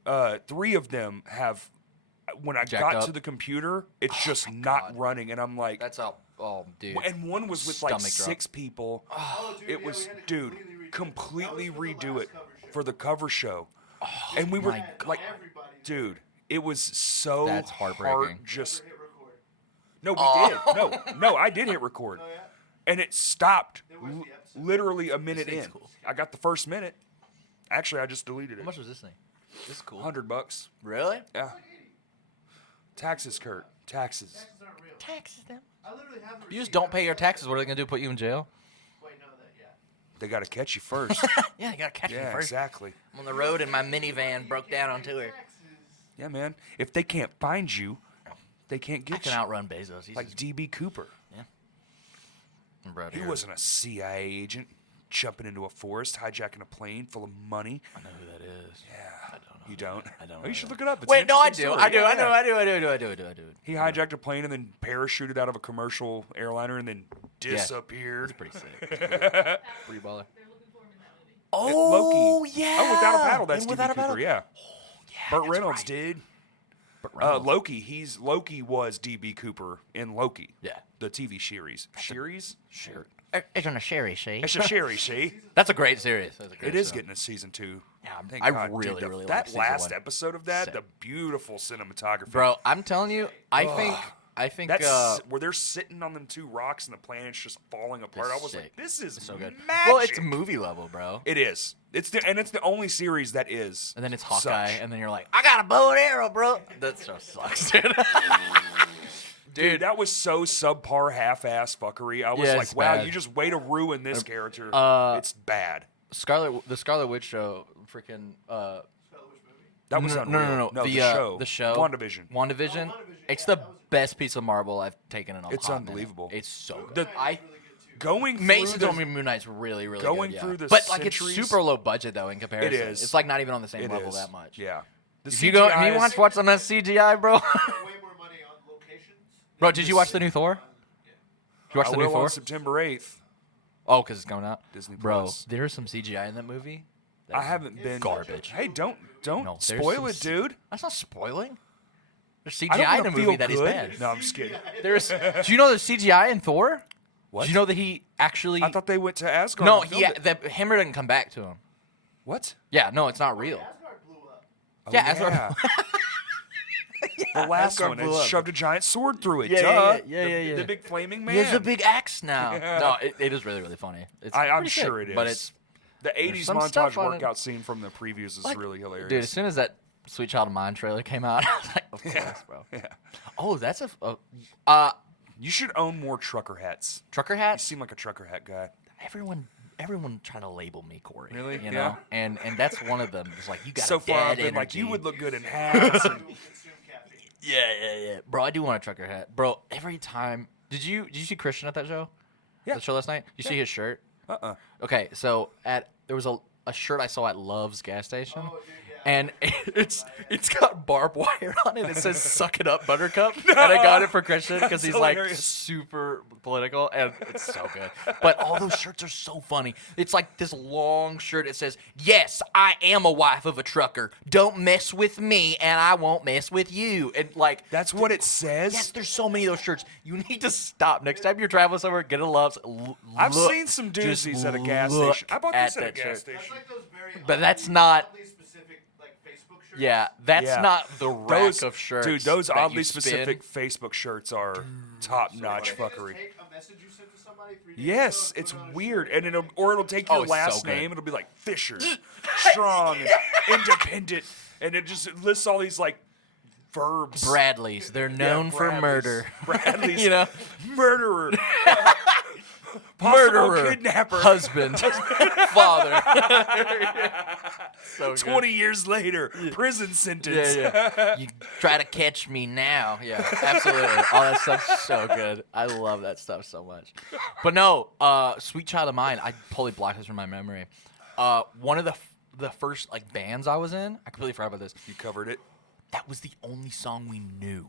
3 of them have. When I Jacked got up. to the computer, it's just not God. running, and I'm like, That's all. Oh, dude. and one was with like Stomach drop. 6 people. Oh, dude, It yeah, was, we had to dude, completely redo completely it. That was redo for the it last cover show. for the cover show. And we were my like, Everybody dude, it was so That's heartbreaking. hard. Just hit record. no, we did. No, I did hit record, Oh, yeah? and it stopped where's the episode? literally a minute thing's in. cool. I got the first minute. Actually, I just deleted How it. much was this thing? This is cool. $100. Really? Yeah. Taxes, Kurt. Taxes. Taxes aren't real. Taxes them. I literally have the You just receipt. don't pay your taxes. What are they gonna do? Put you in jail? Wait, no, that, yeah. They got to catch you first. Yeah, you gotta catch me Yeah, first. exactly. I'm on the road and my minivan broke down on tour. Yeah, man. If they can't find you, they can't I get can you. outrun Bezos. He's Like DB Cooper. right He here. wasn't a CIA agent jumping into a forest, hijacking a plane full of money. I know who that is. Yeah. I don't know. You don't? I don't Oh, know you should that. look it up. It's Wait, an no, I interesting do. story. I do. Yeah, I know. yeah. I do. He hijacked a plane and then parachuted out of a commercial airliner and then disappeared. It's pretty sick. Pretty baller. They're looking for him in that movie. Oh, Loki. yeah. Oh, Without a Paddle. That's And DB Without a Cooper. Paddle. Yeah. Yeah, Burt that's Reynolds, right. dude. Burt Reynolds. Loki was DB Cooper in Loki. Yeah. The TV series. Series? Sure. It's on a sherry, see? It's a series, see? That's a great series. That's a great It is show. getting a season 2. Yeah, Thank I God. really, Dude, really like that season last 1. episode of that, Sick. the beautiful cinematography. Bro, I'm telling you, I think That's where they're sitting on them 2 rocks and the planet's just falling apart. I was sick. like, this is so good. magic. Well, it's movie level, bro. It is. It's the only series that is. And then it's such. Hawkeye, and then you're like, I got a bow and arrow, bro. That show sucks, dude. Dude, that was so subpar, half-ass fuckery. I was Yeah, like, it's wow, bad. you just way to ruin this character. It's bad. The Scarlet Witch show, freaking. That was no, unreal. no. The show. WandaVision. WandaVision. It's the best piece of Marvel I've taken in a It's hot minute. unbelievable. It's so good. The- I Going through Mason the, told me Moon Knight's really, really going good. Yeah. through the but like it's centuries- super low budget though in comparison. It is. It's like not even on the same it level is. that much. Yeah. The If you go and CGI you is- watch some of that CGI, bro. Way more money on locations. Bro, did you watch the new Thor? Did you watch I the new will Thor? on September 8th. Oh, because it's coming out. Disney Bro, Plus. there's some CGI in that movie. I haven't been garbage. Hey, don't No, there's spoil some it, dude. That's not spoiling. There's I don't CGI in wanna the feel movie that is good. bad. No, I'm just kidding. There's. Do you know there's CGI in Thor? What? Do you know that he actually? I thought they went to Asgard. no, and he filmed it. that Hammer didn't come back to him. What? Yeah, no, it's not real. Asgard blew up. Oh, Yeah, Asgard- The last Asgard one, it blew up. shoved a giant sword through it. Yeah, Duh. yeah, yeah. The big flaming man. He has a big axe now. Yeah. No, it is really, really funny. It's I'm pretty sure sick, it is. But it's The 80s some stuff montage on it. workout scene from the previews is like, really hilarious. dude. As soon as that Sweet Child of Mine trailer came out, I was like, of course, bro. Yeah. Oh, that's You should own more trucker hats. trucker You hat. seem like a trucker hat guy. Everyone trying to label me Corey. Really? You Yeah. know, and that's one of them. It's like you got So a far, I've dad been like, you energy. would look good in hats. and- Consume caffeine. Yeah. Bro, I do want a trucker hat, bro. Every time, did you see Christian at that show? Yeah. The show last night. You see his shirt? uh-uh. Okay, so there was a shirt I saw at Love's gas station. Oh, dude, yeah. And it's got barbed wire on it. It says "Suck it up, Buttercup," and I got it for Christian because he's like hilarious. super political, and it's so good. But all those shirts are so funny. It's like this long shirt. It says, "Yes, I am a wife of a trucker. Don't mess with me, and I won't mess with you." And like That's what it says? yes, there's so many of those shirts. You need to stop. Next time you're traveling somewhere, get a Love's. I've Look- seen some just doozies at a gas look station. I bought this at a that gas shirt. station. That's like those very But that's oddly- not- oddly specific like Facebook shirts. Yeah, that's Yeah. not the rack Those, of shirts. dude, those that you oddly spin. specific Facebook shirts are top-notch Like, they just fuckery. take a message you sent to somebody 3 days Yes, ago and it's put it on a weird, shirt. and it'll take Oh, your it's so last good. name. It'll be like Fisher, strong, and independent, and it just lists all these like verbs. Bradleys. They're known for Bradleys. murder. Bradley's You know, murderer, possible murderer, kidnapper. husband, father. So good. 20 years later, prison sentence. Yeah. You try to catch me now. Yeah, absolutely. All that stuff's so good. I love that stuff so much. But no, Sweet Child of Mine, I totally blocked this from my memory. One of the first like bands I was in, I completely forgot about this. You covered it. That was the only song we knew.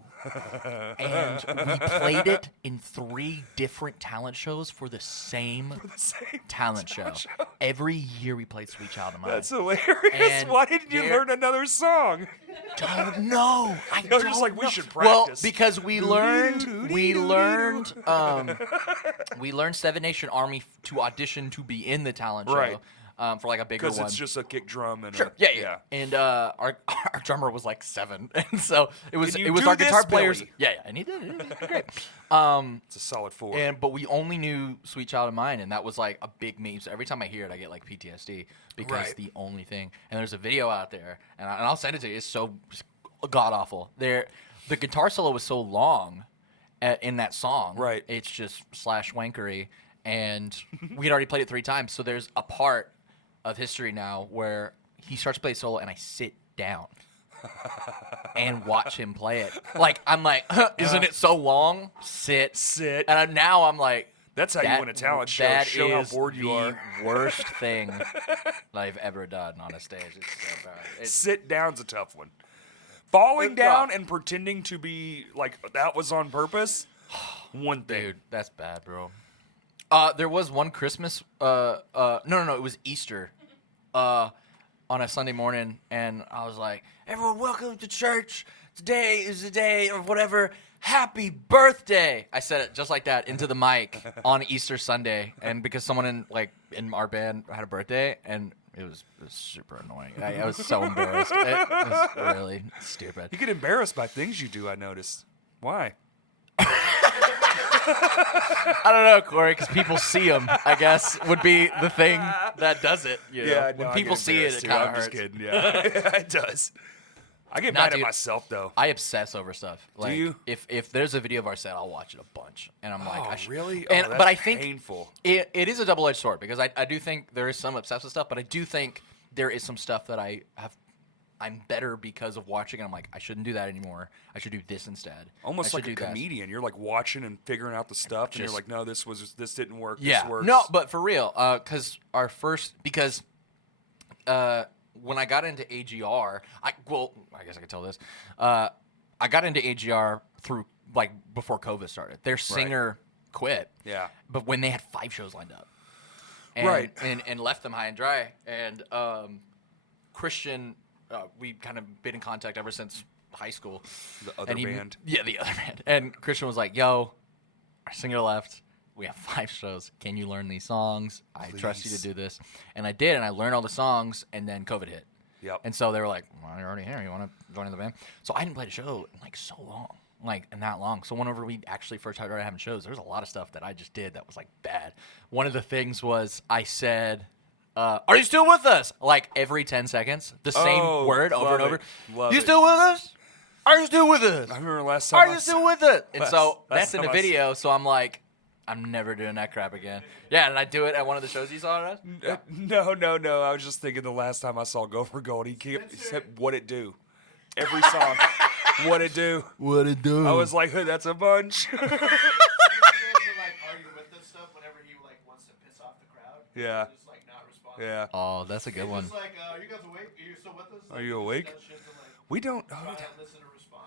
And we played it in 3 different talent shows for the same talent show. Every year we played Sweet Child of Mine. That's hilarious. And Why didn't you there- learn another song? Don't know. I You're don't just like, we know. should Well, practice. because we learned Seven Nation Army to audition to be in the talent show. Right. For like a bigger Because one. it's just a kick drum and Sure. a, Yeah. And our drummer was like 7, and so it was Can you it was do our guitar this, players. Billy? Yeah, and he did. It was great. It's a solid 4. But we only knew Sweet Child of Mine, and that was like a big meme. So every time I hear it, I get like PTSD because Right. the only thing. And there's a video out there, and I'll send it to you. It's so god awful. The guitar solo was so long in that song. Right. It's just slash wankery, and we had already played it 3 times. So there's a part of history now where he starts to play solo, and I sit down and watch him play it. Like, I'm like, isn't it so long? Sit. And now I'm like, that's how you win a talent show. That Show how is bored you are. the worst thing that I've ever done on a stage. It's so bad. Sit down's a tough one. Falling It's down tough. and pretending to be like that was on purpose. One thing. Dude, that's bad, bro. There was one Christmas. No, it was Easter. On a Sunday morning, and I was like, "Everyone, welcome to church. Today is the day of whatever. Happy birthday!" I said it just like that into the mic on Easter Sunday, and because someone in our band had a birthday, and it was super annoying. I was so embarrassed. It was really stupid. You get embarrassed by things you do. I noticed. Why? I don't know, Corey, because people see them, I guess, would be the thing that does it. You know? Yeah, when no, I people get see it, embarrassed, it too. kind of I'm hurts. just kidding. Yeah, it does. I get Nah, mad dude. at myself though. I obsess over stuff. Like, you? If there's a video of our set, I'll watch it a bunch, and I'm like, Oh, I should. really? And Oh, that's but I think painful. it is a double-edged sword because I do think there is some obsessive stuff, but I do think there is some stuff that I'm better because of watching, and I'm like, I shouldn't do that anymore. I should do this instead. Almost I like should a do this. comedian. You're like watching and figuring out the stuff, and you're Just- like, no, this didn't work. Yeah. This works. No, but for real, because when I got into AGR, I guess I could tell this. I got into AGR through before COVID started. Their singer quit. Yeah. But when they had 5 shows lined up. And, Right. And left them high and dry. And Christian, we kind of been in contact ever since high school. The other band. Yeah, the other band. And Christian was like, yo, our singer left. We have 5 shows. Can you learn these songs? I trust you to Please. do this. And I did, and I learned all the songs, and then COVID hit. Yep. And so they were like, well, you're already here. You want to join in the band? So I hadn't played a show in so long. And that long. So whenever we actually first started having shows, there was a lot of stuff that I just did that was bad. One of the things was I said, are you still with us? Every 10 seconds, the same Oh, word over and love over. it. Love You it. still with us? Are you still with us? I remember last time. Are you still with us? And so last that's in the time I s- video. So I'm like, I'm never doing that crap again. Yeah, and I do it at one of the shows you saw it at? No. I was just thinking the last time I saw Go for Gold, he said, "What it do?" Every song, "What it do?" What it do? I was like, "Hey, that's a bunch." You guys are argue with this stuff whenever he wants to piss off the crowd. Yeah. Just not respond. Yeah. Oh, that's a good He's one. just you guys awake? Are you still with us? Are you awake? Does shit to, We don't. try and listen to response.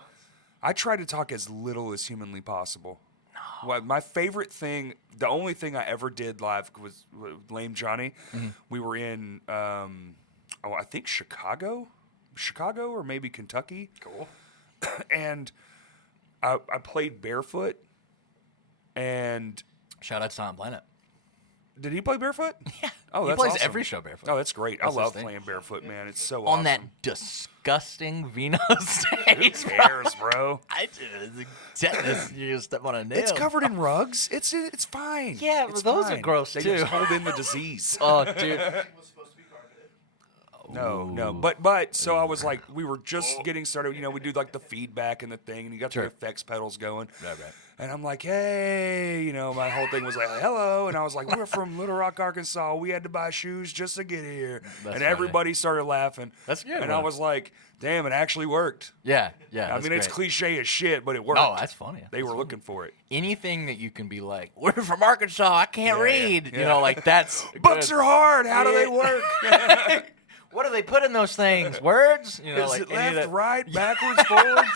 I try to talk as little as humanly possible. No. Well, my favorite thing, the only thing I ever did live was Lame Johnny. Mm-hmm. We were in, I think Chicago or maybe Kentucky. Cool. And I played barefoot. And Shout out to Silent Planet. did he play barefoot? Yeah. Oh, He that's plays awesome. every show barefoot. Oh, that's great. That's I his love thing. playing barefoot, man. It's so On awesome. that disgusting Vino stage. Who cares, bro? I just tetanus. You just step on a nail. It's covered in rugs. It's fine. Yeah, it's but those are fine. gross, They too. just hold in the disease. Oh, dude. It was supposed to be carpeted. No. But so I was like, we were just getting started. We do the feedback and the thing, and you got Sure. the effects pedals going. Right. And I'm like, hey, my whole thing was like, hello. And I was like, we're from Little Rock, Arkansas. We had to buy shoes just to get here. That's and funny. everybody started laughing. That's good, And I man. was like, damn, it actually worked. Yeah. I That's mean, it's great. cliche as shit, but it worked. No, that's funny. They were looking for it. Anything that you can be like, we're from Arkansas. I can't Yeah, read. yeah. That's Books good. are hard. How do they work? What do they put in those things? Words? Is it any of left, that- right, backwards, forwards?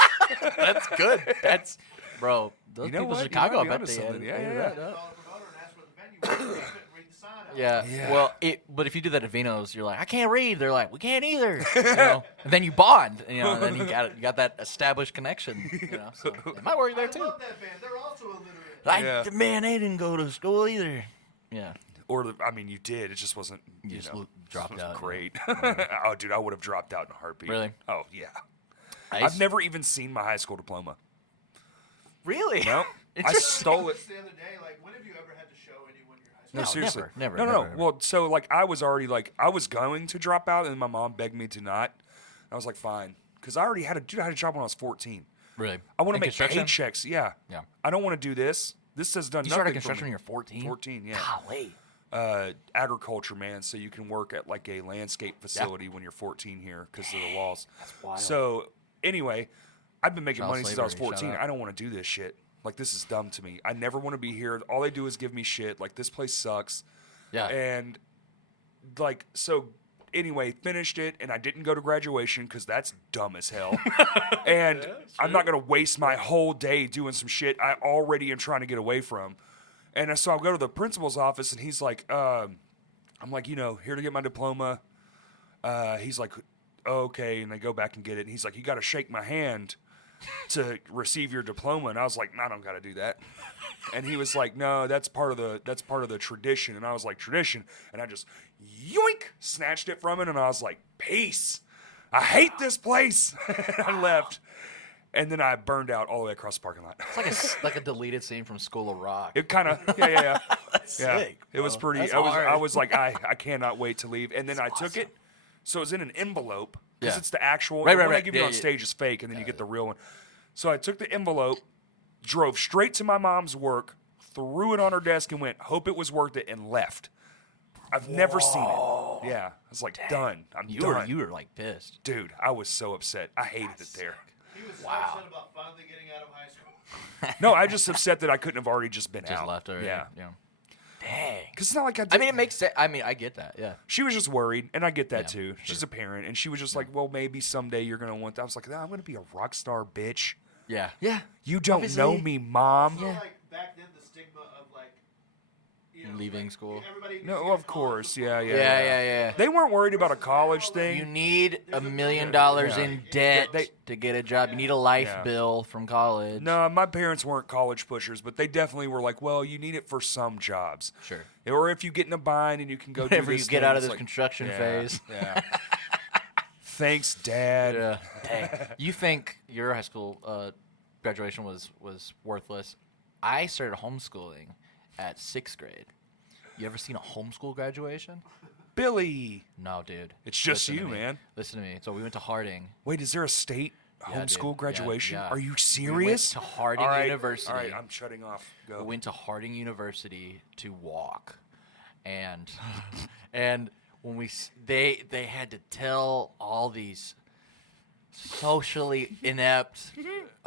That's good. That's, bro. Those You know people in what? You Chicago, might I be bet onto they something. had Yeah, figured yeah. that out. Call the promoter and ask where the venue was. They couldn't read the sign out. Yeah. Yeah. Well, but if you do that at Vino's, you're like, I can't read. They're like, we can't either. And then you bond. And then you got that established connection. So it might work there I too. love that band. They're also illiterate. Yeah. Man, they didn't go to school either. Yeah. Or, you did. It just wasn't, You just dropped it was out. great. Oh, dude, I would have dropped out in a heartbeat. Really? Oh, yeah. I I've used- never even seen my high school diploma. Really? No. I stole it. Just the other day, when have you ever had to show anyone your high school? No, No, seriously. never, No. never. Well, so, I was already, I was going to drop out, and my mom begged me to not. I was like, fine. Because I had a job when I was 14. Really? I want to In make construction? paychecks. Yeah. Yeah. I don't want to do this. This has done You nothing started for construction me. when you're 14? 14, yeah. Golly. Agriculture, man. So you can work at like a landscape facility when you're 14 here because of the laws. That's wild. So anyway, I've been making Child money since I was slavery, 14. shout out. I don't want to do this shit. Like, this is dumb to me. I never want to be here. All they do is give me shit. Like, this place sucks. Yeah. And like, so anyway, finished it, and I didn't go to graduation because that's dumb as hell. And I'm not gonna waste my whole day doing some shit I already am trying to get away from. And so I'll go to the principal's office, and he's like, I'm like, here to get my diploma. He's like, oh, okay, and they go back and get it. And he's like, you got to shake my hand to receive your diploma. And I was like, no, I don't got to do that. And he was like, no, that's part of the tradition. And I was like, tradition. And I just yoink snatched it from it, and I was like, peace. I hate this place. And I left. And then I burned out all the way across the parking lot. It's like a deleted scene from School of Rock. It kind of, yeah. That's Yeah, sick. it was bro. pretty. That's I hard. was like, I cannot wait to leave. And then I took it, so it was in an envelope because Yeah. it's the actual. Right, the right, one they right. give you Yeah, on yeah. stage is fake, and then you get the real one. So I took the envelope, drove straight to my mom's work, threw it on her desk, and went, "Hope it was worth it," and left. I've never seen it. Yeah, I was like, done. I'm done. You were like pissed. Dude, I was so upset. I hated it there. He was so Wow. upset about finally getting out of high school. No, I just upset that I couldn't have already just been Just out. left already. Yeah, Dang. because it's not like I. Did. I mean, it makes sense. I mean, I get that. Yeah. She was just worried, and I get that Yeah, too. She's a parent, and she was just like, "Well, maybe someday you're gonna want that." I was like, "I'm gonna be a rock star, bitch. Yeah. Yeah. You don't Obviously. know me, mom." So, like, back then, the stigma of, like, Leaving school. Everybody needs No, to go to of course, college yeah. Yeah. They weren't worried about a college You thing. need $1 million Yeah. in debt They- to get a job. You need a life Yeah. bill from college. No, my parents weren't college pushers, but they definitely were like, "Well, you need it for some jobs, Sure. or if you get in a bind and you can go Whenever do you this get thing," out of it's this like, construction yeah, phase. Yeah. Thanks, Dad. Yeah. Dang. You think your high school graduation was worthless? I started homeschooling at 6th grade. You ever seen a homeschool graduation? Billy. No, dude. It's just Listen to you, me. man. Listen to me. So we went to Harding. Wait, is there a state Yeah, dude. homeschool graduation? Yeah. Are you We went serious? to Harding All right, University. All right, I'm shutting off. Go. We went to Harding University to walk, and when they had to tell all these socially inept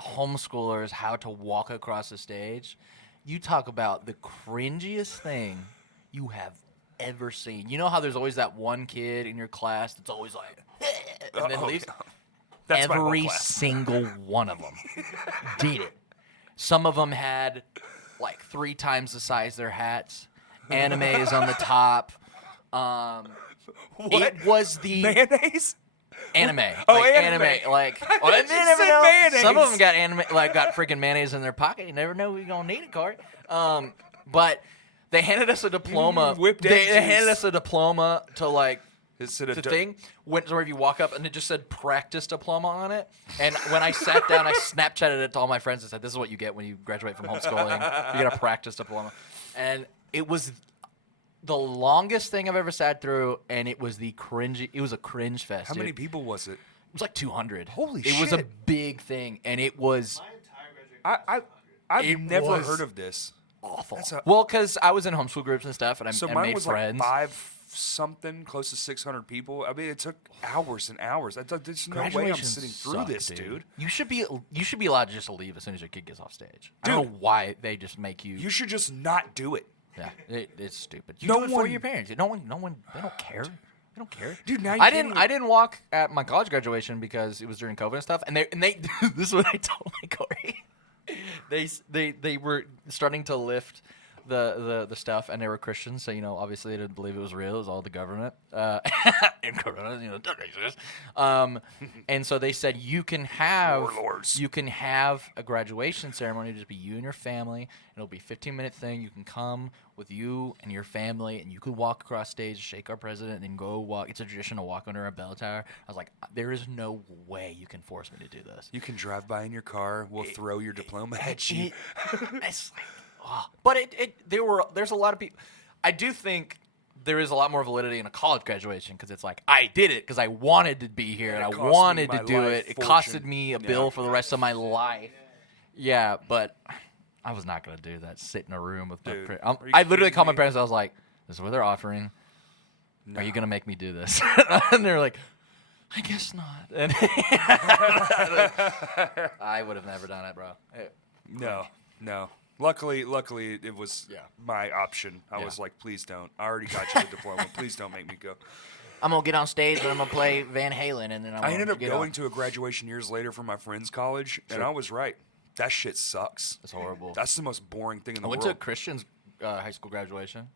homeschoolers how to walk across the stage. You talk about the cringiest thing you have ever seen. You know how there's always that one kid in your class that's always like, and then leaves. That's my whole Every class. single one of them did it. Some of them had like 3 times the size of their hats. Anime is on the top. What? It was the Mayonnaise? anime. Oh, like, anime. Like, I well, thought you you never said know. mayonnaise. Some of them got anime, like got freaking mayonnaise in their pocket. You never know who you're gonna need it, Corey. But they handed us a diploma. Whipped they egg handed juice. us a diploma to like Is it the thing. Where if you walk up and it just said practice diploma on it. And when I sat down, I Snapchatted it to all my friends and said, "This is what you get when you graduate from homeschooling. You get a practice diploma." And it was the longest thing I've ever sat through, and it was the cringy. It was a cringe fest. How dude. many people was it? It was like 200. Holy It was a shit. big thing, and it was My entire graduation. I've It never was- heard of this. awful. That's a- Well, because I was in homeschool groups and stuff, and I So and mine made was friends. like 5 something, close to 600 people. I mean, it took hours and hours. I thought there's no way I'm Graduations sitting through suck, this, dude. You should be allowed to just leave as soon as your kid gets off stage. I don't know why they just make you. You should just not do it. Yeah, it's stupid. You No do it for one- your parents. No one. They don't care. They don't care. Dude, now you I can't didn't. even- I didn't walk at my college graduation because it was during COVID and stuff. And they. This is what I told my Corey. They were starting to lift the stuff, and they were Christians, so obviously they didn't believe it was real. It was all the government and Corona, don't exist. And so they said you can have Warlords. a graduation ceremony, just be you and your family. It'll be a 15-minute thing. You can come with you and your family, and you could walk across stage, shake our president, and then go walk. It's a tradition to walk under a bell tower. I was like, there is no way you can force me to do this. You can drive by in your car. We'll throw your diploma at you. It's like, but there's a lot of people. I do think there is a lot more validity in a college graduation because it's like I did it because I wanted to be here and I it cost me wanted my to do life it. It fortune. costed me a bill Yeah. for the rest of my life. Yeah, but I was not gonna do that. Sit in a room with Dude, my are you I literally kidding called my me? parents. I was like, "This is what they're offering. No. Are you gonna make me do this?" And they're like, "I guess not." And I would have never done it, bro. No. Luckily, it was Yeah. my option. I Yeah. was like, please don't. I already got you the diploma. Please don't make me go. I'm gonna get on stage and I'm gonna play Van Halen, and then I ended up going to a graduation years later from my friend's college, and I was right. That shit sucks. It's horrible. That's the most boring thing in I the went world. to Christian's high school graduation.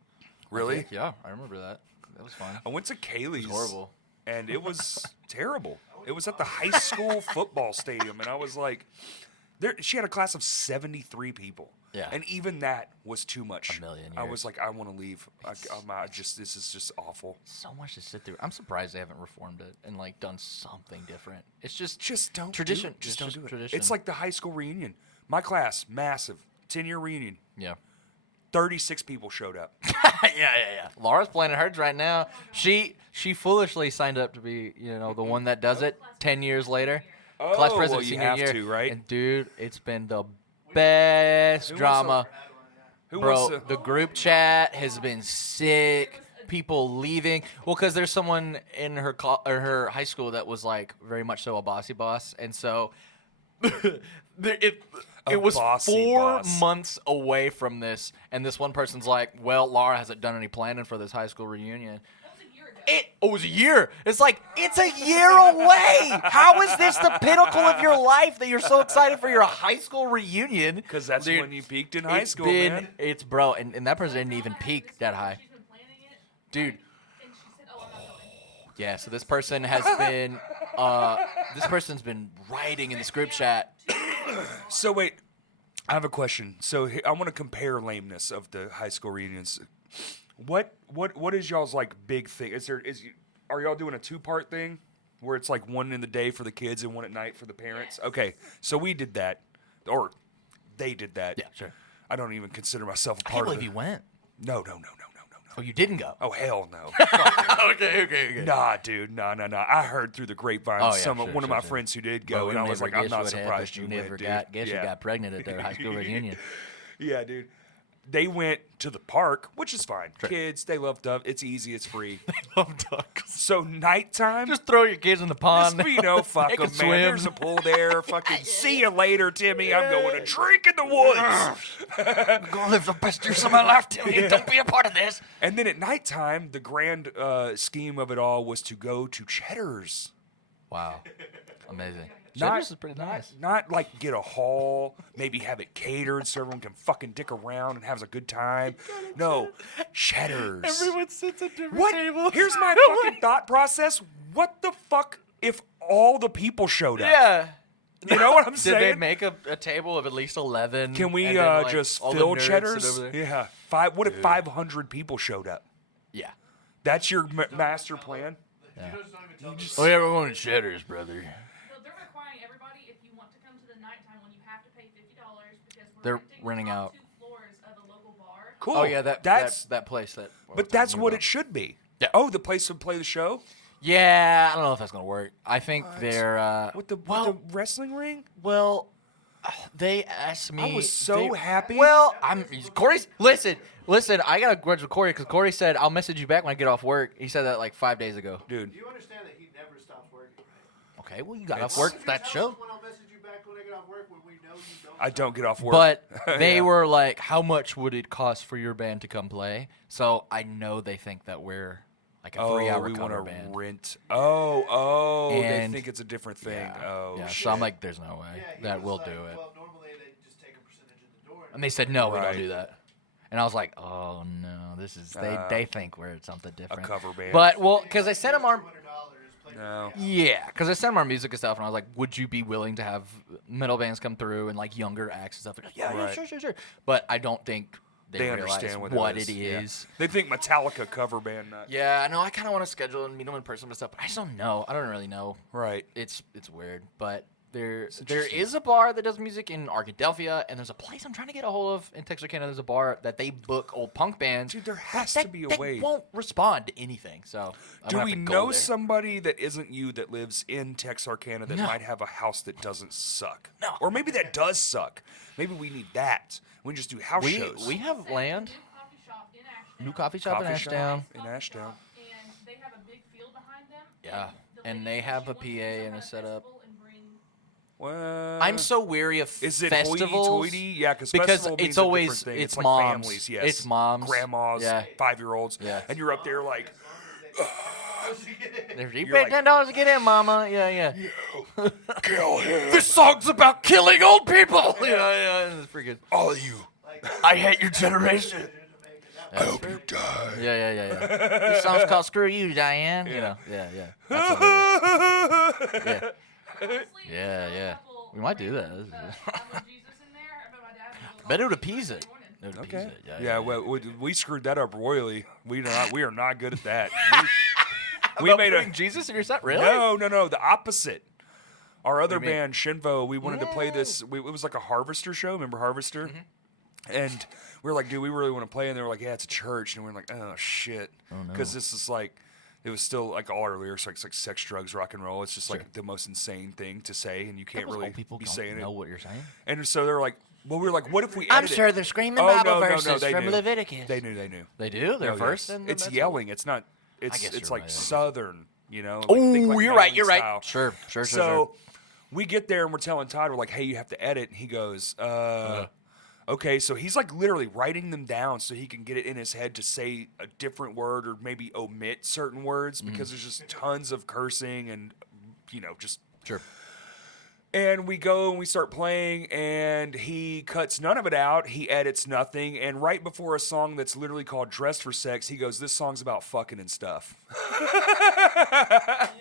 Really? Yeah, I remember that. That was fun. I went to Kaylee's. Horrible. And it was terrible. It was at the high school football stadium, and I was like, she had a class of 73 people. Yeah. And even that was too much. A million I years. was like, I want to leave. This is just awful. So much to sit through. I'm surprised they haven't reformed it and like done something different. It's just Don't tradition. Do it. Just It's don't do it. tradition. It's like the high school reunion. My class, massive, 10-year reunion. yeah. 36 people showed up. yeah. Laura's planning hers right now. She foolishly signed up to be, the one that does it 10 years later. Oh, Class president well, you senior have year. to, right? And dude, it's been the best Who wants drama. Who Bro, wants to? the group chat has been sick. People leaving. Well, because there's someone in her high school that was like very much so a bossy boss, and so it was bossy 4 boss. months away from this, and this one person's like, "Well, Laura hasn't done any planning for this high school reunion." That was a year ago. It was a year. It's like, it's a year away. How is this the pinnacle of your life that you're so excited for your high school reunion? Because that's Dude, when you peaked in high It's school, been, man. it's bro, and that person didn't even peak that high. She's been planning it. Dude. And she said, "Oh, I'm not going." Yeah, so this person has been, this person's been writing in this group chat. So wait, I have a question. So I want to compare lameness of the high school reunions. What is y'all's like big thing? Are y'all doing a 2-part thing where it's like one in the day for the kids and one at night for the parents? Okay, so we did that, or they did that. Yeah, sure. I don't even consider myself a I can't part of believe it. you went. No. Oh, you didn't go. Oh hell no. Okay. Nah, dude, no. I heard through the grapevine Oh, yeah, one of my sure. friends who did Bro, go, we and I was never like, I'm guess not what surprised happened. you never went, dude. got. Guess yeah. you got pregnant at their high school reunion. Yeah, dude. They went to the park, which is fine. Kids, they love Dove. It's easy. It's free. Love ducks. So nighttime, Just throw your kids in the pond. fuck They them, can man. swim. There's a pool there. Fucking see you later, Timmy. I'm going to drink in the woods. Go live the best years of my life, Timmy. Don't be a part of this. And then at nighttime, the grand scheme of it all was to go to Cheddar's. Wow. Amazing. Not- Cheddar's is pretty nice. Not like get a hall, maybe have it catered so everyone can fucking dick around and has a good time. No, Cheddar's. sits at different What? Here's my fucking thought process. What the fuck if all the people showed up? Yeah. You know what I'm Did saying? they make a table of at least 11? Can we and then, like, just all the fill nerds sit Cheddar's? over there? Yeah. What if 500 people showed up? Yeah. That's your master plan? Oh, yeah, we're going to Cheddar's, brother. So they're requiring everybody, if you want to come to the nighttime one, you have to pay $50 because we're They're renting renting the out. top 2 floors of a local bar. Cool. Oh, yeah, that place. But that's what it should be. Yeah. Oh, the place would play the show? Yeah, I don't know if that's going to work. I think they're... With the wrestling ring? Well, they asked me... I was so happy. Well, Corey's... Listen, I got a grudge with Corey because Corey said, I'll message you back when I get off work. He said that like 5 days ago. Dude. Do you understand that he never stops working, right? Okay, well, you got It's- off work for that Tell show. us when I'll message you back when I get off work when we know you don't. I don't get off work. But they Yeah. were like, how much would it cost for your band to come play? So I know they think that we're like a 3-hour we cover want band. to rent. they And- think it's a different thing. Yeah. Oh, Yeah, shit. so I'm like, there's no way Yeah, he that was we'll like, do it. Well, normally they just take a percentage of the door. And they said, no, we Right. don't do that. And I was like, oh no, this is they think we're something a different. cover band. But well, because I sent them our $200 play No. yeah, because I sent them our music and stuff, and I was like, would you be willing to have metal bands come through and like younger acts and stuff? Like, yeah, Right. sure. But I don't think they They understand realize what it Yeah. is. They think Metallica cover band. Not. Yeah, I know. I kind of want to schedule and meet them in person and stuff, but I just don't know. I don't really know. Right. It's weird, but There is a bar that does music in Arkadelphia, and there's a place I'm trying to get a hold of in Texarkana. There's a bar that they book old punk bands. Dude, there has that, to be a they way. won't respond to anything. So I'm Do gonna we have to go know there. somebody that isn't you that lives in Texarkana that No. might have a house that doesn't suck? No. Or maybe that does suck. Maybe we need that. We just do house shows. We have land. New coffee shop in Ashdown. New coffee shop in Ashdown. In Ashdown. And they have a big field behind them. Yeah. the And lady they have she a wants to PA do some and a kind of setup. festival and bring- Well, I'm so weary of Is it festivals hoity-toity? Yeah, because festival means it's a always different thing. it's like moms, families, yes. it's moms, grandmas, yeah, 5-year-olds, Yeah. and you're up there like, You You're paid like- $10 to get in, Mama. Yeah. kill him, This song's about killing old people. yeah, it's pretty good. all of you. I hate your generation. I hope you die. Yeah. This song's called "Screw You, Diane." You know, yeah. That's what it is. Yeah. Honestly, Yeah, a yeah. couple We might do that. random, I'm Jesus in there. I bet my dad would go, Bet it would "Oh, appease it. morning." It would appease Okay. it. Yeah, well, we screwed that up royally. We are not good at that. We About made a putting Jesus in your set, really? No, the opposite. Our other do you mean? band, Shinvo, we wanted to play this. It was like a Harvester show. Remember Harvester? Mm-hmm. And we were like, dude, we really want to play. And they were like, yeah, it's a church. And we were like, oh, shit. Because this is like, it was still like all our lyrics, like sex, drugs, rock and roll. It's just like the most insane thing to say. And you can't Those really old people be don't saying know it. what you're saying. And so they were like, well, we were like, what if we I'm edit sure it? they're screaming Oh, Bible no, verses they from knew. Leviticus. They knew. They do. They're Oh, first. yes. In It's that's yelling. It's not. guess It's you're like right. southern. You know. Oh, Think like you're right. Maryland You're right. style. Sure. So we get there and we're telling Todd, we're like, hey, you have to edit. And he goes, okay. So he's like literally writing them down so he can get it in his head to say a different word or maybe omit certain words because there's just tons of cursing and, just. Sure. And we go and we start playing, and he cuts none of it out. He edits nothing. And right before a song that's literally called Dressed for Sex, he goes, this song's about fucking and stuff.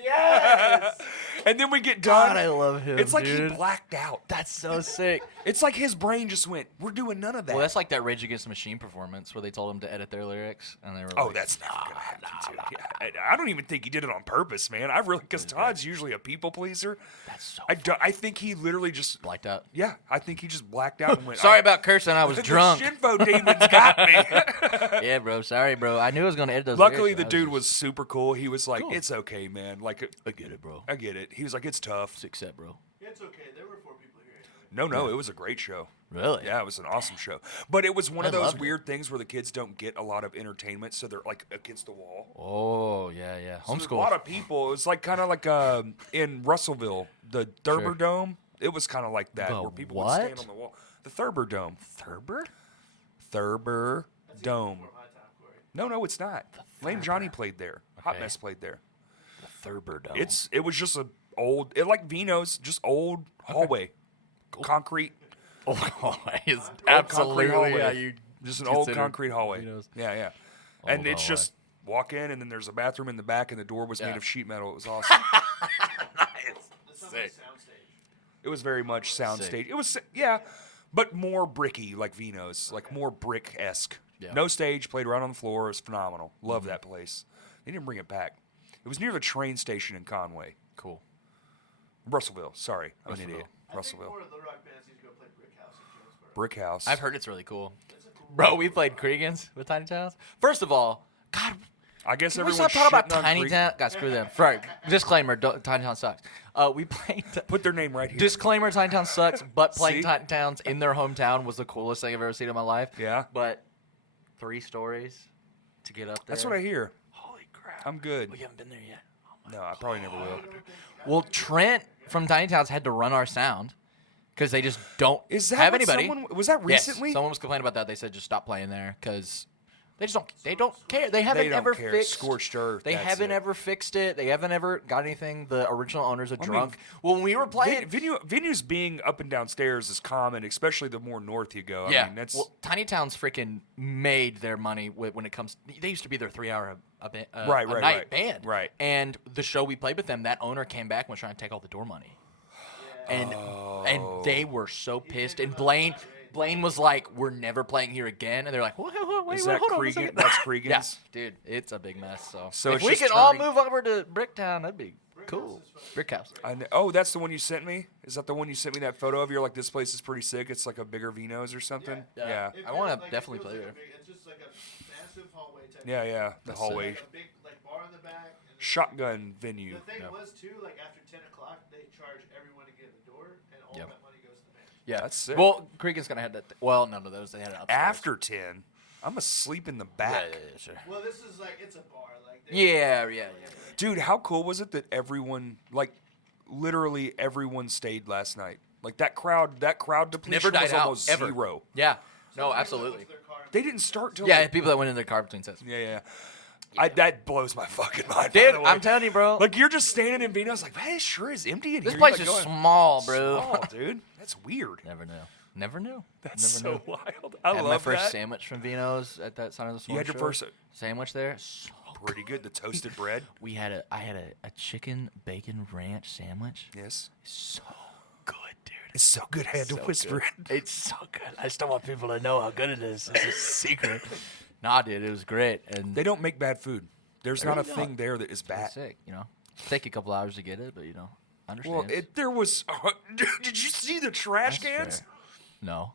Yes. And then we get done. God, I love him. It's like dude. he blacked out. That's so sick. It's like his brain just went, we're doing none of that. Well, that's like that Rage Against the Machine performance where they told him to edit their lyrics, and they were Oh, like, that's never gonna happen. Dude. Yeah, I don't even think he did it on purpose, man. I really, because Todd's usually a people pleaser. That's so I think he literally just, blacked out. yeah, I think he just blacked out and went. Sorry "Oh, about cursing. I was the drunk. Shinvo demons got me. Yeah, bro. Sorry, bro. I knew I was gonna edit those. Luckily, lyrics, the but I dude just- was super cool. He was like, Cool. "It's okay, man. Like, I get it, bro. I get it." He was like, "It's tough." It's accept, bro. It's okay. There were 4 people here anyway. No, it was a great show. Really? Yeah, it was an awesome show. But it was one of I those loved it. weird things where the kids don't get a lot of entertainment, so they're like against the wall. Oh, yeah. So there's Homeschool. a lot of people. It was like kind of like in Russellville, the Thurber Sure. Dome. It was kind of like that, The where people what? would stand on the wall. The Thurber Dome. Thurber? Thurber Dome. Before my time, Corey. No, it's not. Lame Johnny played there. Hot Okay. Mess played there. The Thurber Dome. It was just a old, like Vino's, just old hallway, concrete, oh, it's concrete absolutely hallway. how you just an old consider concrete hallway. Vino's. Yeah. And Old it's hallway. just walk in, and then there's a bathroom in the back, and the door was Yeah. made of sheet metal. It was awesome. This sounds like soundstage. It was very much soundstage. Sick. It was but more bricky, like Vino's, like more brick esque. Yeah. No stage, played right on the floor. It was phenomenal. Love that place. They didn't bring it back. It was near the train station in Conway. Cool. Russellville. Sorry, I'm an Russellville. idiot. I think Russellville. more of the rock bands need to go play Brick House in Jonesboro. Brick House. I've heard it's really cool. It's a cool Bro, we played Cregan's with Tiny Towns. First of all, God, I guess can we everyone's stop talking about shitting on Tiny Creek. Town? God, screw them. Sorry. Disclaimer, Tiny Town sucks. We played... Put their name right here. Disclaimer, Tiny Town sucks, but playing See? Tiny Towns in their hometown was the coolest thing I've ever seen in my life. Yeah. But 3 stories to get up there. That's what I hear. Holy crap. I'm good. We haven't been there yet. No, I probably never will. Well, Trent from Tiny Towns had to run our sound because they just don't Is that have what anybody. someone was that Yes, recently? someone was complaining about that. They said just stop playing there because they just don't. They don't care. They haven't don't ever care. fixed. Scorched earth, They that's haven't it. ever fixed it. They haven't ever got anything. The original owners are mean, drunk. When we were playing, Venues being up and down stairs is common, especially the more north you go. yeah. I mean, that's Well, Tiny Towns freaking made their money when it comes. They used to be their 3-hour Right, a right, night right. band. Right. And the show we played with them, that owner came back and was trying to take all the door money. And they were so pissed. And Blaine was like, "We're never playing here again." And they're like, "Wait, Is wait, that hold on a Cregan? second." That's Yeah, Cregan's. dude, it's a big mess. So So if it's we just could all turning- move over to Bricktown, that'd be cool. Brick house. Oh, that's the one you sent me? Is that the one you sent me that photo of? You're like, this place is pretty sick. It's like a bigger Vino's or something? Yeah. I want to definitely play there. It's just like a massive hallway type. Yeah. The That's hallway. Like a big bar in the back. And Shotgun venue. the thing was too, like after 10 o'clock, they charge everyone to get in the door, and all Yep. that money goes to the band. Yeah, That's sick. Well, Cregan's gonna have that. Well, none of those. They had it upstairs. After 10, I'm asleep in the back. Yeah, sure. Well, this is like it's a bar. Like Yeah. Dude, how cool was it that everyone, like, literally everyone stayed last night? Like, that crowd depletion Never died was out, almost ever. zero. Yeah. No, People absolutely. went to their car and They didn't start till... Yeah, people that went in their car between sets. Yeah. That blows my fucking mind. Dude, by the way. I'm telling you, bro. Like, you're just standing in Vino's like, hey, it sure is empty in this here. place You're is like, going, small, bro. Small, dude. That's weird. Never knew. That's Never so knew. wild. I I had love my first that. sandwich from Vino's at that Sign of the Storm You had your show. first... Sandwich there. So Pretty good. The toasted bread. I had a chicken bacon ranch sandwich. Yes. So good, dude. It's so good I had to So whisper good. it. It's so good. I just don't want people to know how good it is. It's a secret. Nah, dude, it was great. And They don't make bad food. There's not a really thing don't. there that is bad. it's sick, you know. Take a couple hours to get it, but you know, understand. Well, there was... did you see the trash cans? No.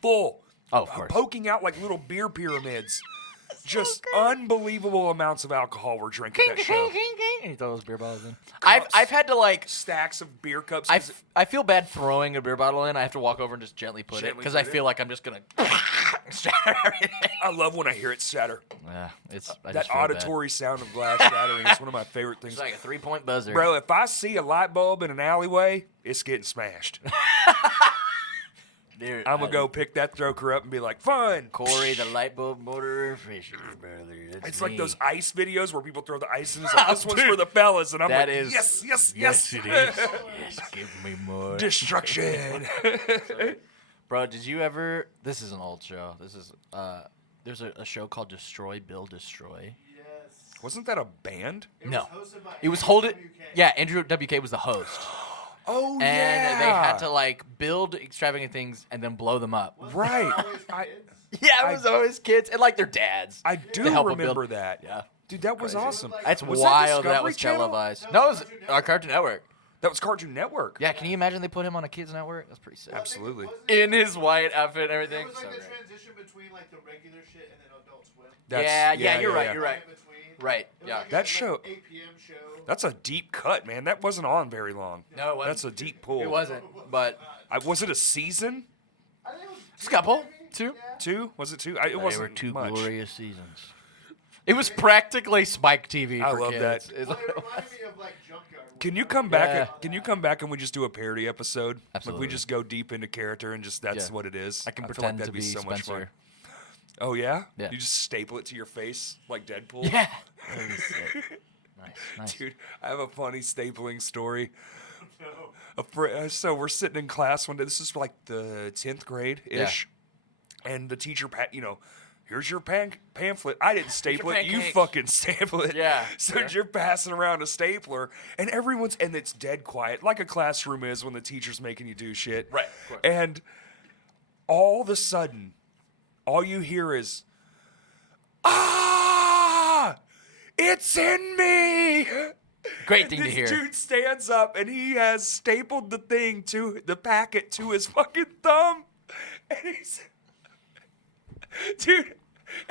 Full. Oh, of course. Poking out like little beer pyramids. Just unbelievable amounts of alcohol we're drinking that show. And you throw those beer bottles in. I've had to like Stacks of beer cups. I feel bad throwing a beer bottle in. I have to walk over and just gently put it Gently because put I it feel like I'm just gonna shatter everything. I love when I hear it shatter. Yeah, I just That feel bad. auditory sound of glass shattering is one of my favorite things. It's like a 3-point buzzer. Bro, if I see a light bulb in an alleyway, it's getting smashed. Dude, I'm going to go pick that joker up and be like, fun. Corey, the light bulb motor Fisher, brother. That's It's like me. those ice videos where people throw the ice in. It's like, this one's for the fellas. And I'm That like, is- yes. it is. Yes, give me more. Destruction. Bro, did you ever? This is an old show. This is there's a show called Destroy, Build, Destroy. Yes. Wasn't that a band? No, Was hosted by it was Andrew hold it. WK. Yeah, Andrew WK was the host, Oh, and yeah. they had to like build extravagant things and then blow them up. Wasn't Right. it always I- kids? Yeah, it was always kids and like their dads. I to do help 'em remember build- that. Yeah, Dude, that was Crazy. awesome. that's Was wild. That Discovery was Channel? televised. No, No, it was Cartoon our Cartoon Network. That was Cartoon Network. Yeah, can you imagine they put him on a kids network? That's pretty sick. Well, I think it Absolutely. wasn't- In his white outfit and It everything. was like So the great. transition between like the regular shit and then Adult Swim. Yeah, you're right. You're right. In between. Right. It was Yeah. like That a, show- 8 p.m. show. That's a deep cut, man. That wasn't on very long. No, it wasn't. That's a deep pull. It wasn't, but Was it a season? I think it was it's a couple, maybe? 2. Yeah. 2? Was it 2? It They wasn't were 2 much. glorious seasons. It was practically Spike TV I for love kids. that. It's Well, it like- reminded me of like Junkyard. Can you come back? Yeah. Can you come back and we just do a parody episode? Like Absolutely. we just go deep into character and just that's Yeah. what it is. I can feel like pretend that'd to be so much fun. Spencer. Oh yeah? Yeah. You just staple it to your face like Deadpool. Yeah. That'd be sick. Nice. Dude, I have a funny stapling story. No. So we're sitting in class one day. This is like the 10th grade ish, and the teacher, here's your pamphlet. I didn't staple it. You pancakes. fucking staple it. Yeah. So Yeah. you're passing around a stapler, and and it's dead quiet, like a classroom is when the teacher's making you do shit. Right, of course. And all of a sudden, all you hear is, ah, it's in me. Great thing to This hear. dude stands up and he has stapled the packet to his fucking thumb, and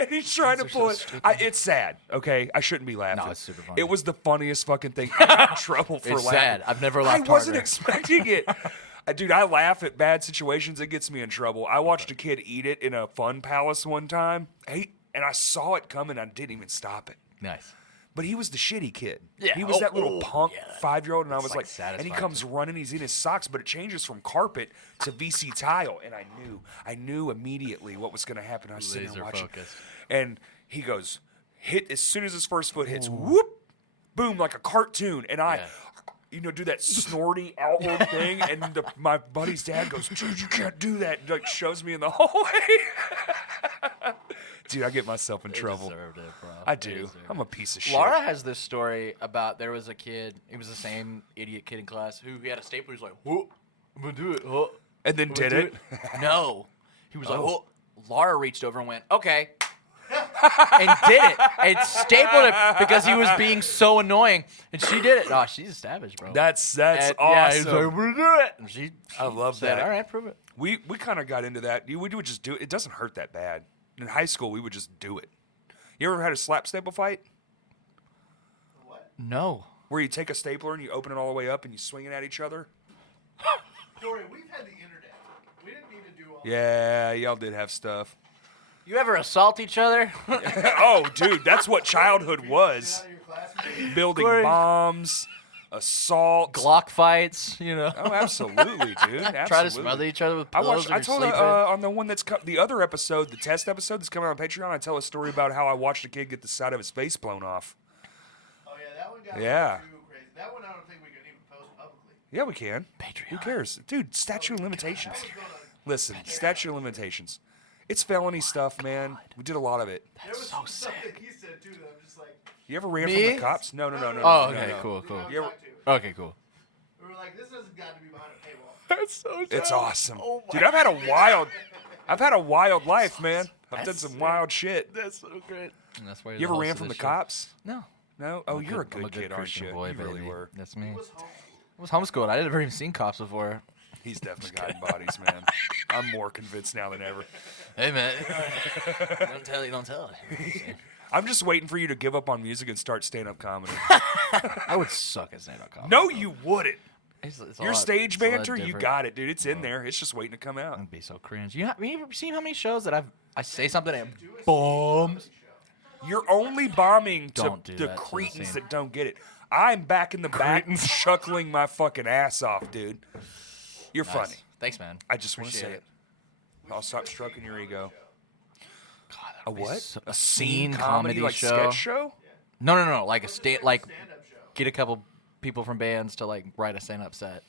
he's trying to are pull so it. stupid. It's sad. Okay, I shouldn't be laughing. No, it's super funny. It was the funniest fucking thing. I got in trouble for It's laughing. sad. I've never I laughed wasn't harder. expecting it. Dude, I laugh at bad situations. It gets me in trouble. I watched a kid eat it in a fun palace one time, and I saw it coming. I didn't even stop it. Nice. But he was the shitty kid. Yeah. He was that little Oh, punk yeah. 5-year-old, and I It's, was like, like, and he satisfying. comes running, he's in his socks, but it changes from carpet to VC tile, and I knew immediately what was going to happen. I was sitting there Laser watching, focused. and he goes, hit as soon as his first foot hits, whoop, boom, like a cartoon, and I. Yeah. Do that snorty outward thing, and my buddy's dad goes, dude, you can't do that. And, like, shows me in the hallway. Dude, I get myself in trouble. Deserved it, bro. I They do. deserved I'm it. a piece of shit. Laura has this story about there was a kid. It was the same idiot kid in class who he had a stapler. He was like, "Whoa, I'm gonna do it." Whoa. And then I'm did gonna it. do No, he was like, Oh. "Whoa." Laura reached over and went, "Okay." and did it and stapled it because he was being so annoying. And she did it. Oh, she's a savage, bro. That's And, awesome. Yeah, he was like, we're gonna do it. And she I love said, that. all right, prove it. We kind of got into that. We would just do it. It doesn't hurt that bad. In high school, we would just do it. You ever had a slap staple fight What? No. where you take a stapler and you open it all the way up and you swing it at each other? Corey, we've had the internet. We didn't need to do all Yeah, y'all did have stuff. You ever assault each other? Oh, dude, that's what childhood that. was. Get out of your classroom. Building Corey. bombs, assault. Glock fights, you know. Oh, absolutely, dude. Absolutely. Try to smother each other with I pillows watched. when I you're told sleeping. on the one that's the other episode, the test episode that's coming on Patreon. I tell a story about how I watched a kid get the side of his face blown off. Oh yeah, that one got Yeah. too crazy. That one I don't think we can even post publicly. Yeah, we can. Patreon. Who cares, dude? Statute of limitations. That was going on. Listen, statute of limitations. It's felony stuff, man. We did a lot of it. There was so some sick. stuff that he said too that I'm just like, You ever ran Me? from the cops? No. Oh, no, okay, no. cool, dude, cool. I was You ever- talking to. Okay, cool. We were like, this doesn't got to be behind a paywall. That's so It's awesome, Oh my dude. I've had a wild life, man. I've done some wild shit. That's so great. And that's why You ever ran from the cops? No. No. Oh, I'm you're a I'm good kid, aren't Christian you? boy, You really baby. were. That's me. He was home. I was homeschooled. I never even seen cops before. He's definitely gotten bodies, man. I'm more convinced now than ever. Hey, man. Don't tell you, don't tell. I'm just waiting for you to give up on music and start stand-up comedy. I would suck at stand-up comedy. No, you wouldn't. It's a Your lot- stage it's a lot banter, you different. got it, dude. It's in there. It's just waiting to come out. It'd be so cringe. You ever seen how many shows that I say something and bombs? You're only bombing to Don't do the that to the cretins scene. that don't get it. I'm back in the back chuckling my fucking ass off, dude. You're Nice. funny. Thanks, man. I just want to say Appreciate it. I'll stop stroking your ego. God, A that'd be what? so- A scene comedy like show. sketch show? No. Like a like Stand-up show. get a couple people from bands to like write a stand-up set.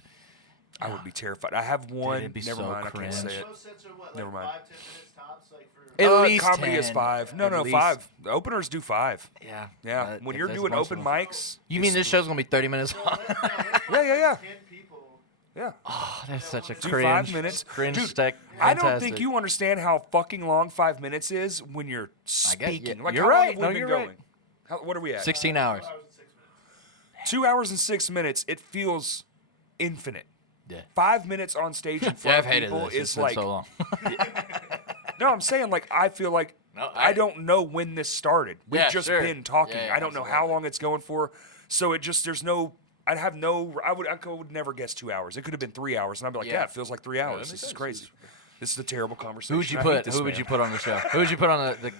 I would be terrified. I have one. it'd be Never so mind. I can't say cringe. it. Most sets are what, like Never mind. 5-10 minutes tops, like for. At least comedy is 10. 5. No, At no, least. 5. The openers do 5. Yeah. Yeah. When if you're there's a doing bunch open of them. mics. You mean this show's gonna be 30 minutes long? Yeah. 10 people. Yeah. Oh, that's such a Do cringe. 5 minutes. Cringe Dude, stick. I don't Fantastic. think you understand how fucking long 5 minutes is when you're I get- speaking. yeah, Like, you're how long right. have we No, been you're going? right. What are we at? 16 hours. 2 hours and 6 minutes. It feels infinite. Yeah. 5 minutes on stage in Yeah, front I've of hated people this. is It's been like. so long. No, I'm saying like I feel like No, I don't know when this started. We've Yeah, just sure. been talking. Yeah, I don't know how absolutely. long it's going for. So it just there's no. I'd have no. I would never guess 2 hours. It could have been 3 hours, and I'd be like, Yeah. yeah, it feels like 3 hours. makes this is sense. crazy. This is a terrible conversation. Who would you I hate put? this Who would man. you put on the show? Who would you put on the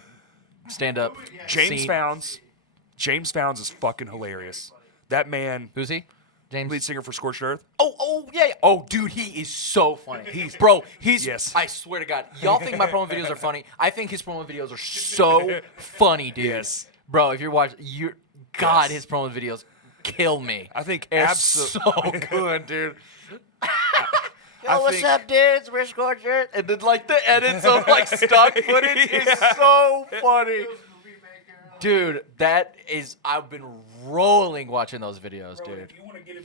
stand-up? James scene? Founds. James Founds is fucking hilarious. That man, Who's he? James. lead singer for Scorched Earth. Oh, yeah. Oh, dude, he is so funny. He's. Yes. I swear to God, y'all think my promo videos are funny. I think his promo videos are so funny, dude. Yes. Bro, if you're watching, God, Yes. his promo videos kill me. I think They're absolutely. so good, dude. I Yo, what's think- up, dudes? We're Scorched Earth. And then, like, the edits of, like, stock footage is so funny. Dude, I've been rolling watching those videos, dude.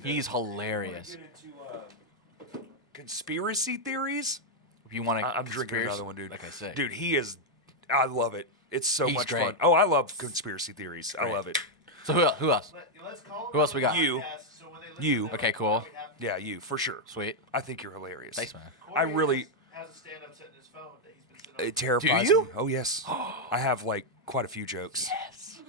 He's hilarious. Conspiracy theories. If you want to, I'm drinking another one, dude. Like I said, Dude, he is. I love it. It's so He's much great. fun. Oh, I love conspiracy theories. I Great. love it. So who else? Let's call Who else we got? You. You. Okay, cool. Yeah, you for sure. Sweet. I think you're hilarious. Thanks, man. I really. has a stand-up set in his phone that he's been sitting on. It terrifies you? me. Oh yes. I have like quite a few jokes. Yes.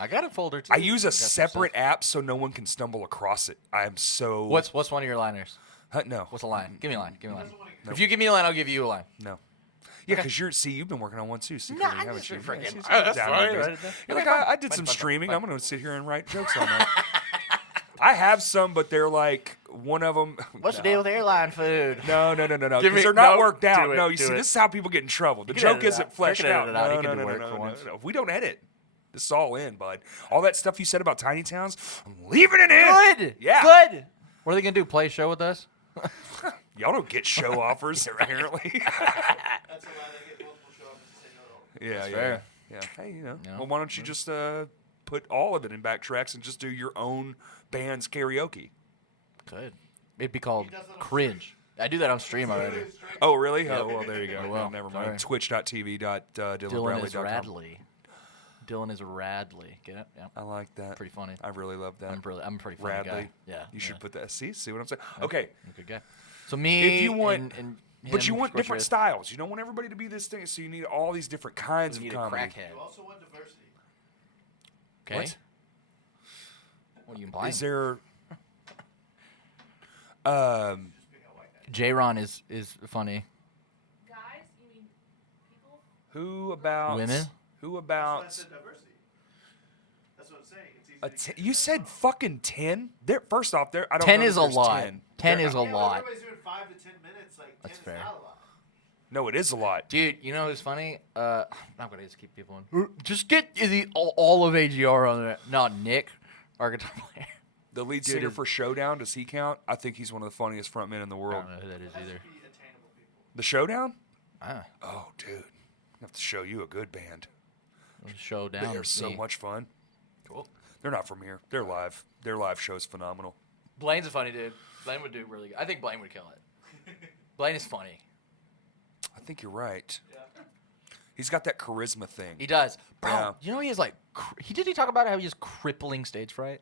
I got a folder too. I use a got some separate stuff. app so no one can stumble across it. I am so. What's one of your liners? No. What's a line? Give me a line. Give me a line. No. If you give me a line, I'll give you a line. No. Yeah, because you've been working on one too. Secretly, I'm haven't just you? freaking- Yeah, she's that's down fine, with this. write it down. You're like, Okay, I did fine, some fine, streaming. fine. I'm going to sit here and write jokes all night. I have some, but they're like one of them. What's the deal with airline food? No. Give Because me- they're not no, worked out. do it, No, you do see, it. this is how people get in trouble. The can joke edit it isn't out. fleshed Freaking out. edit it out. He No, can no, do work no, for no, once. no. We don't edit. This is all in, bud. All that stuff you said about tiny towns, I'm leaving it in. Good. Yeah. Good. What are they gonna do? Play a show with us? Y'all don't get show offers, apparently. That's a lie. They get multiple show-ups and say no to all. Yeah, That's yeah, fair. yeah. Hey, you know. Yeah. Well, why don't you just put all of it in backtracks and just do your own band's karaoke? Good. It'd be called He does it on cringe. I do that on stream already. Oh, really? Oh, well, there you go. I will. Well, never mind. Sorry. Twitch.tv. Dylan is DylanBradley.com. Radley. Dylan is Radley. Get it? Yeah. I like that. Pretty funny. I really love that. I'm a pretty funny Radley. guy. Yeah. You should yeah. put that. See what I'm saying? Okay. Good guy. So me, If you want- and But you him, want of course, different Red. styles. You don't want everybody to be this thing, so you need all these different kinds You of need a comedy. crackhead. You also want diversity. Okay. What? What are you implying? Is there? J-Ron is funny. Guys, you mean people? Who about Women? Who That's why I about said diversity. That's what I'm saying. It's easy a to get you that said wrong. fucking 10? There. First off, there. I don't 10 know is that a there's lot. 10. 10 There- is a Yeah, but lot. everybody's doing 5 to 10 minutes. Like 10 That's is fair. not a lot. No, it is a lot. Dude, you know who's funny? I'm gonna just keep people in. Just get all of AGR on there. No, Nick, our guitar player. The lead Dude, singer is- for Showdown, does he count? I think he's one of the funniest frontmen in the I world. don't know who that is It has either. to be attainable people. The Showdown? Ah, Oh, dude, I have to show you a good band. we'll show down. They're and so see. much fun. Cool. They're not from here. They're live. Their live show's phenomenal. Blaine's a funny dude. Blaine would do really good. I think Blaine would kill it. Blaine is funny. I think you're right. Yeah. He's got that charisma thing. He does. Bro, Yeah. you know he has like, did he talk about how he has crippling stage fright?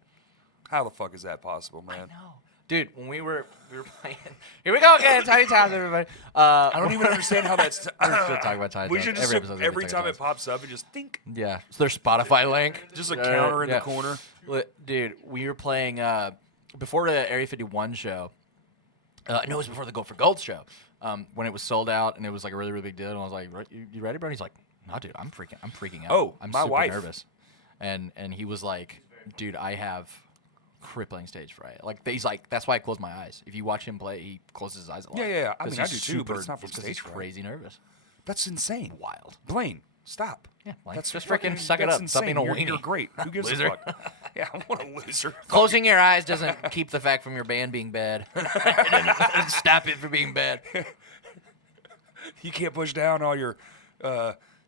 How the fuck is that possible, man? No. Dude, when we were playing, here we go again, Tiny Towns, everybody. I don't even understand how that's. We're just gonna talk about Tiny We Towns. should just Every episode's gonna be every Tiny time it Towns. pops up and just think. Yeah, it's their Spotify link. Just a counter in yeah. the corner. Dude, we were playing before the Area 51 show. No, it was before the Gold for Gold show. When it was sold out and it was like a really, really big deal. And I was like, "You ready, bro?" And he's like, "No, dude, I'm freaking out. Oh, I'm my super wife. nervous." And he was like, "Dude, I have crippling stage fright." Like he's like, that's why I close my eyes. If you watch him play, he closes his eyes a lot. Yeah. I 'Cause mean, I he's do too, but it's not from 'cause stage he's fright. crazy nervous. That's insane. Wild. Blaine, stop. Yeah, like, That's just fucking- freaking suck it that's up. Stop being a insane. You're weenie. great. Who gives Loser. a fuck? Yeah, I'm what a loser. Closing your eyes doesn't keep the fact from your band being bad. It doesn't stop it from being bad. You can't push down all your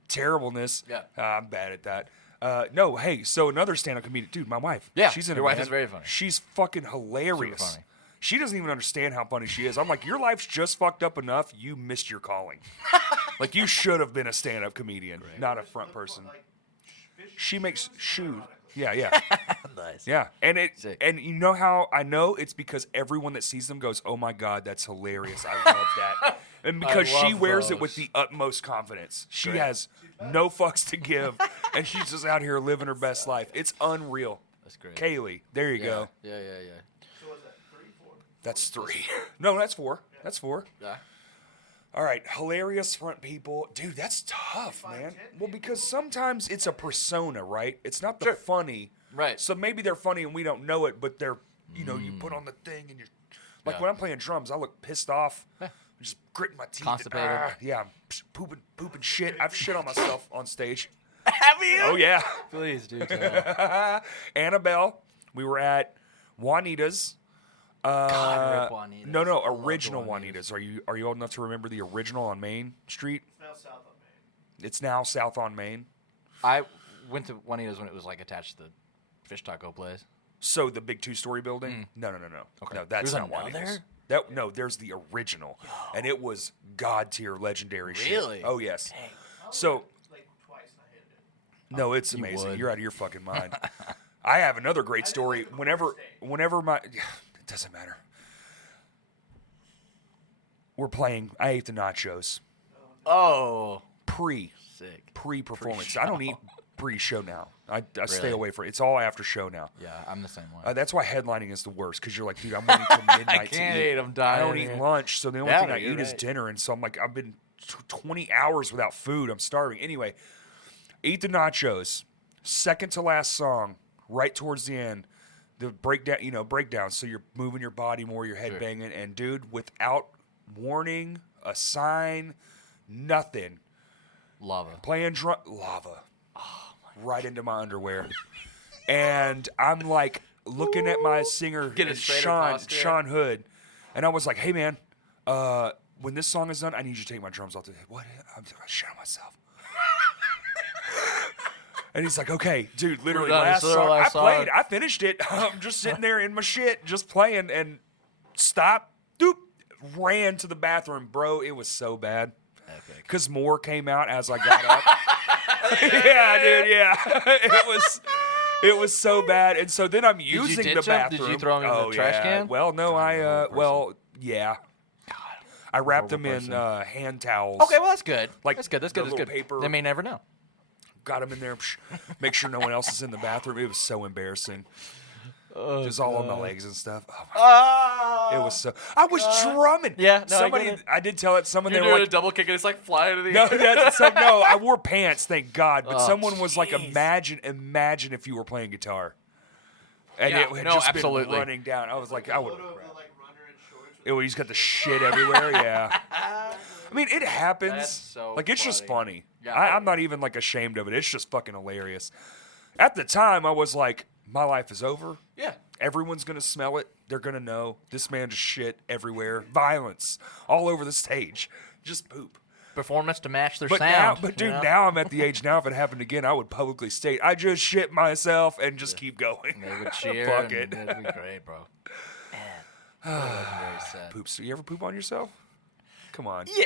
terribleness. Yeah. I'm bad at that. No, hey, so another stand-up comedian, dude, my wife. Yeah, she's in your it, wife man. is very funny. She's fucking hilarious. Super funny. She doesn't even understand how funny she is. I'm like, your life's just fucked up enough. You missed your calling. Like you should have been a stand-up comedian, not a front person. Like, fish She makes shoes, shoes. ironically. Yeah. Nice. Yeah, and Sick. and you know how I know it's because everyone that sees them goes, "Oh my god, that's hilarious! I love that," and because she love wears it with those. the utmost confidence. She Great. has no fucks to give, and she's just out here living her best life. It's unreal. That's great. Kaylee, there you Yeah. go. Yeah. So was that 3, 4? That's 3. No, that's 4. That's 4. Yeah. All right, hilarious front people, dude. That's tough, man. Well, because sometimes it's a persona, right? It's not the funny. Right. So maybe they're funny and we don't know it, but they're, you know, you put on the thing and you're like Yeah. when I'm playing drums, I look pissed off, I'm just gritting my teeth. Constipated. Yeah, I'm pooping shit. I've shit on myself on stage. Have you? Oh yeah, Please do tell. Annabelle. We were at Juanita's. God, rip Juanita's. No, I love original Juanita's. Juanita's. Are you old enough to remember the original on Main Street? It's now south on Main. It's now south on Main. I went to Juanita's when it was like attached to the fish taco place. So the big 2-story building? No. Okay. No, that's There's not another? Juanita's. No, there's the original, and it was god tier legendary shit. Really? Oh yes. Dang. So Like twice and I hated it. no, it's You amazing. would. You're out of your fucking mind. I have another great story. like the Whenever my, it doesn't matter. We're playing. I ate the nachos Oh, sick. pre-performance. I don't eat pre-show now. I stay Really? away from it. It's all after show now. Yeah, I'm the same way. That's why headlining is the worst because you're like, dude, I'm waiting till midnight can't to eat. eat, I'm dying I don't eat here. lunch, so the only Yeah, thing I you're eat is right. dinner, and so I'm like, I've been 20 hours without food. I'm starving. Anyway, eat the nachos. Second to last song, right towards the end, the breakdown. So you're moving your body more, your head Sure. banging, and dude, without warning, a sign, nothing, Lava. playing lava right into my underwear. And I'm like looking at my singer, Get a and straighter Sean posture. Sean Hood, and I was like, hey man, when this song is done, I need you to take my drums off. What? I'm gonna shit on myself. And he's like, okay, dude, literally done. last It's literally song. last I played. song. I finished it. I'm just sitting there in my shit, just playing, and stop, doop, ran to the bathroom, bro. It was so bad. Epic. Because more came out as I got up. Yeah, dude. Yeah, it was so bad. And so then I'm you using the ditch 'em? bathroom. Did you throw 'em in the trash yeah. can? Well, no, horrible yeah. I wrapped them horrible in hand towels. Okay, well that's good. Like that's good. That's the good. That's little good. paper- They may never know. Got them in there. Make sure no one else is in the bathroom. It was so embarrassing. Just all on my legs and stuff. Oh my It was so. I was drumming. Yeah, no, I get somebody. it. I did tell it. Someone You're they were doing like, a double kick and it's like flying to the no, air. no. I wore pants, thank God. But Oh, someone was like, jeez. imagine if you were playing guitar, and Yeah, it had no, just absolutely. been running down. I was like, I would. Photo of the like runner in shorts. It, he's got the shit everywhere. Yeah. I mean, it happens. That's so like it's just funny. funny. Yeah. I'm not even like ashamed of it. It's just fucking hilarious. At the time, I was like, my life is over. Yeah. Everyone's gonna smell it. They're gonna know this man just shit everywhere. Violence all over the stage. Just poop. Performance to match their But sound. now, you know? now I'm at the age now. If it happened again, I would publicly state I just shit myself and just keep going. They would cheer. Fuck and it. That'd be great, bro. Man, that's very sad. Poops. You ever poop on yourself? Come on. Yeah.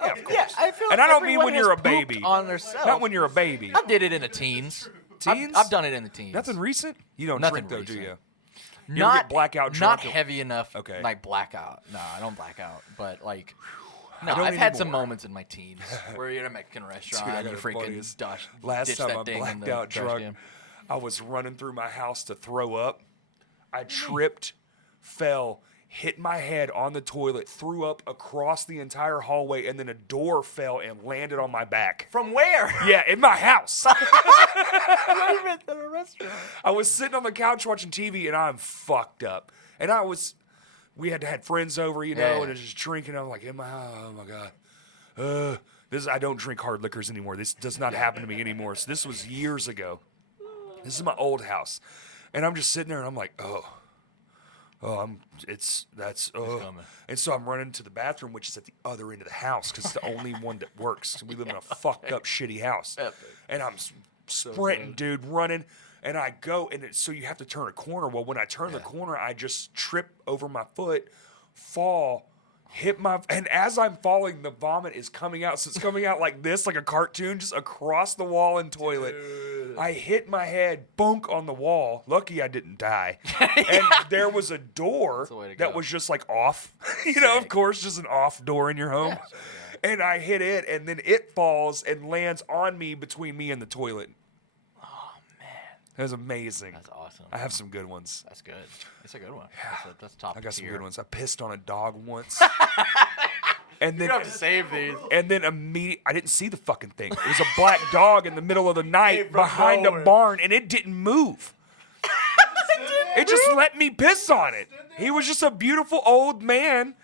Yeah, of Yeah, course. I feel And like I don't mean everyone when you're has a baby. pooped on themselves. Not when you're a baby. I did it in the teens. Teens? I've done it in the teens. Nothing recent. You don't Nothing drink though, do recent. you? You ever get blackout Not drunk? heavy enough. Okay. Like blackout. No, I don't black out. But like, no, I don't I've had some anymore. moments in my teens where you're in a Mexican restaurant Dude, I and you got the freaking funniest. ditch Last time that I thing in blacked the out trash drunk, can. I was running through my house to throw up. I tripped, fell, hit my head on the toilet, threw up across the entire hallway, and then a door fell and landed on my back. From where? Yeah, in my house. I went to a restaurant. I was sitting on the couch watching TV, and I'm fucked up. And we had friends over, you know, Yeah. and I was just drinking. I'm like, in my house, oh my God. I don't drink hard liquors anymore. This does not happen to me anymore. So this was years ago. This is my old house. And I'm just sitting there, and I'm like, oh, coming. and so I'm running to the bathroom, which is at the other end of the house because it's the only one that works. We live in a fucked up, shitty house. Epic. And I'm sprinting, dude, running. And I go, and so you have to turn a corner. Well, when I turn the corner, I just trip over my foot, fall, and as I'm falling, the vomit is coming out. So it's coming out like this, like a cartoon, just across the wall and toilet. Dude. I hit my head, bunk on the wall. Lucky I didn't die. And there was a door the way to that go. was just like off. You know, of course, just an off door in your home. And I hit it, and then it falls and lands on me between me and the toilet. It was amazing. That's awesome. I have some good ones. That's good. It's a good one. That's top I got some tier. good ones. I pissed on a dog once. And then You have to save these. I didn't see the fucking thing. It was a black dog in the middle of the night from behind nowhere. a barn, and it didn't move. It just let me piss on it. He was just a beautiful old man,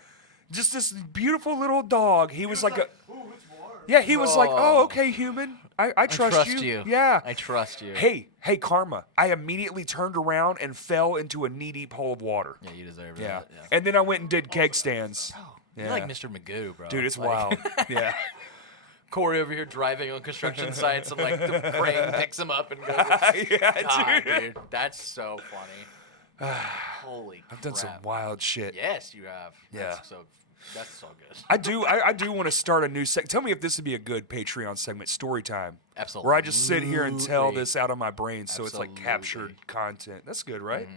just this beautiful little dog. He was like a, yeah. He was like, oh, okay, human. I trust you. Yeah. I trust you. Hey, karma. I immediately turned around and fell into a knee-deep hole of water. Yeah, you deserve Yeah. that. Yeah. And then I went and did keg stands. You're like Mr. Magoo, bro. Dude, it's Like, wild. Yeah. Corey over here driving on construction sites and like the crane picks him up and goes. Yeah, God, dude. dude, that's so funny. Holy I've done some crap. wild shit. Yes, you have. Yeah. That's so good. I do want to start a new Tell me if this would be a good Patreon segment, story time. Absolutely. Where I just sit here and tell this out of my brain so it's like Absolutely. captured content. That's good, right?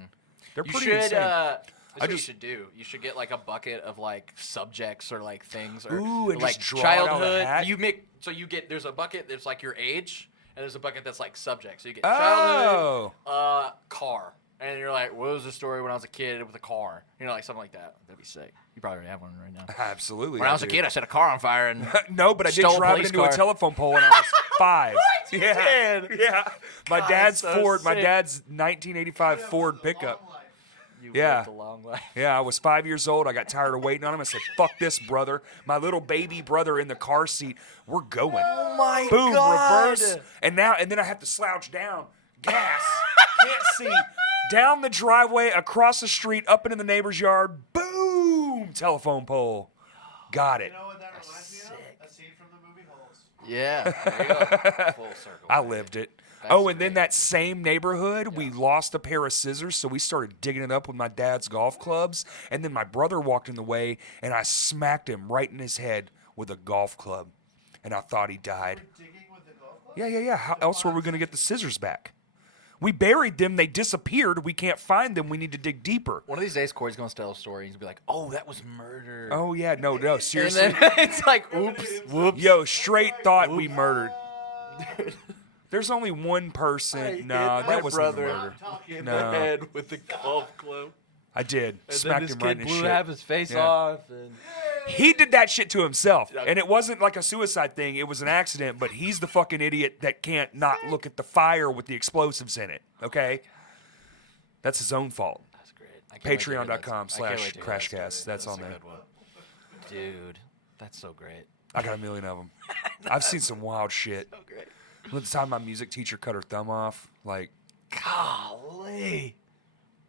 They're You pretty should. insane. That's what you just- should do. You should get like a bucket of like subjects or like things or Ooh, and like just draw it out of a childhood. hat? There's a bucket that's like your age, and there's a bucket that's like subject. So you get Oh. childhood, car, and you're like, what was the story when I was a kid with a car? You know, like something like that. That'd be sick. You probably already have one right now. Absolutely. When I was a do. kid, I set a car on fire and No, but I did Stole a drive it police into a car. telephone pole when I was 5. You Yeah. did? Yeah. My God, dad's that's so Ford, my sick. dad's 1985 Ford pickup. you Yeah. lived a long life. Yeah, I was 5 years old. I got tired of waiting on him. I said, fuck this, brother. My little baby brother in the car seat. We're going. Oh my Boom, God. reverse. And then I have to slouch down. Gas. Can't see. Down the driveway, across the street, up into the neighbor's yard. Boom. Telephone pole. Got it. You know what that reminds me of? A scene from the movie Holes. Yeah. There you go. Full circle. I lived it. That's And then great. that same neighborhood, we lost a pair of scissors, so we started digging it up with my dad's golf clubs. And then my brother walked in the way, and I smacked him right in his head with a golf club. And I thought he died. Digging with the golf club? Yeah. How else were we going to get the scissors back? We buried them. They disappeared. We can't find them. We need to dig deeper. One of these days, Corey's gonna tell a story. He's gonna be like, "Oh, that was murder." Oh, yeah. No, and seriously. then it's like, "Oops, whoops." Yo, straight thought we murdered. There's only one person. No, that wasn't even murder. in No. the head with the golf club. I did. And Smacked then this him right kid in his blew shit. half his face Yeah. off. And He did that shit to himself. And it wasn't like a suicide thing. It was an accident, but he's the fucking idiot that can't not look at the fire with the explosives in it. Okay? That's his own fault. that's great. I can't wait to hear that- Patreon.com I can't wait to hear that /crashcast. story. That's on a there. good one. Dude, that's so great. I got a million of them. I've seen some wild shit. So great. The time my music teacher cut her thumb off, like, Golly.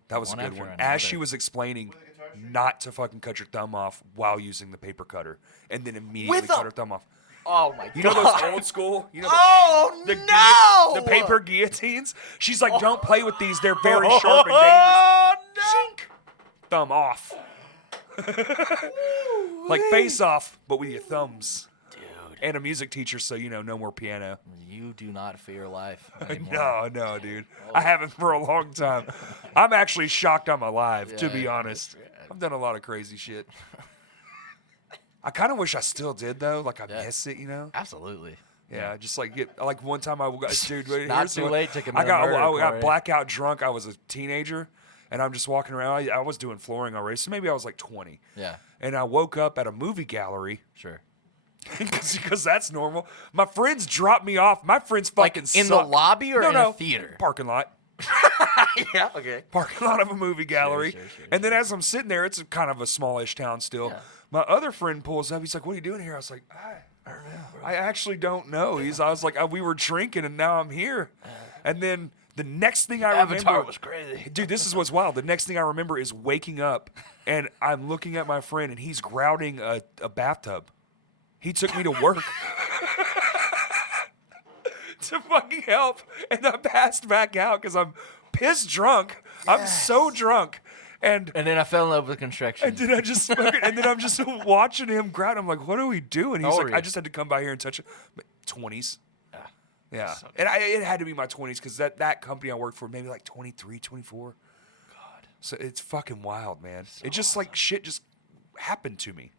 that was One a good after one. another. As she was explaining not to fucking cut your thumb off while using the paper cutter, and then immediately With cut a- her thumb off. Oh my You know god. those old school? You know Oh the no! the paper guillotines? She's like, don't play with these. They're very sharp and dangerous. Oh no! Shink. Thumb off. Like face off, but with your thumbs. Dude, And a music teacher, so no more piano. you do not fear life anymore. No, dude. I haven't for a long time. I'm actually shocked I'm alive, to be Yeah, honest. I've done a lot of crazy shit. I kind of wish I still did, though. Like, I miss it, Absolutely. Yeah, just like like one time I got, dude. Not here's too what- late to commit I got murder, I got Corey. blackout drunk. I was a teenager, and I'm just walking around. I was doing flooring already, so maybe I was like 20. Yeah, And I woke up at a movie gallery sure. because that's normal. My friends dropped me off. My friends Like fucking in the suck. lobby or No, in no. a theater? Parking lot. Yeah, okay. Parking lot of a movie gallery. sure, and then as I'm sitting there, it's kind of a smallish town still. Yeah. My other friend pulls up. He's like, "What are you doing here?" I was like, I don't know. I actually don't know. I was like, we were drinking and now I'm here. And then the next thing I Avatar remember was crazy. Dude, this is what's wild. The next thing I remember is waking up and I'm looking at my friend and he's grouting a bathtub. He took me to work to fucking help, and I passed back out because I'm pissed drunk. I'm so drunk. And then I fell in love with construction. then I just and then I'm just watching him grout. I'm like, what do we do? And he's How old like, are I you? just had to come by here and touch it. 20s. Yeah. so And it had to be my 20s because that company I worked for, maybe like 23, 24. God. So it's fucking wild, man. It just like shit just happened to me.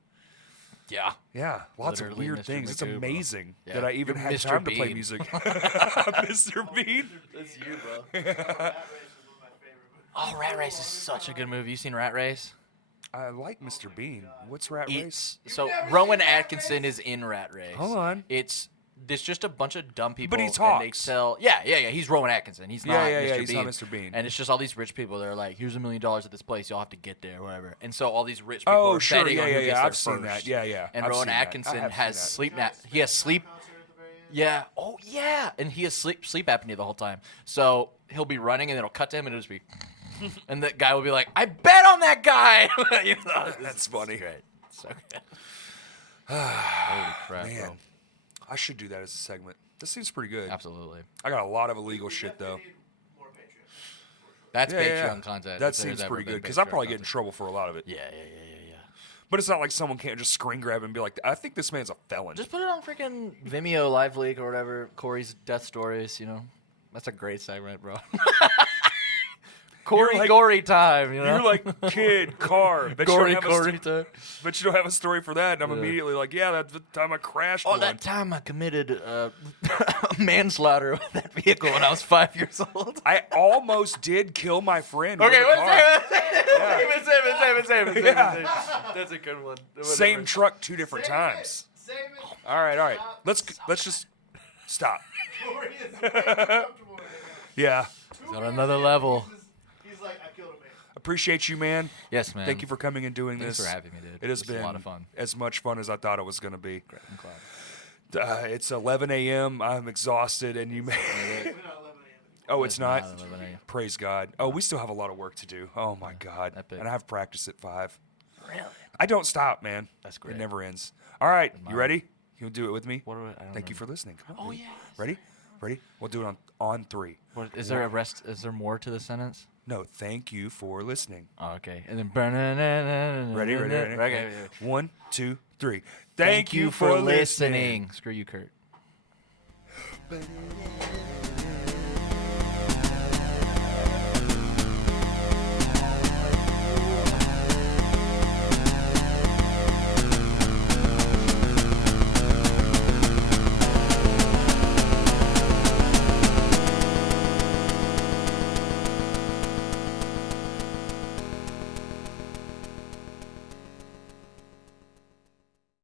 yeah. Yeah. Lots of Literally weird Mr. things. It's Magoo, bro. amazing Yeah. that I even You're had Mr. time to play Bean. music. Mr. Bean. That's you, bro. Rat Race is one of my favorite movies. Oh, Rat Race is such a good movie. You seen Rat Race? I like Mr. Bean. What's Rat Race? So Rowan Atkinson is in Rat Race. Hold on. It's just a bunch of dumb people. But he And they talks. sell. Yeah. He's Rowan Atkinson. He's not. Yeah, Mr. he's Bean. not Mr. Bean. And it's just all these rich people that are like, "Here's $1 million at this place. Y'all have to get there, whatever." And so all these rich people Oh, are sure. betting on Yeah, who yeah, gets yeah. there I've seen that. first. Yeah. And I've Rowan seen that. I Atkinson have has seen sleep nap. He has sleep. Concert at the very end. Yeah. Oh, yeah. And he has sleep apnea the whole time. So he'll be running, and it'll cut to him, and it'll just be, and the guy will be like, "I bet on that guy." You know, That's funny. great. So good. Holy crap, Man, bro. I should do that as a segment. This seems pretty good. Absolutely. I got a lot of illegal shit though. Need more Patreon. That's Yeah, yeah, Patreon yeah. content. That if there's seems ever pretty been good because I Patreon probably get in content. trouble for a lot of it. Yeah. But it's not like someone can't just screen grab and be like, "I think this man's a felon." Just put it on freaking Vimeo Live Leak or whatever. Corey's death stories. That's a great segment, bro. Corey like- gory time. You're like kid car. Bet you, gory don't have Corey time. but you don't have a story for that. And I'm Yeah. immediately like, yeah, that's the time I crashed Oh, one. that time I committed manslaughter with that vehicle when I was 5 years old. I almost did kill my friend. with Okay, a what's car. Save it. Yeah. That's a good one. Same truck 2 different times. Save it. All right. Let's just stop. Corey is way too comfortable right now. Yeah. on another level. He's like, I killed a man. Appreciate you, man. Yes, man. Thank you for coming and doing Thanks this. for having me, dude. It has This was been a lot of fun. as much fun as I thought it was going to be. I'm glad. It's 11 a.m. I'm exhausted, and you may. We're not 11 a.m. Oh, it's not. 11 a.m. Praise God. Oh, we still have a lot of work to do. Oh my God. epic. And I have practice at 5. Really? I don't stop, man. That's great. It never ends. All right, you mine. ready? You'll do it with me. What do I don't Thank you know. for listening. Come on. Oh, dude. yes. Ready? Ready? We'll do it on 3. What, is there a rest? Is there more to the sentence? No, thank you for listening. Oh, okay. And then ready, Ready? Okay. 1, 2, 3. Thank you for listening. Screw you, Kurt. Ba-da-da.